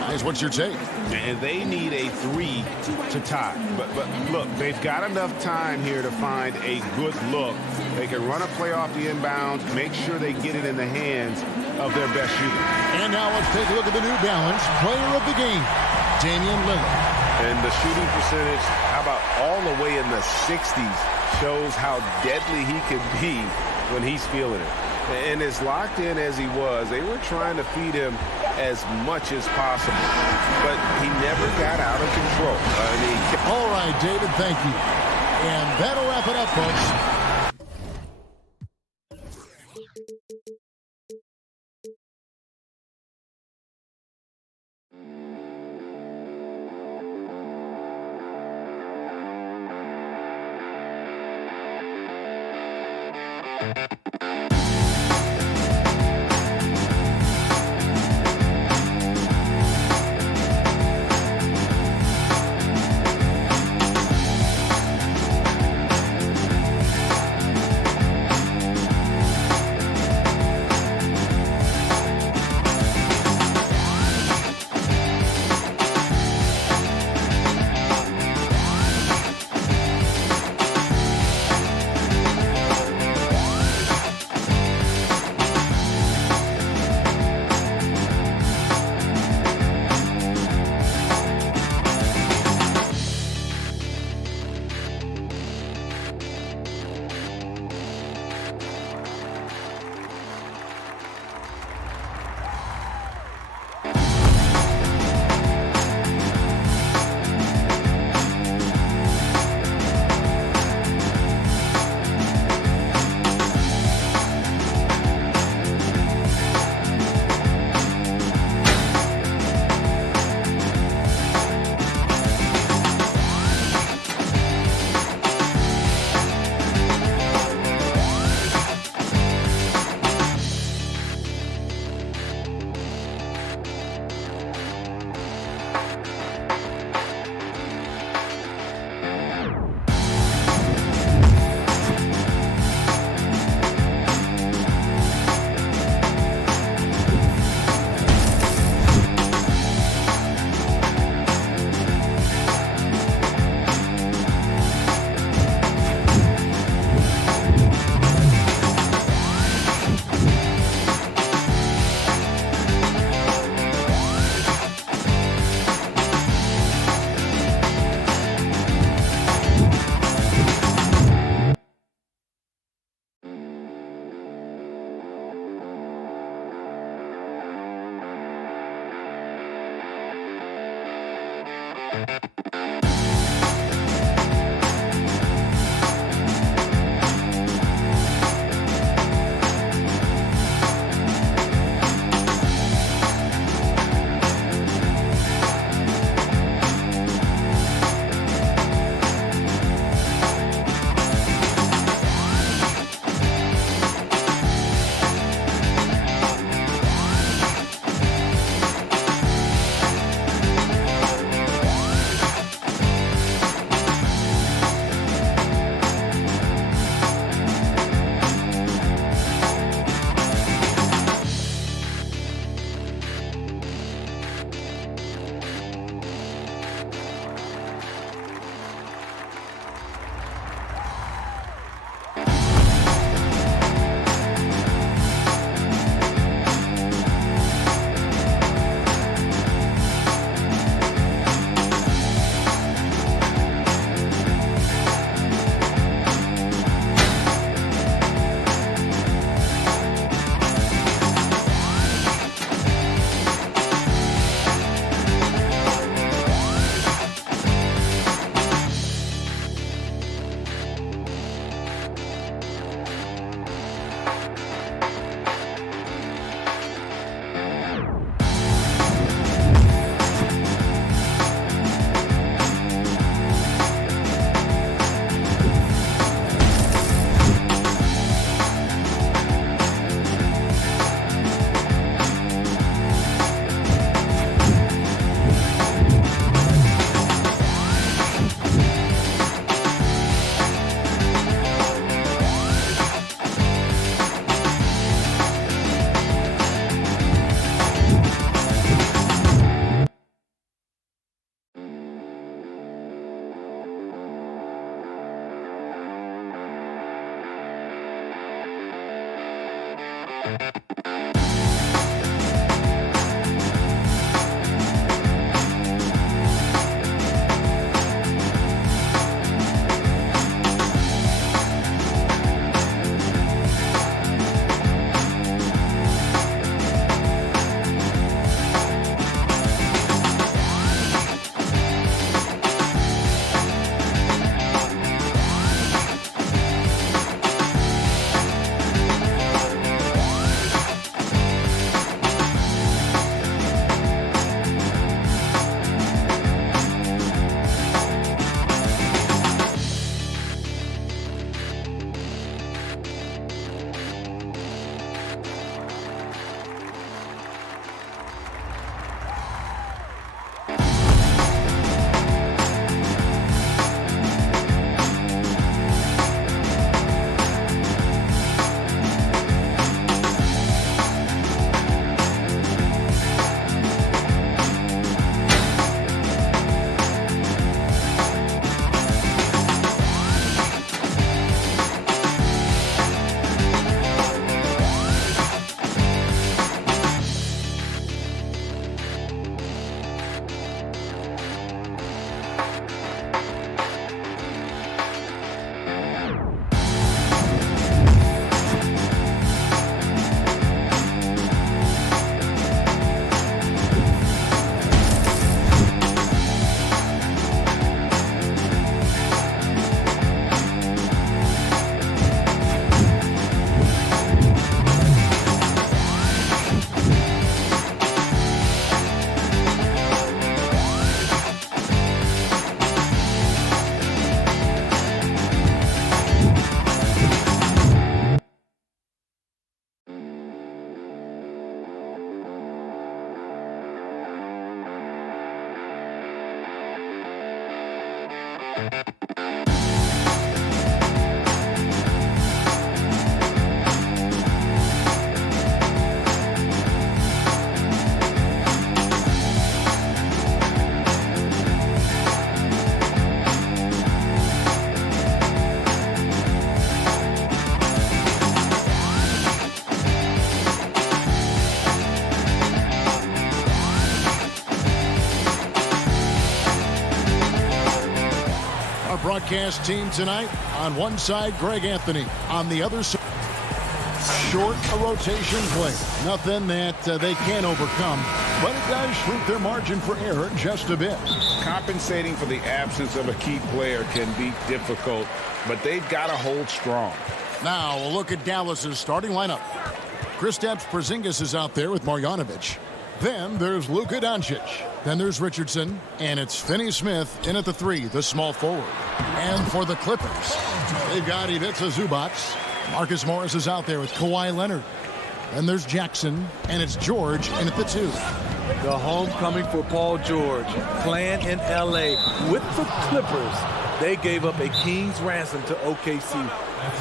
Guys, what's your take? And they need a 3 to tie. But look, they've got enough time here to find a good look. They can run a play off the inbounds, make sure they get it in the hands of their best shooter. And now let's take a look at the New Balance player of the game, Damian Lillard. And the shooting percentage, how about all the way in the 60s, shows how deadly he could be when he's feeling it. And as locked in as he was, they were trying to feed him as much as possible. But he never got out of control. All right, David, thank you. And that'll wrap it up, folks. Broadcast team tonight. On one side, Greg Anthony. On the other side, short a rotation play. Nothing that they can't overcome, but it does shrink their margin for error just a bit. Compensating for the absence of a key player can be difficult, but they've got to hold strong. Now we'll look at Dallas's starting lineup. Kristaps Porzingis is out there with Marjanovic. Then there's Luka Doncic. Then there's Richardson. And it's Finney-Smith in at the 3, the small forward. And for the Clippers, they've got Ivica Zubac. Marcus Morris is out there with Kawhi Leonard. Then there's Jackson. And it's George in at the 2. The homecoming for Paul George. Playing in L.A. with the Clippers. They gave up a king's ransom to OKC.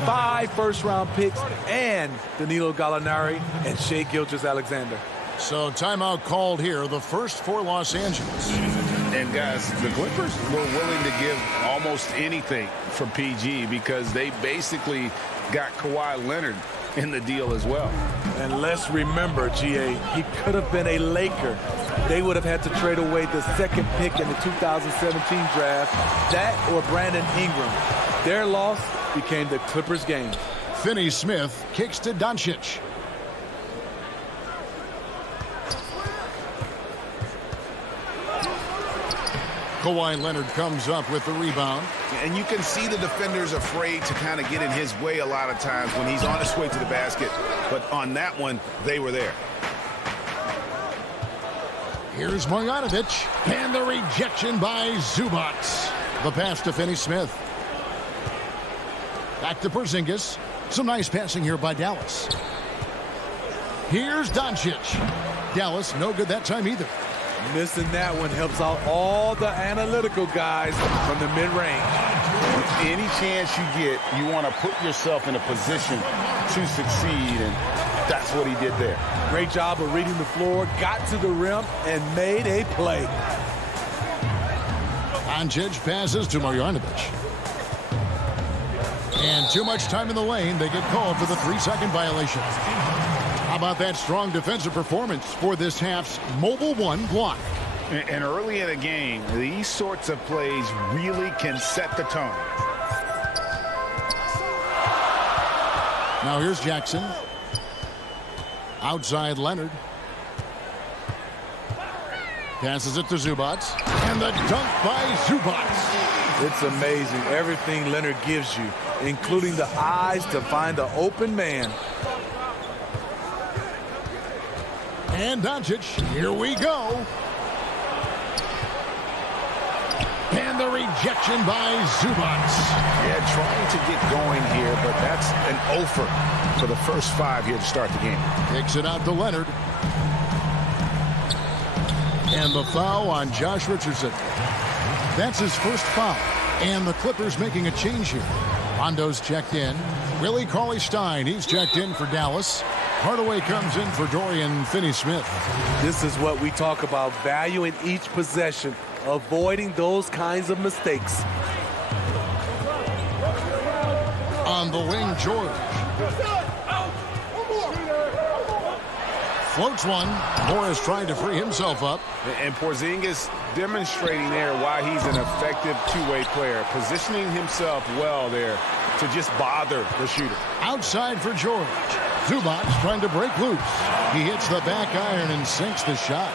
5 first-round picks and Danilo Gallinari and Shai Gilgeous-Alexander. So timeout called here, the first for Los Angeles. And guys, the Clippers were willing to give almost anything for PG because they basically got Kawhi Leonard in the deal as well. And let's remember, GA, he could have been a Laker. They would have had to trade away the 2nd pick in the 2017 draft, that or Brandon Ingram. Their loss became the Clippers' game. Finney-Smith kicks to Doncic. Kawhi Leonard comes up with the rebound. And you can see the defenders afraid to kind of get in his way a lot of times when he's on his way to the basket. But on that one, they were there. Here's Marjanovic. And the rejection by Zubac. The pass to Finney-Smith. Back to Porzingis. Some nice passing here by Dallas. Here's Doncic. Dallas, no good that time either. Missing that one helps out all the analytical guys from the mid-range. Any chance you get, you want to put yourself in a position to succeed, and that's what he did there. Great job of reading the floor, got to the rim, and made a play. Doncic passes to Marjanovic. And too much time in the lane. They get called for the 3-second violation. How about that strong defensive performance for this half's Mobile One block? And early in the game, these sorts of plays really can set the tone. Now here's Jackson. Outside Leonard. Passes it to Zubac. And the dunk by Zubac. It's amazing everything Leonard gives you, including the eyes to find the open man. And Doncic, here we go. And the rejection by Zubac. Yeah, trying to get going here, but that's an offer for the first 5 here to start the game. Takes it out to Leonard. And the foul on Josh Richardson. That's his first foul. And the Clippers making a change here. Rondo's checked in. Willie Cauley-Stein, he's checked in for Dallas. Hardaway comes in for Dorian Finney-Smith. This is what we talk about, value in each possession, avoiding those kinds of mistakes. On the wing, George. Floats one. Morris trying to free himself up. And Porzingis demonstrating there why he's an effective two-way player, positioning himself well there to just bother the shooter. Outside for George. Zubac trying to break loose. He hits the back iron and sinks the shot.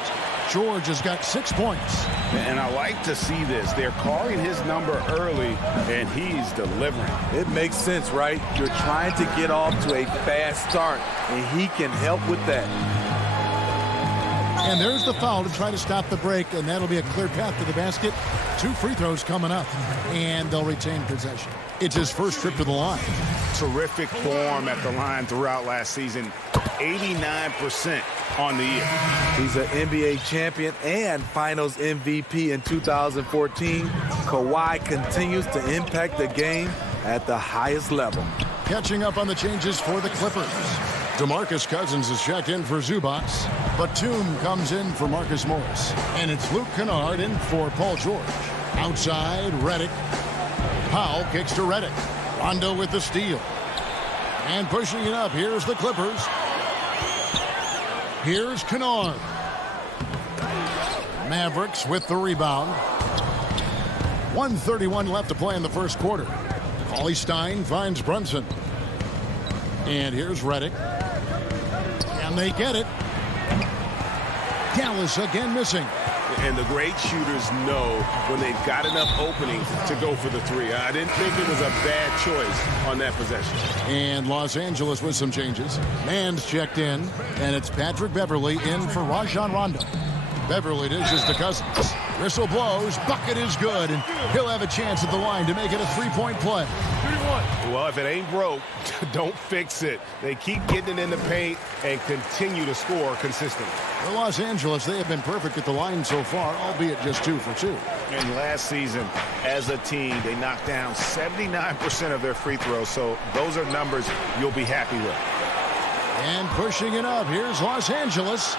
George has got 6 points. And I like to see this. They're calling his number early, and he's delivering. It makes sense, right? You're trying to get off to a fast start, and he can help with that. And there's the foul to try to stop the break, and that'll be a clear path to the basket. 2 free throws coming up, and they'll retain possession. It's his first trip to the line. Terrific form at the line throughout last season. 89% on the year. He's an NBA champion and Finals MVP in 2014. Kawhi continues to impact the game at the highest level. Catching up on the changes for the Clippers. DeMarcus Cousins is checked in for Zubac. Batum comes in for Marcus Morris. And it's Luke Kennard in for Paul George. Outside, Redick. Powell kicks to Redick. Rondo with the steal. And pushing it up, here's the Clippers. Here's Kennard. Mavericks with the rebound. 1:31 left to play in the first quarter. Cauley Stein finds Brunson. And here's Redick. And they get it. Dallas again missing. And the great shooters know when they've got enough opening to go for the three. I didn't think it was a bad choice on that possession. And Los Angeles with some changes. Mann's checked in, and it's Patrick Beverley in for Rajon Rondo. Beverley dishes to Cousins. Whistle blows, bucket is good, and he'll have a chance at the line to make it a three-point play. Well, if it ain't broke, don't fix it. They keep getting it in the paint and continue to score consistently. For Los Angeles, they have been perfect at the line so far, albeit just 2 for 2. And last season, as a team, they knocked down 79% of their free throws, so those are numbers you'll be happy with. And pushing it up, here's Los Angeles.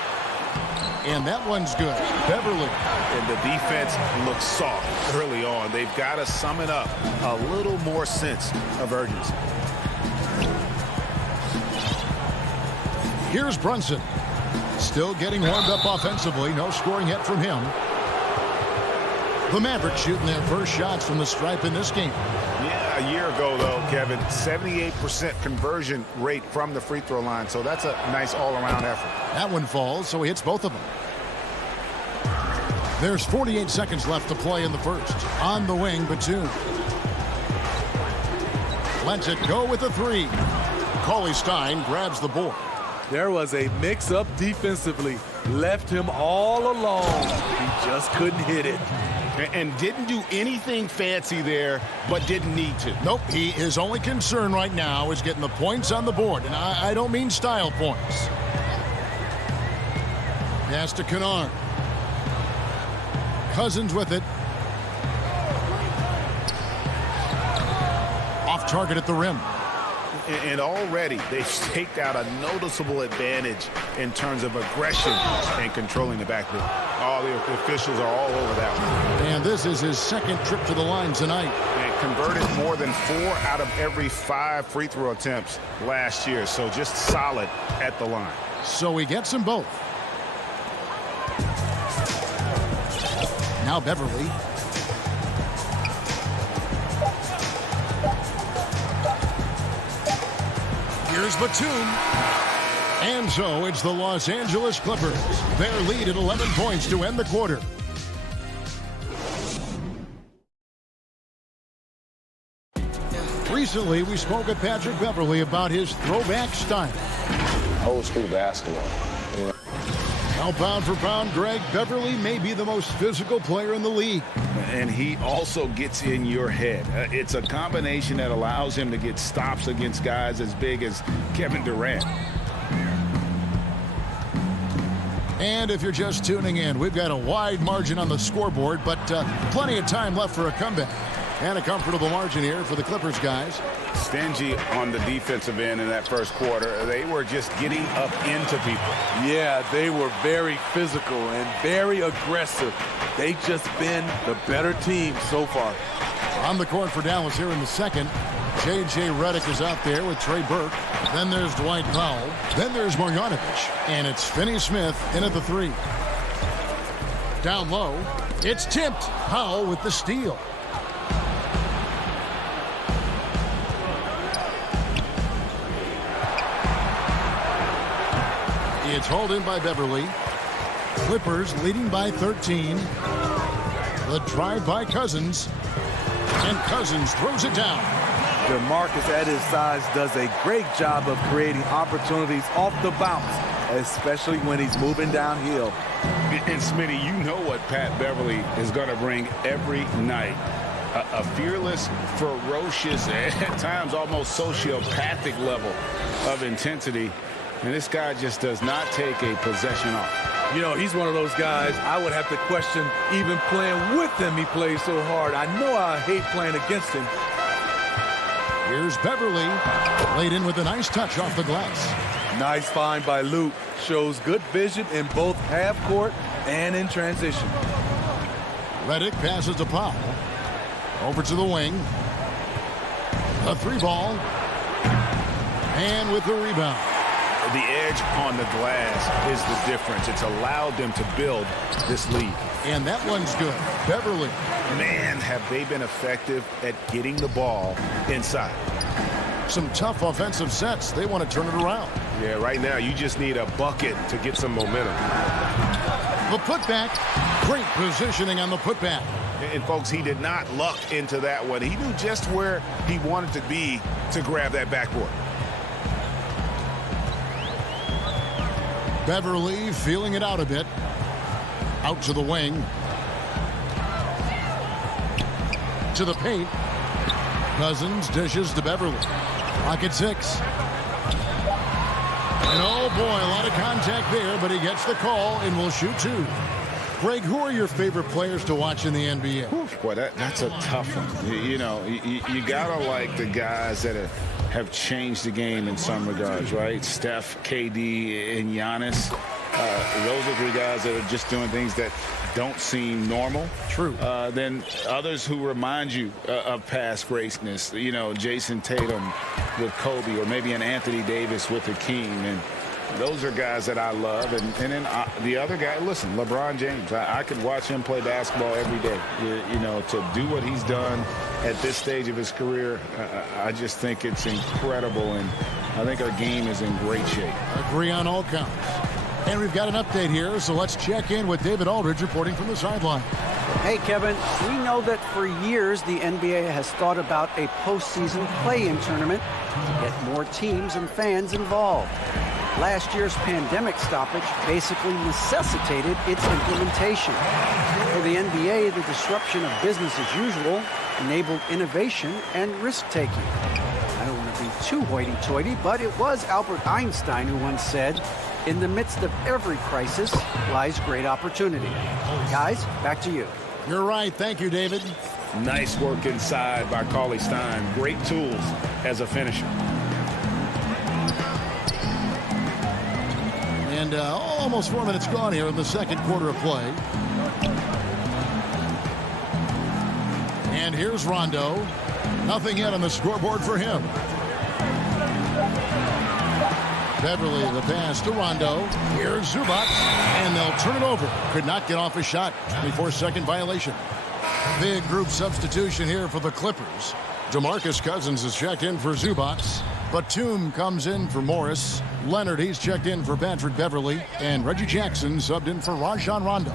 And that one's good. Beverley. And the defense looks soft early on. They've got to sum it up. A little more sense of urgency. Here's Brunson. Still getting warmed up offensively. No scoring yet from him. The Mavericks shooting their first shots from the stripe in this game. Yeah, a year ago, though, Kevin, 78% conversion rate from the free throw line. So that's a nice all-around effort. That one falls, so he hits both of them. There's 48 seconds left to play in the first. On the wing, Batum. Lets it go with a three. Cauley Stein grabs the board. There was a mix-up defensively. Left him all alone. He just couldn't hit it. And didn't do anything fancy there, but didn't need to. Nope, his only concern right now is getting the points on the board. And I don't mean style points. Pass to Kennard. Cousins with it. Off target at the rim. And already they've staked out a noticeable advantage in terms of aggression and controlling the backboard. All the officials are all over that one. And this is his second trip to the line tonight. And converted more than 4 out of every 5 free throw attempts last year. So just solid at the line. So he gets them both. Now Beverley. Here's Batum. And so it's the Los Angeles Clippers. Their lead at 11 points to end the quarter. Recently, we spoke with Patrick Beverley about his throwback style. Old school basketball. Yeah. Now, pound for pound, Greg, Beverley may be the most physical player in the league. And he also gets in your head. It's a combination that allows him to get stops against guys as big as Kevin Durant. And if you're just tuning in, we've got a wide margin on the scoreboard, but plenty of time left for a comeback. And a comfortable margin here for the Clippers guys. Stingy on the defensive end in that first quarter. They were just getting up into people. Yeah, they were very physical and very aggressive. They've just been the better team so far. On the court for Dallas here in the second. J.J. Redick is out there with Trey Burke. Then there's Dwight Powell. Then there's Marjanovic. And it's Finney-Smith in at the three. Down low. It's tipped. Powell with the steal. It's hauled in by Beverley. Clippers leading by 13. The drive by Cousins. And Cousins throws it down. DeMarcus at his size does a great job of creating opportunities off the bounce, especially when he's moving downhill. And Smitty, you know what Pat Beverley is going to bring every night. A fearless, ferocious, at times almost sociopathic level of intensity. And this guy just does not take a possession off. You know, he's one of those guys I would have to question even playing with him. He plays so hard. I know I hate playing against him. Here's Beverly. Laid in with a nice touch off the glass. Nice find by Luke. Shows good vision in both half court and in transition. Reddick passes to Powell. Over to the wing. A 3-ball. And with the rebound. The edge on the glass is the difference. It's allowed them to build this lead. And that one's good. Beverly. Man, have they been effective at getting the ball inside. Some tough offensive sets. They want to turn it around. Yeah, right now you just need a bucket to get some momentum. The putback. Great positioning on the putback. And folks, he did not luck into that one. He knew just where he wanted to be to grab that backboard. Beverly feeling it out a bit. Out to the wing. To the paint. Cousins dishes to Beverly. Pocket 6. And oh boy, a lot of contact there, but he gets the call and will shoot 2. Greg, who are your favorite players to watch in the NBA? Boy, that's a tough one. You know, you gotta like the guys that have changed the game in some regards, right? Steph, KD, and Giannis. Those are 3 guys that are just doing things that don't seem normal. True. Then others who remind you of past greatness. You know, Jason Tatum with Kobe, or maybe an Anthony Davis with Hakeem. And those are guys that I love. And then the other guy, listen, LeBron James. I could watch him play basketball every day. You know, to do what he's done at this stage of his career, I just think it's incredible. And I think our game is in great shape. Agree on all counts. And we've got an update here, so let's check in with David Aldridge reporting from the sideline. Hey, Kevin, we know that for years the NBA has thought about a postseason play-in tournament to get more teams and fans involved. Last year's pandemic stoppage basically necessitated its implementation. For the NBA, the disruption of business as usual enabled innovation and risk-taking. I don't want to be too hoity-toity, but it was Albert Einstein who once said, "In the midst of every crisis lies great opportunity." Guys, back to you. You're right. Thank you, David. Nice work inside by Cauley Stein. Great tools as a finisher. And almost 4 minutes gone here in the second quarter of play. And here's Rondo. Nothing yet on the scoreboard for him. Beverly, the pass to Rondo. Here's Zubac, and they'll turn it over. Could not get off a shot. 24-second violation. Big group substitution here for the Clippers. DeMarcus Cousins is checked in for Zubac. Batum comes in for Morris. Leonard, he's checked in for Patrick Beverly. And Reggie Jackson subbed in for Rajon Rondo.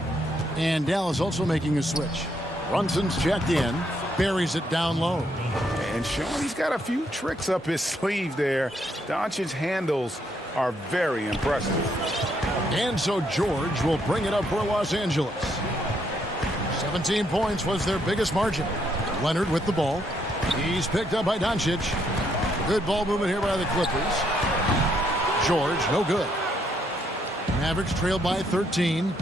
And Dallas also making a switch. Brunson's checked in. Buries it down low. And Sean, he's got a few tricks up his sleeve there. Doncic's handles are very impressive. And so George will bring it up for Los Angeles. 17 points was their biggest margin. Leonard with the ball. He's picked up by Doncic. Good ball movement here by the Clippers. George, no good. Mavericks trailed by 13.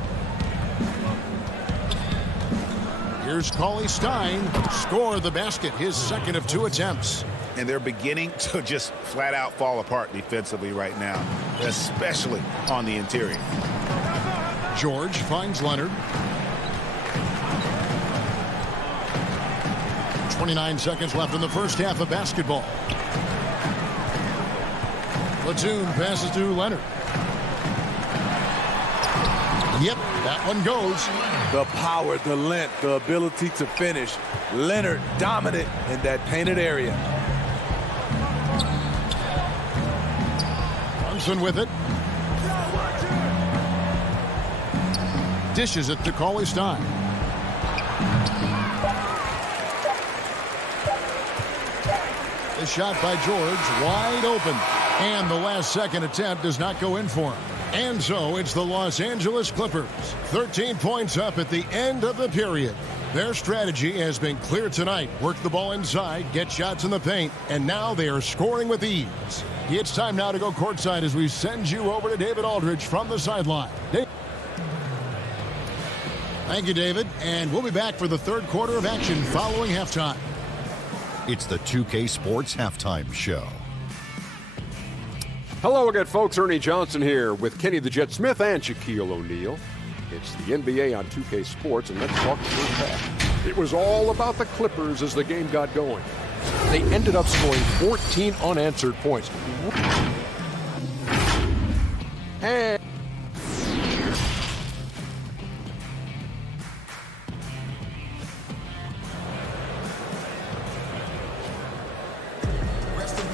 Here's Cauley Stein. Score the basket, his second of 2 attempts. And they're beginning to just flat out fall apart defensively right now, especially on the interior. George finds Leonard. 29 seconds left in the first half of basketball. Batum passes to Leonard. Yep, that one goes. The power, the length, the ability to finish. Leonard dominant in that painted area. Brunson with it. Dishes it to Cauley Stein. The shot by George, wide open. And the last second attempt does not go in for him. And so it's the Los Angeles Clippers. 13 points up at the end of the period. Their strategy has been clear tonight. Work the ball inside, get shots in the paint, and now they are scoring with ease. It's time now to go courtside as we send you over to David Aldridge from the sideline. Thank you, David. And we'll be back for the third quarter of action following halftime. It's the 2K Sports Halftime Show. Hello again, folks. Ernie Johnson here with Kenny the Jet Smith and Shaquille O'Neal. It's the NBA on 2K Sports, and let's talk the first half. It was all about the Clippers as the game got going. They ended up scoring 14 unanswered points.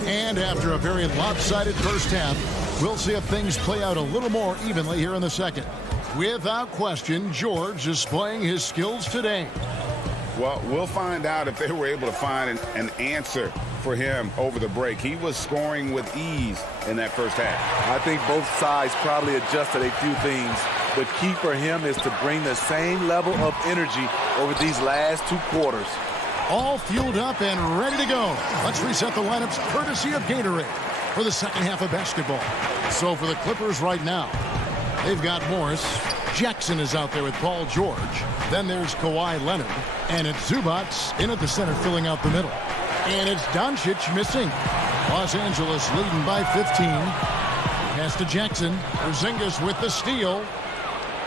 And after a very lopsided first half, we'll see if things play out a little more evenly here in the second. Without question, George displaying his skills today. Well, we'll find out if they were able to find an answer for him over the break. He was scoring with ease in that first half. I think both sides probably adjusted a few things. The key for him is to bring the same level of energy over these last two quarters. All fueled up and ready to go. Let's reset the lineups courtesy of Gatorade for the second half of basketball. So for the Clippers right now, they've got Morris. Jackson is out there with Paul George. Then there's Kawhi Leonard. And it's Zubats in at the center filling out the middle. And it's Doncic missing. Los Angeles leading by 15. Pass to Jackson. Porzingis with the steal.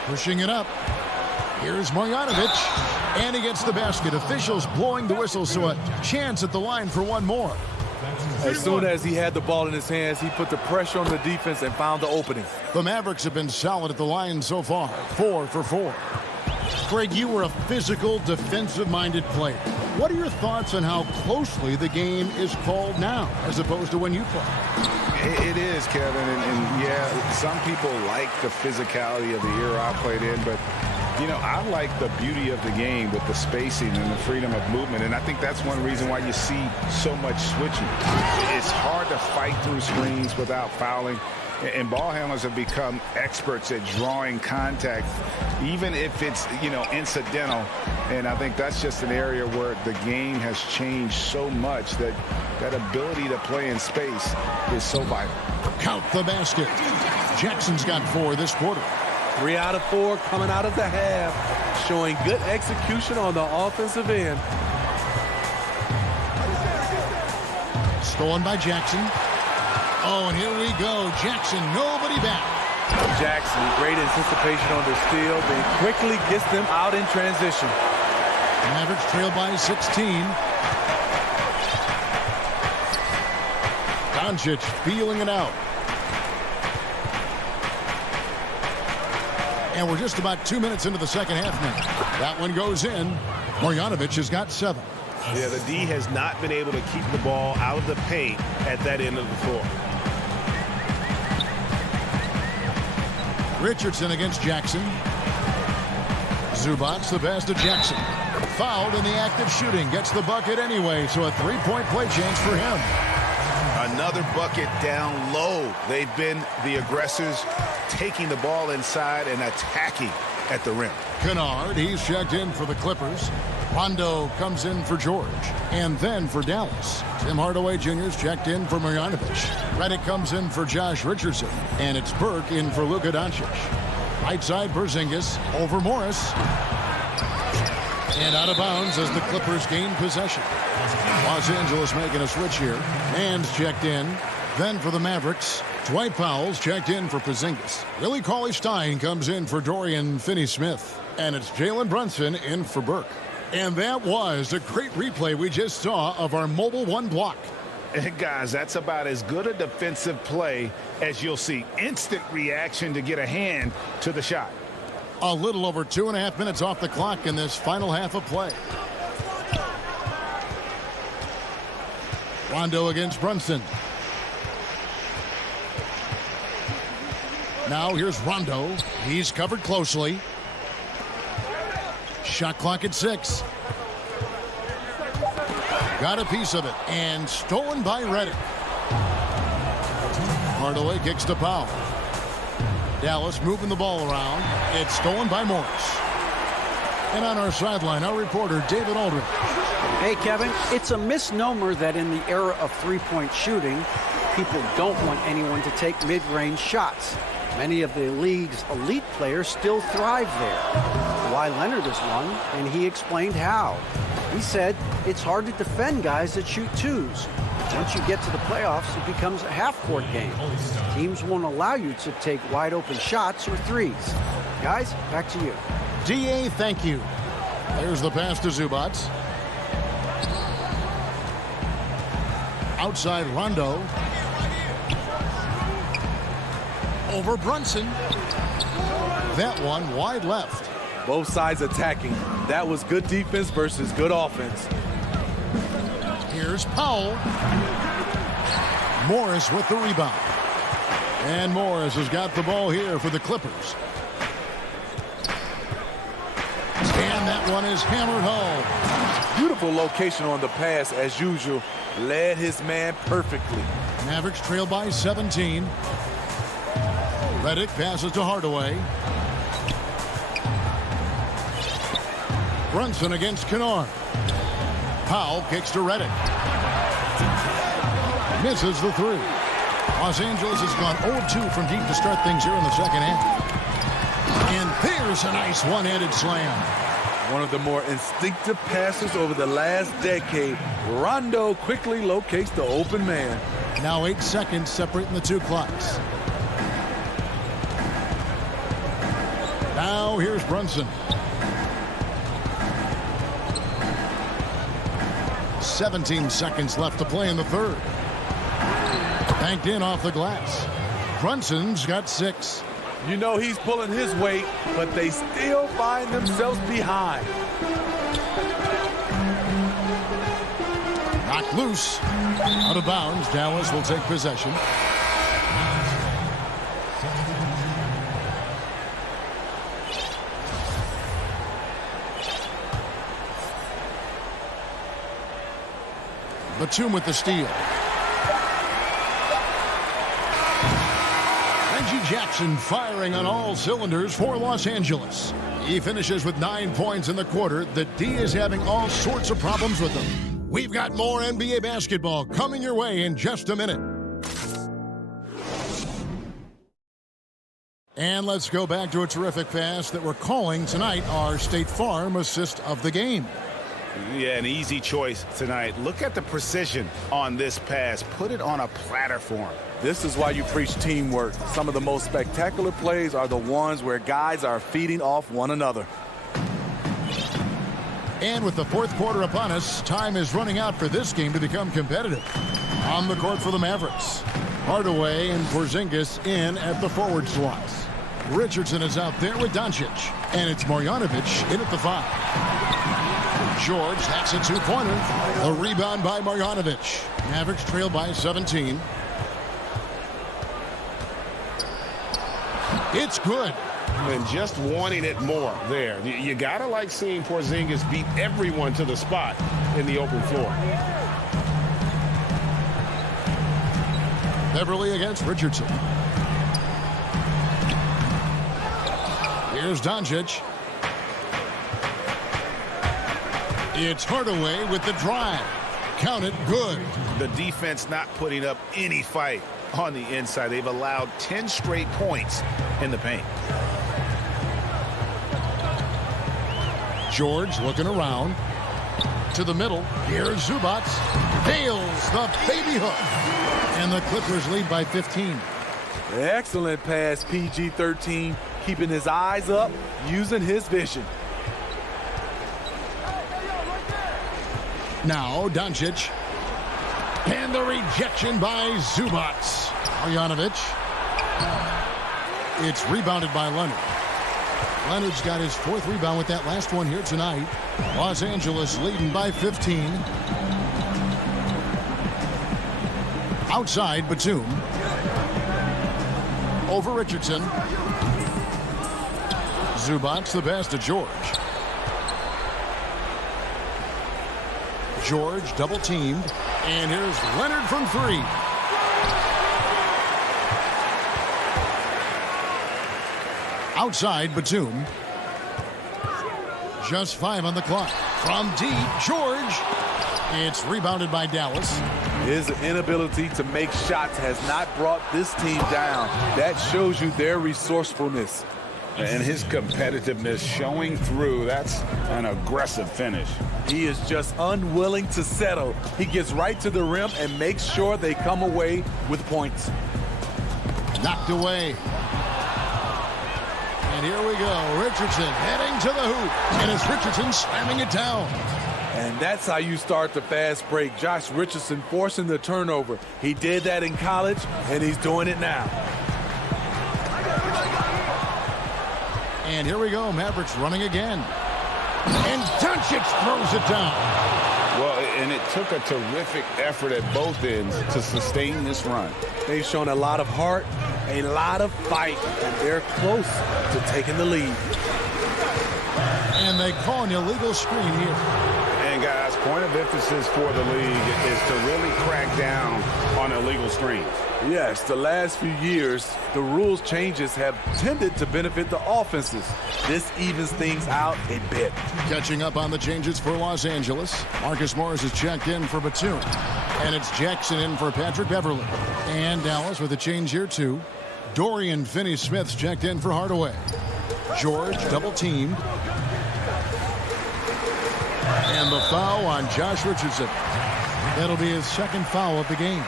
Pushing it up. Here's Marjanovic. And he gets the basket. Officials blowing the whistle, so a chance at the line for one more. As soon as he had the ball in his hands, he put the pressure on the defense and found the opening. The Mavericks have been solid at the line so far. 4 for 4. Craig, you were a physical, defensive-minded player. What are your thoughts on how closely the game is called now as opposed to when you played? It is, Kevin, and yeah, some people like the physicality of the era I played in, but you know, I like the beauty of the game with the spacing and the freedom of movement, and I think that's one reason why you see so much switching. It's hard to fight through screens without fouling, and ball handlers have become experts at drawing contact, even if it's, you know, incidental, and I think that's just an area where the game has changed so much that that ability to play in space is so vital. Count the basket. Jackson's got 4 this quarter. 3 out of 4 coming out of the half, showing good execution on the offensive end. Stolen by Jackson. Oh, and here we go. Jackson, nobody back. Jackson, great anticipation on the steal, then quickly gets them out in transition. Mavericks trail by 16. Doncic feeling it out. And we're just about 2 minutes into the second half now. That one goes in. Marjanovic has got 7. Yeah, the D has not been able to keep the ball out of the paint at that end of the floor. Richardson against Jackson. Zubats the pass to Jackson. Fouled in the act of shooting. Gets the bucket anyway, so a 3-point play chance for him. Another bucket down low. They've been the aggressors, taking the ball inside and attacking at the rim. Kennard, he's checked in for the Clippers. Rondo comes in for George. And then for Dallas, Tim Hardaway Jr.'s checked in for Marjanovic. Redick comes in for Josh Richardson. And it's Burke in for Luka Doncic. Right side, Porzingis over Morris. And out of bounds as the Clippers gain possession. Los Angeles making a switch here. Hands checked in. Then for the Mavericks, Dwight Powell's checked in for Porzingis. Willie Cauley-Stein comes in for Dorian Finney-Smith. And it's Jalen Brunson in for Burke. And that was a great replay we just saw of our Mobile One block. And guys, that's about as good a defensive play as you'll see. Instant reaction to get a hand to the shot. A little over 2.5 minutes off the clock in this final half of play. Rondo against Brunson. Now here's Rondo. He's covered closely. Shot clock at 6. Got a piece of it and stolen by Redick. Hardaway kicks to Powell. Dallas moving the ball around. It's stolen by Morris. And on our sideline, our reporter, David Aldridge. Hey, Kevin, it's a misnomer that in the era of three-point shooting, people don't want anyone to take mid-range shots. Many of the league's elite players still thrive there. Kawhi Leonard is one, and he explained how. He said it's hard to defend guys that shoot twos. Once you get to the playoffs, it becomes a half-court game. Teams won't allow you to take wide-open shots or threes. Guys, back to you. D.A., thank you. There's the pass to Zubac. Outside Rondo. Over Brunson. That one wide left. Both sides attacking. That was good defense versus good offense. Here's Powell. Morris with the rebound. And Morris has got the ball here for the Clippers. And that one is hammered home. Beautiful location on the pass as usual. Led his man perfectly. Mavericks trail by 17. Redick passes to Hardaway. Brunson against Kennard. Powell kicks to Redick. Misses the three. Los Angeles has gone 0-2 from deep to start things here in the second half. And there's a nice one-handed slam. One of the more instinctive passes over the last decade. Rondo quickly locates the open man. Now 8 seconds separating the two clocks. Now here's Brunson. 17 seconds left to play in the third. Banked in off the glass. Brunson's got 6. You know he's pulling his weight, but they still find themselves behind. Knocked loose. Out of bounds. Dallas will take possession. Batum with the steal. Reggie Jackson firing on all cylinders for Los Angeles. He finishes with 9 points in the quarter. The D is having all sorts of problems with him. We've got more NBA basketball coming your way in just a minute. And let's go back to a terrific pass that we're calling tonight our State Farm assist of the game. Yeah, an easy choice tonight. Look at the precision on this pass. Put it on a platter for him. This is why you preach teamwork. Some of the most spectacular plays are the ones where guys are feeding off one another. And with the fourth quarter upon us, time is running out for this game to become competitive. On the court for the Mavericks, Hardaway and Porzingis in at the forward slots. Richardson is out there with Doncic, and it's Marjanovic in at the 5. George hacks a two-pointer. A rebound by Marjanovic. Mavericks trail by 17. It's good. And just wanting it more there. You got to like seeing Porzingis beat everyone to the spot in the open floor. Beverly against Richardson. Here's Doncic. It's Hardaway with the drive. Count it, good. The defense not putting up any fight on the inside. They've allowed 10 straight points in the paint. George looking around. To the middle. Here's Zubac. Nails the baby hook. And the Clippers lead by 15. Excellent pass, PG-13. Keeping his eyes up, using his vision. Now Doncic. And the rejection by Zubac. Marjanovic. It's rebounded by Leonard. Leonard's got his 4th rebound with that last one here tonight. Los Angeles leading by 15. Outside Batum. Over Richardson. Zubac the pass to George. George double teamed. And here's Leonard from 3. Outside Batum. Just 5 on the clock. From deep, George. It's rebounded by Dallas. His inability to make shots has not brought this team down. That shows you their resourcefulness. And his competitiveness showing through. That's an aggressive finish. He is just unwilling to settle. He gets right to the rim and makes sure they come away with points. Knocked away. And here we go. Richardson heading to the hoop. And it's Richardson slamming it down. And that's how you start the fast break. Josh Richardson forcing the turnover. He did that in college, and he's doing it now. And here we go. Mavericks running again. And Doncic throws it down. Well, and it took a terrific effort at both ends to sustain this run. They've shown a lot of heart, a lot of fight, and they're close to taking the lead. And they call an illegal screen here. And guys, point of emphasis for the league is to really crack down on illegal screens. Yes, the last few years, the rules changes have tended to benefit the offenses. This evens things out a bit. Catching up on the changes for Los Angeles. Marcus Morris is checked in for Batum. And it's Jackson in for Patrick Beverly. And Dallas with a change here too. Dorian Finney-Smith's checked in for Hardaway. George double teamed. And the foul on Josh Richardson. That'll be his second foul of the game.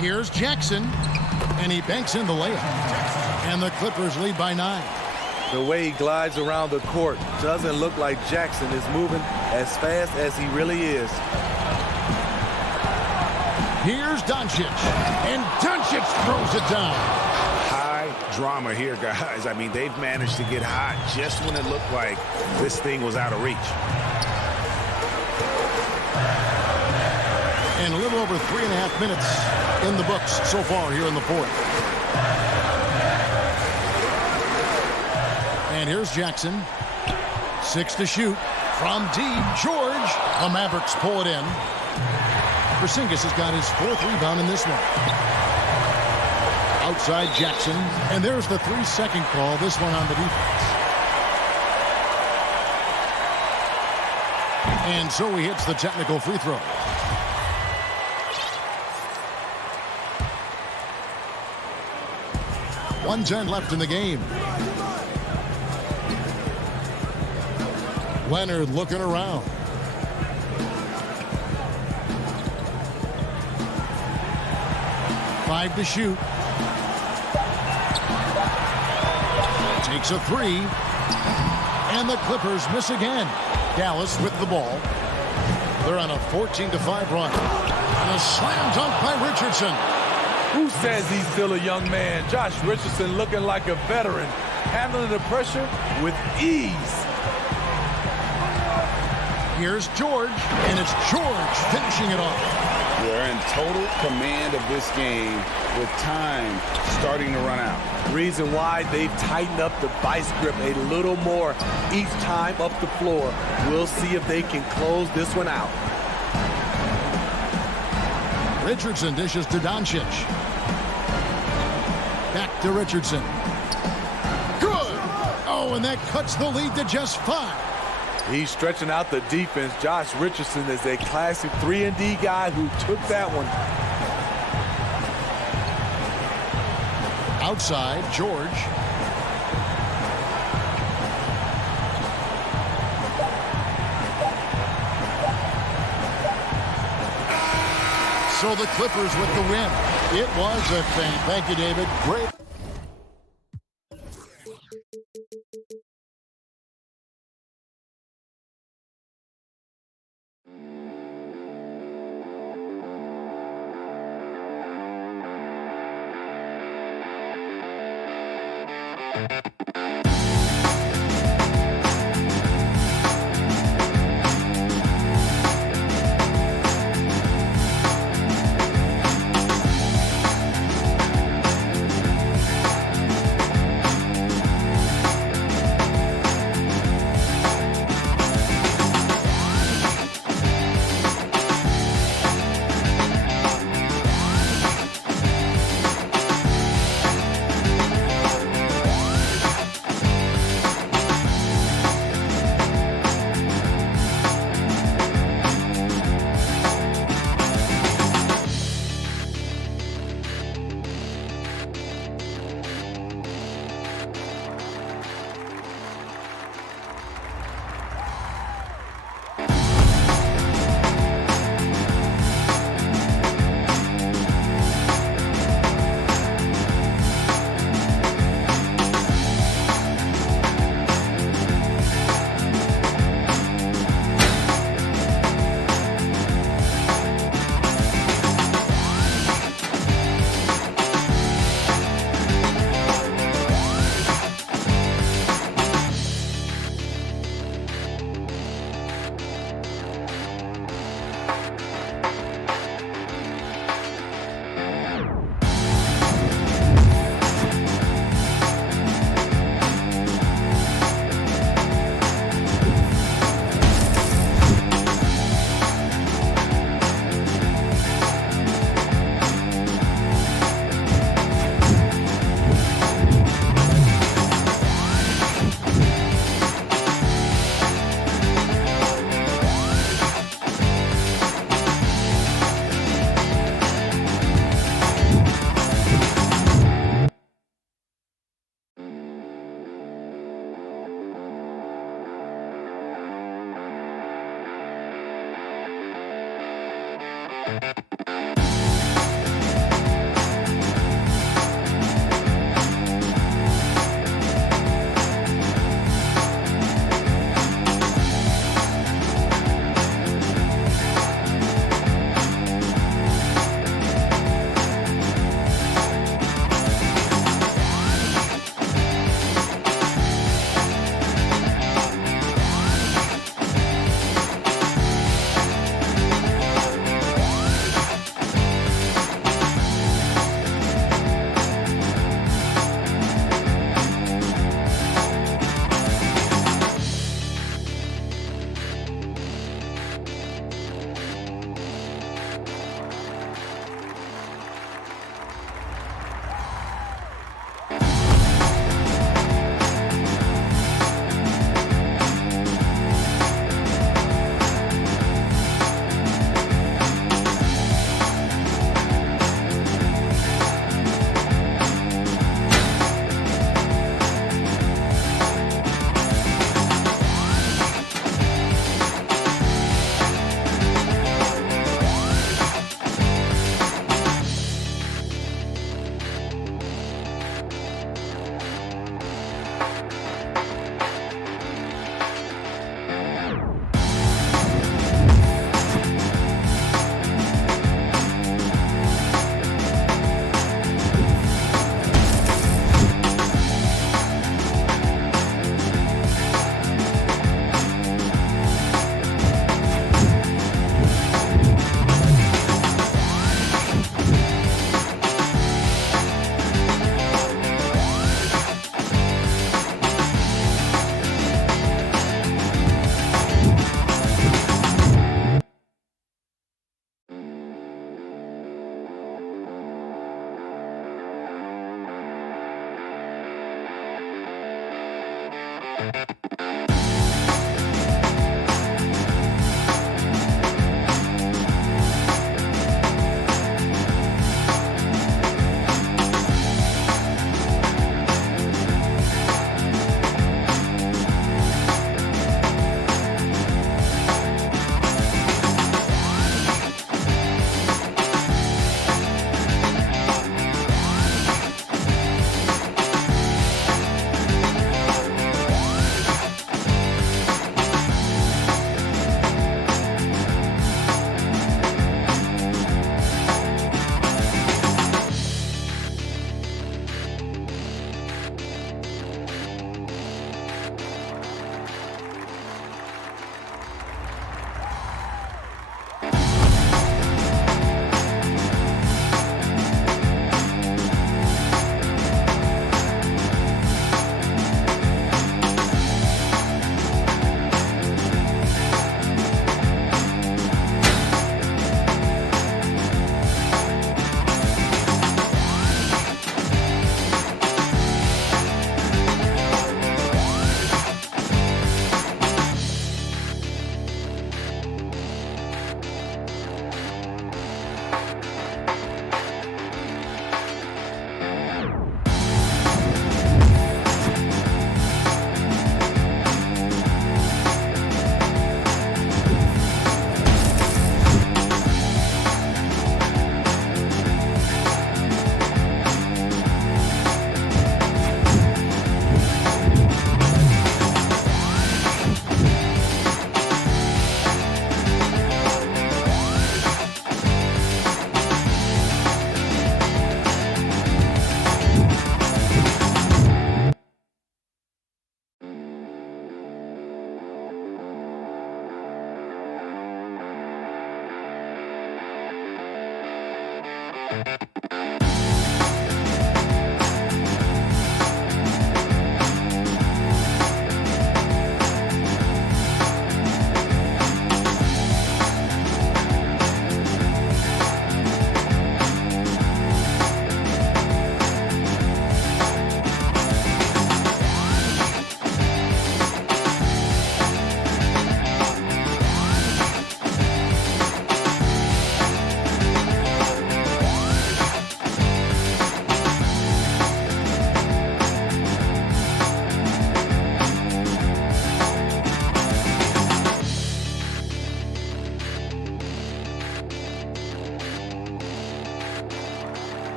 Here's Jackson, and he banks in the layup. And the Clippers lead by 9. The way he glides around the court doesn't look like Jackson is moving as fast as he really is. Here's Doncic, and Doncic throws it down. High drama here, guys. I mean, they've managed to get hot just when it looked like this thing was out of reach. And a little over 3.5 minutes in the books so far here in the fourth. And here's Jackson. 6 to shoot. From deep, George. The Mavericks pull it in. Porzingis has got his 4th rebound in this one. Outside Jackson. And there's the 3-second call. This one on the defense. And so he hits the technical free throw. .110 left in the game. Leonard looking around. Five to shoot. Takes a 3. And the Clippers miss again. Dallas with the ball. They're on a 14-5 run. And a slam dunk by Richardson. Who says he's still a young man? Josh Richardson looking like a veteran, handling the pressure with ease. Here's George, and it's George finishing it off. They're in total command of this game with time starting to run out. Reason why they've tightened up the vice grip a little more each time up the floor. We'll see if they can close this one out. Richardson dishes to Doncic. Back to Richardson. Good! Oh, and that cuts the lead to just 5. He's stretching out the defense. Josh Richardson is a classic 3-and-D guy who took that one. Outside, George. So the Clippers with the win. It was a thing. Thank you, David. Great.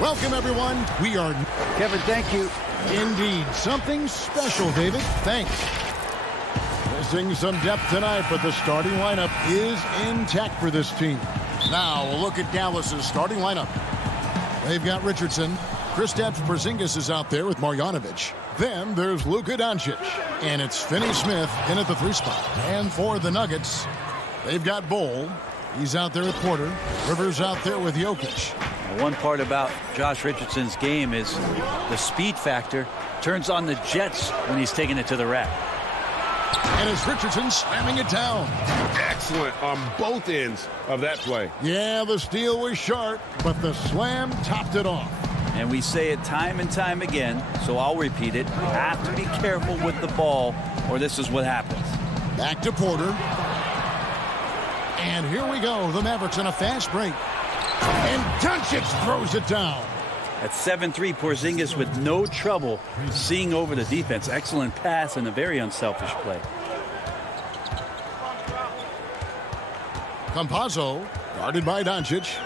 Welcome, everyone. We are... Kevin, thank you. Indeed. Something special, David. Thanks. Missing some depth tonight, but the starting lineup is intact for this team. Now, we'll look at Dallas's starting lineup. They've got Richardson. Kristaps Porzingis is out there with Marjanovic. Then there's Luka Doncic. And it's Finney Smith in at the 3 spot. And for the Nuggets, they've got Bol. He's out there with Porter. Rivers out there with Jokic. One part about Josh Richardson's game is the speed factor. Turns on the jets when he's taking it to the rack. And it's Richardson slamming it down. Excellent on both ends of that play. Yeah, the steal was sharp, but the slam topped it off. And we say it time and time again, so I'll repeat it. You have to be careful with the ball, or this is what happens. Back to Porter. And here we go. The Mavericks on a fast break. And Doncic throws it down. At 7-3, Porzingis with no trouble seeing over the defense. Excellent pass and a very unselfish play. Campazzo, guarded by Doncic.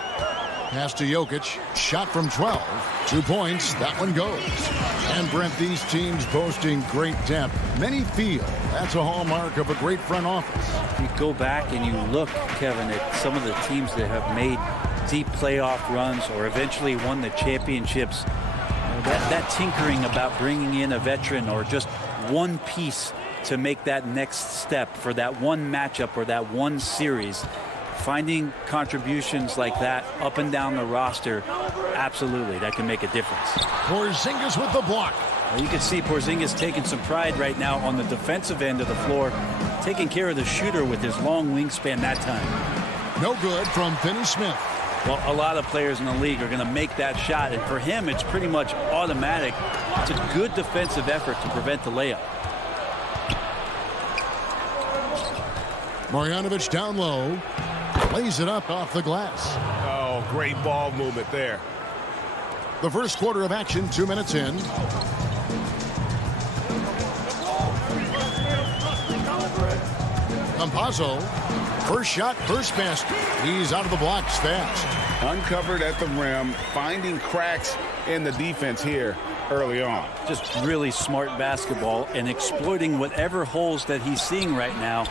Pass to Jokic. Shot from 12. 2 points. That one goes. And Brent, these teams boasting great depth. Many feel that's a hallmark of a great front office. If you go back and you look, Kevin, at some of the teams that have made deep playoff runs or eventually won the championships, that tinkering about bringing in a veteran or just one piece to make that next step for that one matchup or that one series, finding contributions like that up and down the roster, absolutely, that can make a difference. Porzingis with the block. Well, you can see Porzingis taking some pride right now on the defensive end of the floor, taking care of the shooter with his long wingspan that time. No good from Finney Smith. Well, a lot of players in the league are going to make that shot, and for him, it's pretty much automatic. It's a good defensive effort to prevent the layup. Marjanovic down low. Lays it up off the glass. Oh, great ball movement there. The first quarter of action, 2 minutes in. Campazzo. First shot, first basket. He's out of the blocks fast. Uncovered at the rim, finding cracks in the defense here early on. Just really smart basketball and exploiting whatever holes that he's seeing right now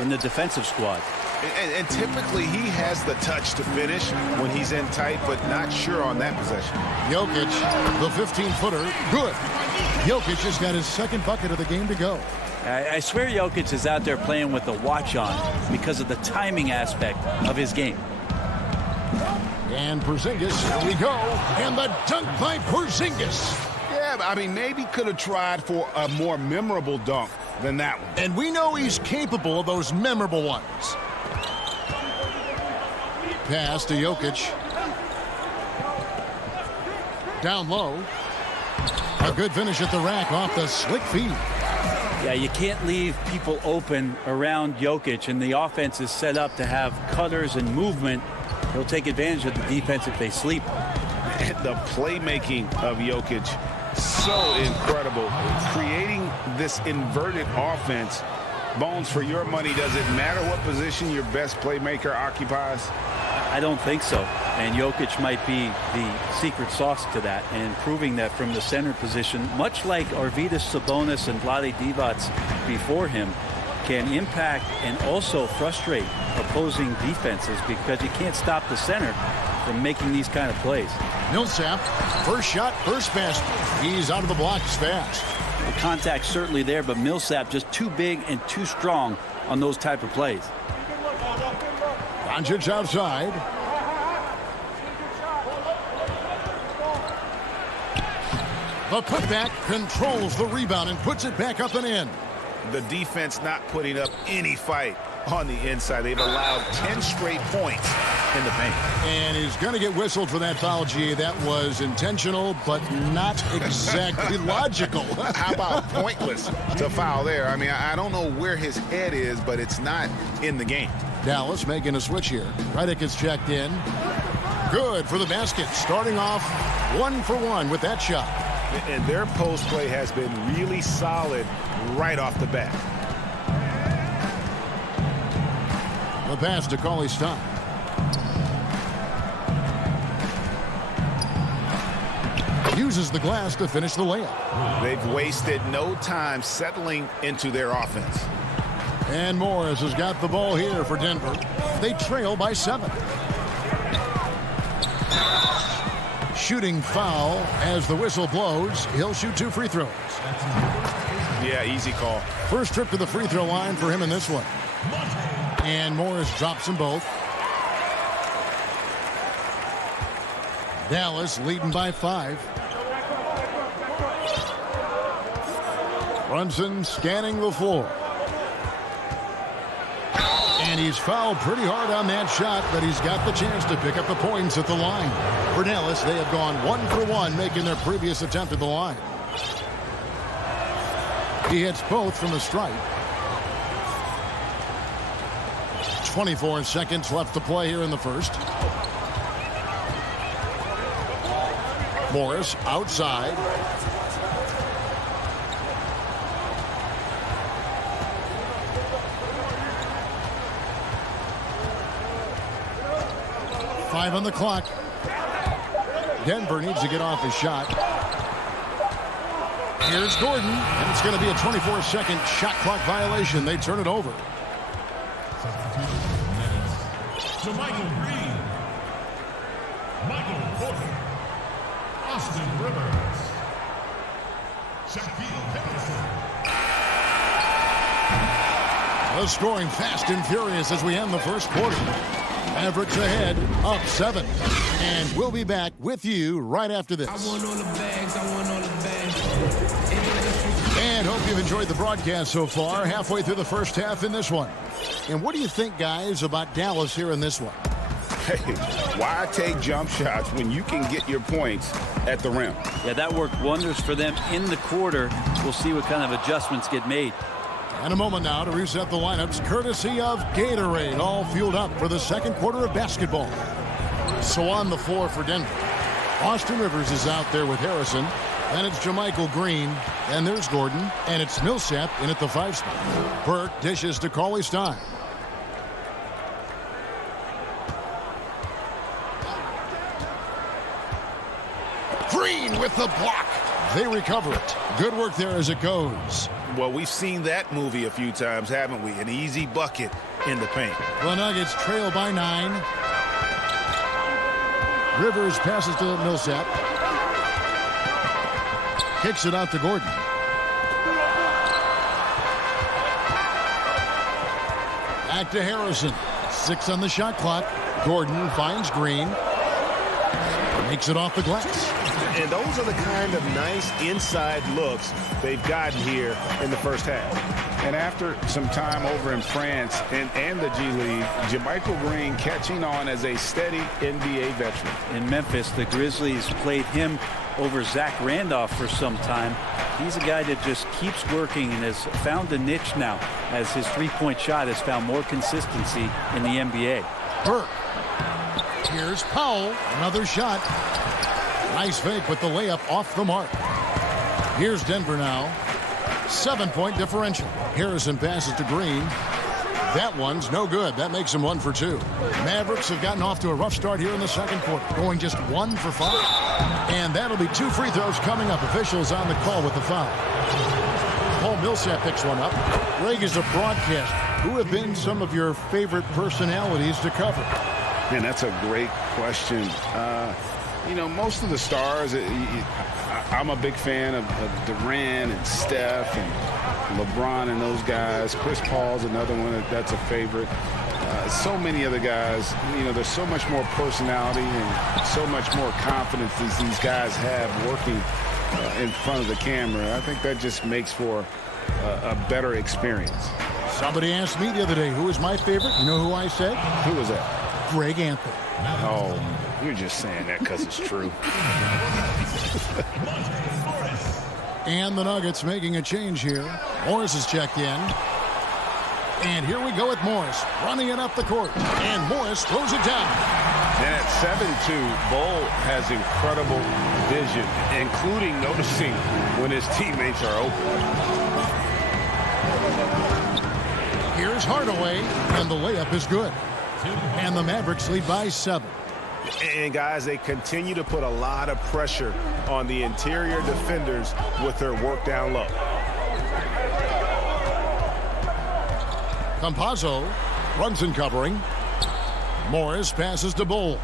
in the defensive squad. And typically he has the touch to finish when he's in tight, but not sure on that possession. Jokic, the 15-footer, good. Jokic has got his second bucket of the game to go. I swear Jokic is out there playing with the watch on because of the timing aspect of his game. And Porzingis, here we go. And the dunk by Porzingis. Yeah, I mean, maybe could have tried for a more memorable dunk than that one. And we know he's capable of those memorable ones. Pass to Jokic. Down low. A good finish at the rack off the slick feed. Yeah, you can't leave people open around Jokic, and the offense is set up to have cutters and movement. He'll take advantage of the defense if they sleep. The playmaking of Jokic, so incredible. Creating this inverted offense. Bones, for your money, does it matter what position your best playmaker occupies? I don't think so. And Jokic might be the secret sauce to that, and proving that from the center position, much like Arvydas Sabonis and Vlade Divac before him, can impact and also frustrate opposing defenses because you can't stop the center from making these kind of plays. Millsap, first shot, first basket. He's out of the blocks fast. The contact's certainly there, but Millsap just too big and too strong on those type of plays. Doncic outside. The putback controls the rebound and puts it back up and in. The defense not putting up any fight on the inside. They've allowed 10 straight points in the paint. And he's going to get whistled for that foul, G. That was intentional, but not exactly logical. How about pointless to foul there? I mean, I don't know where his head is, but it's not in the game. Dallas making a switch here. Redick is checked in. Good for the basket. Starting off 1 for 1 with that shot. And their post play has been really solid right off the bat. The pass to Cauley Stein. uses the glass to finish the layup. They've wasted no time settling into their offense. And Morris has got the ball here for Denver. They trail by 7. Shooting foul as the whistle blows. He'll shoot 2 free throws. Yeah, easy call. First trip to the free throw line for him in this one. And Morris drops them both. Dallas leading by 5. Brunson scanning the floor. And he's fouled pretty hard on that shot, but he's got the chance to pick up the points at the line. For Dallas, they have gone 1 for 1, making their previous attempt at the line. He hits both from the stripe. 24 seconds left to play here in the first. Morris outside. Five on the clock. Denver needs to get off his shot. Here's Gordon, and it's going to be a 24-second shot clock violation. They turn it over. Michael Green, Michael Porter, Austin Rivers, Shaquille Harrison. The scoring fast and furious as we end the first quarter. Mavericks ahead, up 7. And we'll be back with you right after this. I want all the bags, I want all the bags. And hope you've enjoyed the broadcast so far, halfway through the first half in this one. And what do you think, guys, about Dallas here in this one? Hey, why take jump shots when you can get your points at the rim? Yeah, that worked wonders for them in the quarter. We'll see what kind of adjustments get made. And a moment now to reset the lineups, courtesy of Gatorade, all fueled up for the second quarter of basketball. So on the floor for Denver, Austin Rivers is out there with Harrison. Then it's JaMychal Green. Then there's Gordon. And it's Millsap in at the 5 spot. Burke dishes to Cauley-Stein. Green with the block. They recover it. Good work there as it goes. Well, we've seen that movie a few times, haven't we? An easy bucket in the paint. The Nuggets trail by 9. Rivers passes to Millsap. Kicks it out to Gordon. Back to Harrison. 6 on the shot clock. Gordon finds Green. Makes it off the glass. And those are the kind of nice inside looks they've gotten here in the first half. And after some time over in France and the G League, JaMychal Green catching on as a steady NBA veteran. In Memphis, the Grizzlies played him over Zach Randolph for some time. He's a guy that just keeps working and has found a niche now as his three-point shot has found more consistency in the NBA. Burke. Here's Powell. Another shot. Nice fake, but the layup off the mark. Here's Denver now. 7-point differential. Harrison passes to Green. That one's no good. That makes him 1 for 2. Mavericks have gotten off to a rough start here in the second quarter, going just 1 for 5. And that'll be 2 free throws coming up. Officials on the call with the foul. Paul Millsap picks one up. Greg, is a broadcast. Who have been some of your favorite personalities to cover? Man, that's a great question. You know, most of the stars, I'm a big fan of Durant and Steph and LeBron and those guys. Chris Paul's another one that's a favorite. So many other guys, you know, there's so much more personality and so much more confidence as these guys have working in front of the camera. I think that just makes for a better experience. Somebody asked me the other day, who is my favorite? You know who I said? Who was that? Greg Anthony. Oh, you're just saying that because it's true. And the Nuggets making a change here. Morris is checked in. And here we go with Morris, running it up the court. And Morris throws it down. And at 7'2", Bull has incredible vision, including noticing when his teammates are open. Here's Hardaway, and the layup is good. And the Mavericks lead by 7. And, guys, they continue to put a lot of pressure on the interior defenders with their work down low. Campazzo runs in covering. Morris passes to Bull.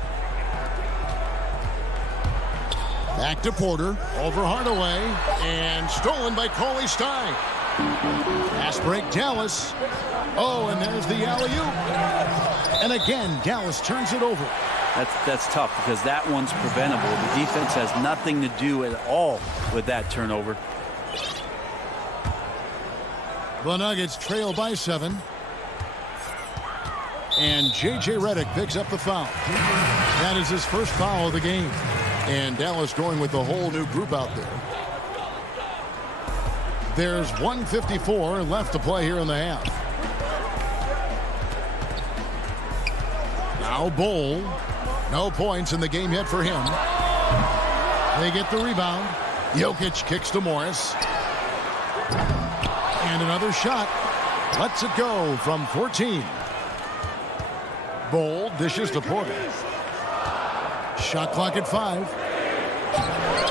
Back to Porter. Over Hardaway. And stolen by Coley Stein. Pass break, Dallas. Oh, and there's the alley-oop. And again, Dallas turns it over. That's tough because that one's preventable. The defense has nothing to do at all with that turnover. The Nuggets trail by 7. And J.J. Redick picks up the foul. That is his first foul of the game. And Dallas going with a whole new group out there. There's 1:54 left to play here in the half. Now Bull. No points in the game yet for him. They get the rebound. Jokic kicks to Morris. And another shot. Lets it go from 14. Bull dishes to Porter. Shot clock at 5.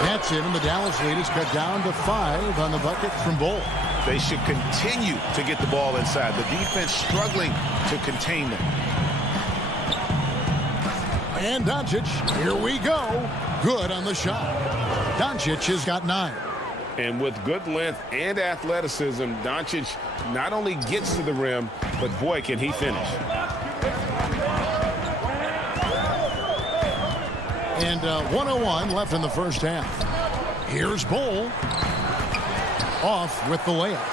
That's it, and the Dallas lead is cut down to 5 on the bucket from Bull. They should continue to get the ball inside. The defense struggling to contain them. And Doncic, here we go. Good on the shot. Doncic has got 9. And with good length and athleticism, Doncic not only gets to the rim, but boy, can he finish. And 1:01 left in the first half. Here's Bull. Off with the layup.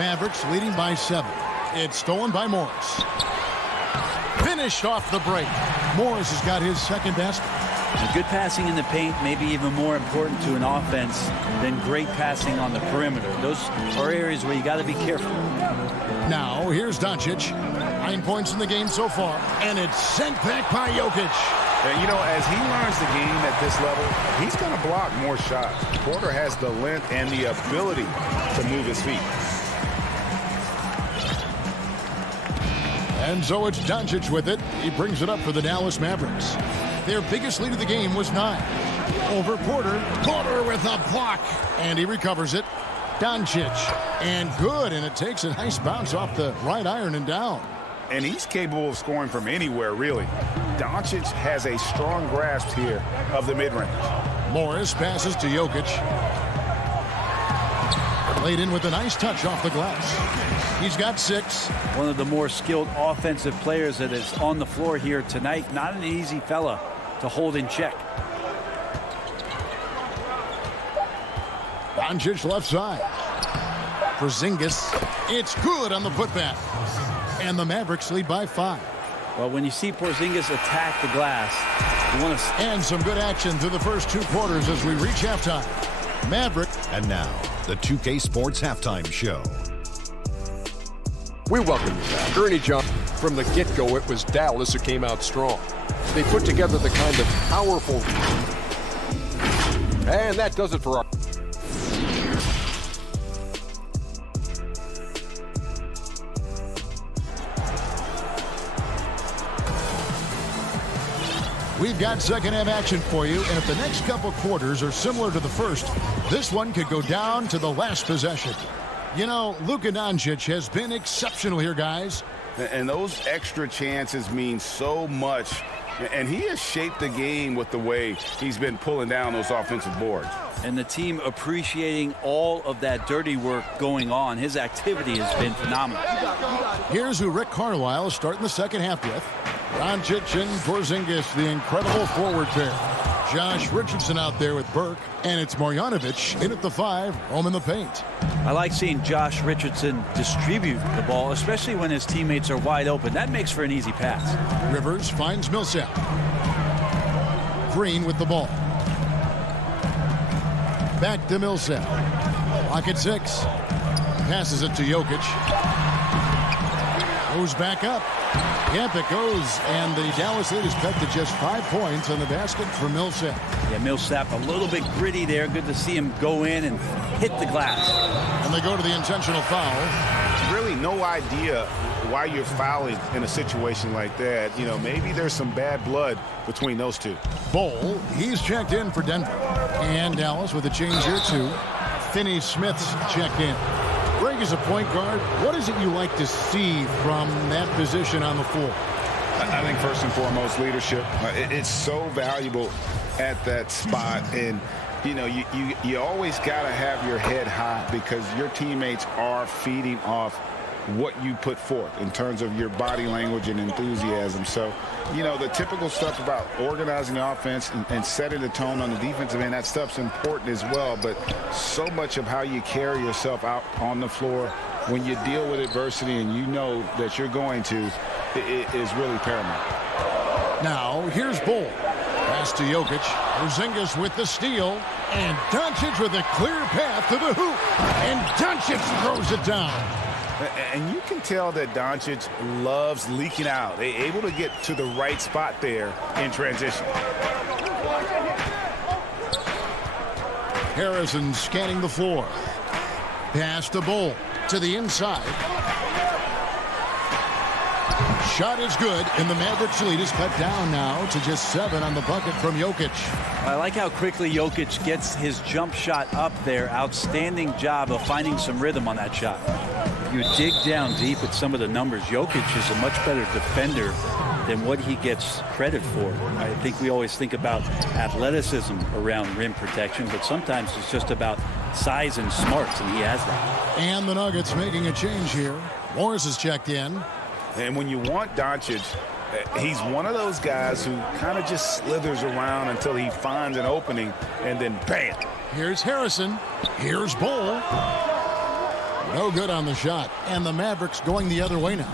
Mavericks leading by 7. It's stolen by Morris. Finished off the break. Morris has got his second basket. Good passing in the paint may be even more important to an offense than great passing on the perimeter. Those are areas where you got to be careful. Now, here's Doncic. 9 points in the game so far. And it's sent back by Jokic. And, you know, as he learns the game at this level, he's going to block more shots. Porter has the length and the ability to move his feet. And so it's Doncic with it. He brings it up for the Dallas Mavericks. Their biggest lead of the game was 9. Over Porter. Porter with a block. And he recovers it. Doncic. And good. And it takes a nice bounce off the right iron and down. And he's capable of scoring from anywhere, really. Doncic has a strong grasp here of the mid-range. Morris passes to Jokic. Laid in with a nice touch off the glass. He's got 6. One of the more skilled offensive players that is on the floor here tonight. Not an easy fella to hold in check. Doncic left side. Porzingis. It's good on the putback. And the Mavericks lead by 5. Well, when you see Porzingis attack the glass, you want to... And some good action through the first 2 quarters as we reach halftime. Maverick. And now, the 2K Sports Halftime Show. We welcome you back. Ernie John. From the get-go, it was Dallas who came out strong. They put together the kind of powerful... And that does it for our... We've got second half action for you, and if the next couple quarters are similar to the first, this one could go down to the last possession. You know, Luka Doncic has been exceptional here, guys. And those extra chances mean so much. And he has shaped the game with the way he's been pulling down those offensive boards. And the team appreciating all of that dirty work going on. His activity has been phenomenal. Here's who Rick Carlisle is starting the second half with. Doncic and Porzingis, the incredible forward pair. Josh Richardson out there with Burke, and it's Marjanovic in at the 5, home in the paint. I like seeing Josh Richardson distribute the ball, especially when his teammates are wide open. That makes for an easy pass. Rivers finds Millsap. Green with the ball. Back to Millsap. Clock at 6. Passes it to Jokic. Goes back up. Yep, it goes, and the Dallas lead is cut to just 5 points on the basket for Millsap. Yeah, Millsap a little bit gritty there. Good to see him go in and hit the glass. And they go to the intentional foul. Really no idea why you're fouling in a situation like that. You know, maybe there's some bad blood between those two. Bowl, he's checked in for Denver. And Dallas with a change here, too. Finney Smith's checked in. Greg, as a point guard, what is it you like to see from that position on the floor? I think first and foremost, leadership. It's so valuable at that spot. And, you know, you always got to have your head high because your teammates are feeding off what you put forth in terms of your body language and enthusiasm. So, you know, the typical stuff about organizing the offense and setting the tone on the defensive end, that stuff's important as well. But so much of how you carry yourself out on the floor when you deal with adversity and you know that you're going to, it is really paramount. Now, here's Bull. Pass to Jokic. Porzingis with the steal. And Doncic with a clear path to the hoop. And Doncic throws it down. And you can tell that Doncic loves leaking out. They're able to get to the right spot there in transition. Harrison scanning the floor. Pass to Bull. To the inside. Shot is good, and the Mavericks lead is cut down now to just 7 on the bucket from Jokic. I like how quickly Jokic gets his jump shot up there. Outstanding job of finding some rhythm on that shot. You dig down deep at some of the numbers. Jokic is a much better defender than what he gets credit for. I think we always think about athleticism around rim protection, but sometimes it's just about size and smarts, and he has that. And the Nuggets making a change here. Morris is checked in. And when you want Doncic, he's one of those guys who kind of just slithers around until he finds an opening, and then bam. Here's Harrison. Here's Bull. No good on the shot. And the Mavericks going the other way now.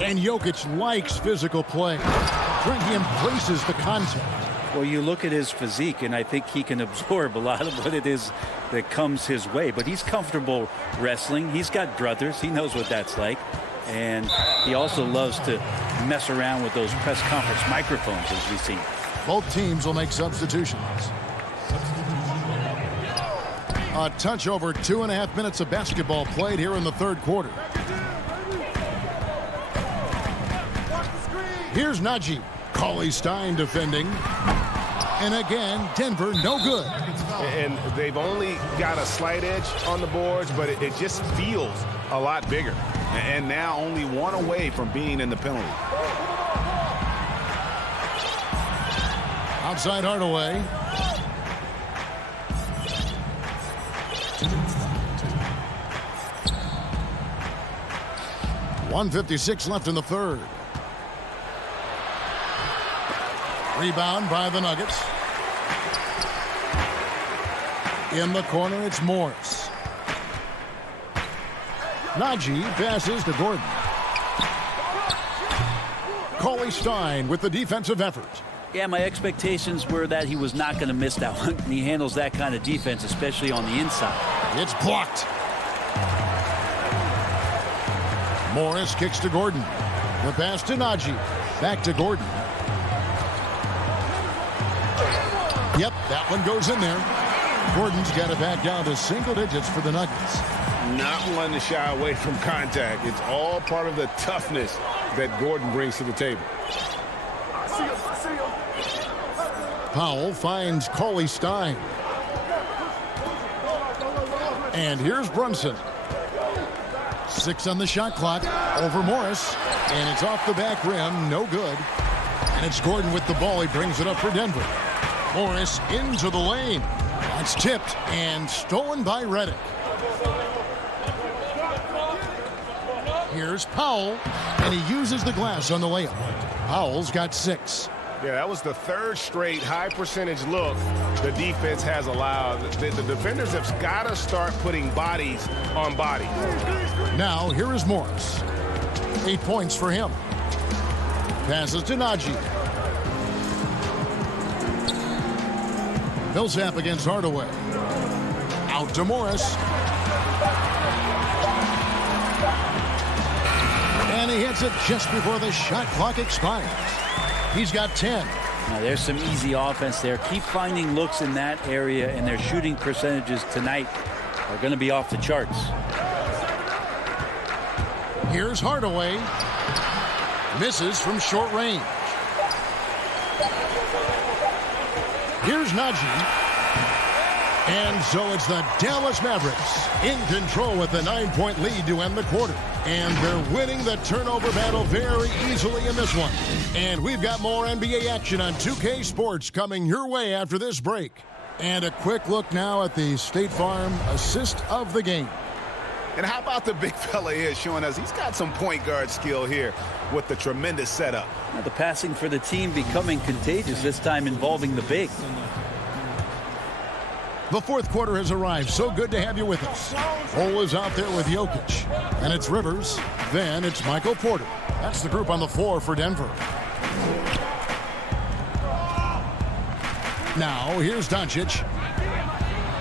And Jokic likes physical play. He embraces the contact. Well, you look at his physique, and I think he can absorb a lot of what it is that comes his way. But he's comfortable wrestling. He's got brothers. He knows what that's like. And he also loves to mess around with those press conference microphones, as we've seen. Both teams will make substitutions. A touch over 2.5 minutes of basketball played here in the third quarter. Here's Najee. Cauley Stein defending. And again, Denver no good. And they've only got a slight edge on the boards, but it just feels a lot bigger. And now only one away from being in the penalty. Outside Hardaway. .156 left in the third. Rebound by the Nuggets. In the corner, it's Morris. Najee passes to Gordon. Cauley Stein with the defensive effort. Yeah, my expectations were that he was not going to miss that one. And he handles that kind of defense, especially on the inside. It's blocked. Morris kicks to Gordon. The pass to Najee. Back to Gordon. Yep, that one goes in there. Gordon's got it back down to single digits for the Nuggets. Not one to shy away from contact. It's all part of the toughness that Gordon brings to the table. Powell finds Cauley Stein. And here's Brunson. 6 on the shot clock over Morris. And it's off the back rim. No good. And it's Gordon with the ball. He brings it up for Denver. Morris into the lane. It's tipped and stolen by Redick. Here's Powell, and he uses the glass on the layup. Powell's got 6. Yeah, that was the third straight high percentage look the defense has allowed. The defenders have got to start putting bodies on bodies. Now, here is Morris. 8 points for him. Passes to Najee. Millsap against Hardaway. Out to Morris. And he hits it just before the shot clock expires. He's got 10. Now there's some easy offense there. Keep finding looks in that area, and their shooting percentages tonight are going to be off the charts. Here's Hardaway. Misses from short range. Here's Najee. And so it's the Dallas Mavericks in control with a 9-point lead to end the quarter. And they're winning the turnover battle very easily in this one. And we've got more NBA action on 2K Sports coming your way after this break. And a quick look now at the State Farm assist of the game. And how about the big fella here showing us he's got some point guard skill here with the tremendous setup. Well, the passing for the team becoming contagious, this time involving the big. The fourth quarter has arrived. So good to have you with us. Cole is out there with Jokic. And it's Rivers. Then it's Michael Porter. That's the group on the floor for Denver. Now, here's Doncic.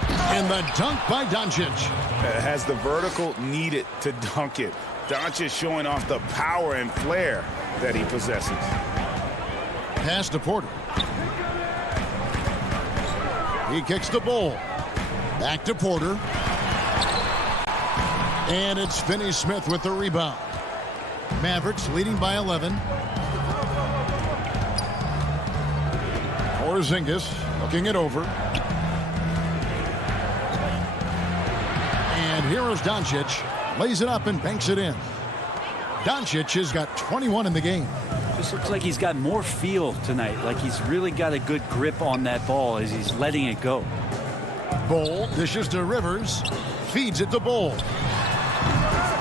And the dunk by Doncic. Has the vertical needed to dunk it. Doncic showing off the power and flair that he possesses. Pass to Porter. He kicks the ball. Back to Porter. And it's Finney-Smith with the rebound. Mavericks leading by 11. Porzingis looking it over. And here is Doncic. Lays it up and banks it in. Doncic has got 21 in the game. Just looks like he's got more feel tonight. Like he's really got a good grip on that ball as he's letting it go. Ball dishes to Rivers. Feeds it to Ball.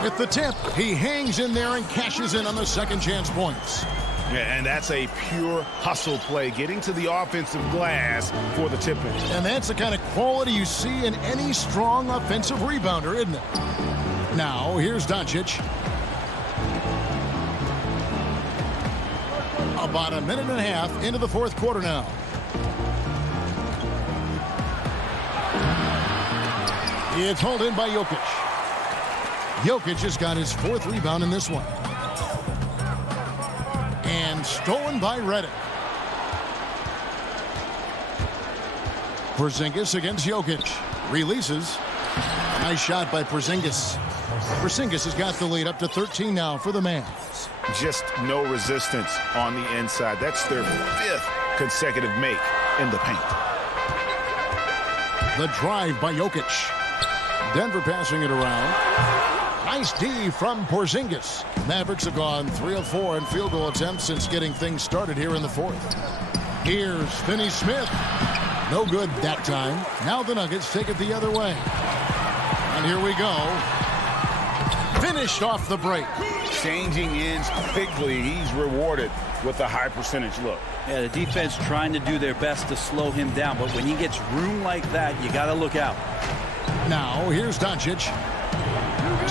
With the tip, he hangs in there and cashes in on the second chance points. Yeah, and that's a pure hustle play, getting to the offensive glass for the tip-in. And that's the kind of quality you see in any strong offensive rebounder, isn't it? Now, here's Doncic. About a minute and a half into the fourth quarter now. It's hauled in by Jokic. Jokic has got his fourth rebound in this one. And stolen by Redick. Porzingis against Jokic. Releases. Nice shot by Porzingis. Porzingis has got the lead up to 13 now for the Mavs. Just no resistance on the inside. That's their fifth consecutive make in the paint. The drive by Jokic. Denver passing it around. Nice D from Porzingis. Mavericks have gone 3 of 4 in field goal attempts since getting things started here in the fourth. Here's Finney-Smith. No good that time. Now the Nuggets take it the other way. And here we go. Finished off the break. Changing ends quickly. He's rewarded with a high percentage look. Yeah, the defense trying to do their best to slow him down, but when he gets room like that, you got to look out. Now, here's Doncic.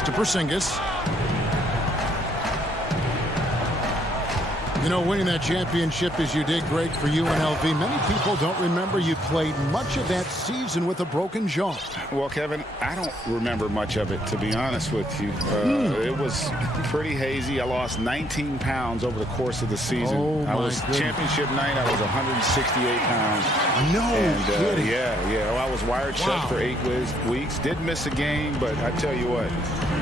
To Porzingis. You know, winning that championship as you did great for UNLV. Many people don't remember you played much of that season with a broken jaw. Well, Kevin, I don't remember much of it, to be honest with you. It was pretty hazy. I lost 19 pounds over the course of the season. Oh, I was championship night. I was 168 pounds. No kidding. Yeah. Well, I was wired shut for 8 weeks. Did miss a game, but I tell you what,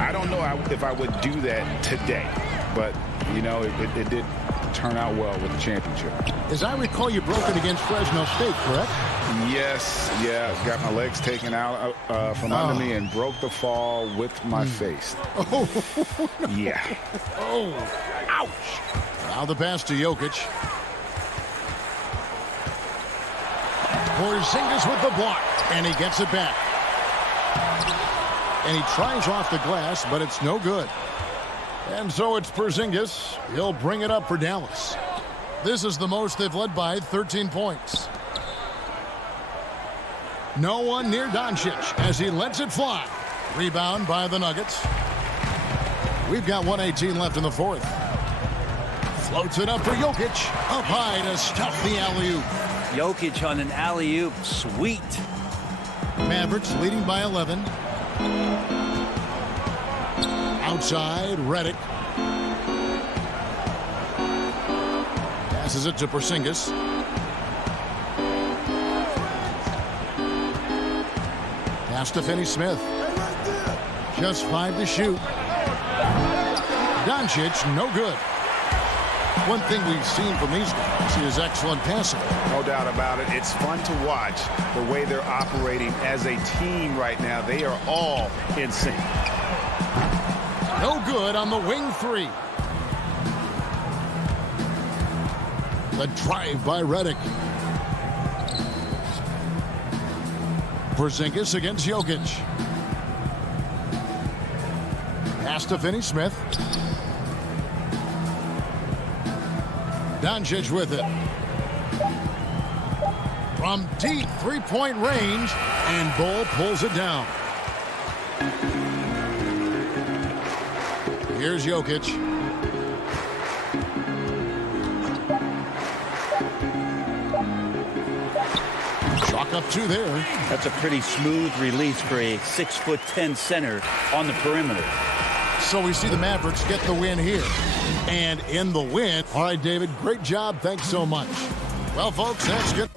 I don't know if I would do that today. But, you know, it did turn out well with the championship. As I recall, you broke it against Fresno State, correct? Yes, got my legs taken out from under me and broke the fall with my face. Oh, no. Yeah. Oh, ouch. Now the pass to Jokic. Porzingis with the block, and he gets it back. And he tries off the glass, but it's no good. And so it's Porzingis. He'll bring it up for Dallas. This is the most they've led by, 13 points. No one near Doncic as he lets it fly. Rebound by the Nuggets. We've got 1:18 left in the fourth. Floats it up for Jokic. Up high to stuff the alley-oop. Jokic on an alley-oop. Sweet. Mavericks leading by 11. Outside, Redick. Passes it to Porzingis. Pass to Finney-Smith. Just 5 to shoot. Doncic, no good. One thing we've seen from these guys is excellent passing. No doubt about it. It's fun to watch the way they're operating as a team right now. They are all in sync. No good on the wing three. The drive by Redick. Porzingis against Jokic. Pass to Finney-Smith. Doncic with it. From deep three-point range, and Bull pulls it down. Here's Jokic. Chalk up two there. That's a pretty smooth release for a 6'10" center on the perimeter. So we see the Mavericks get the win here. And in the win. All right, David, great job. Thanks so much. Well, folks, that's good.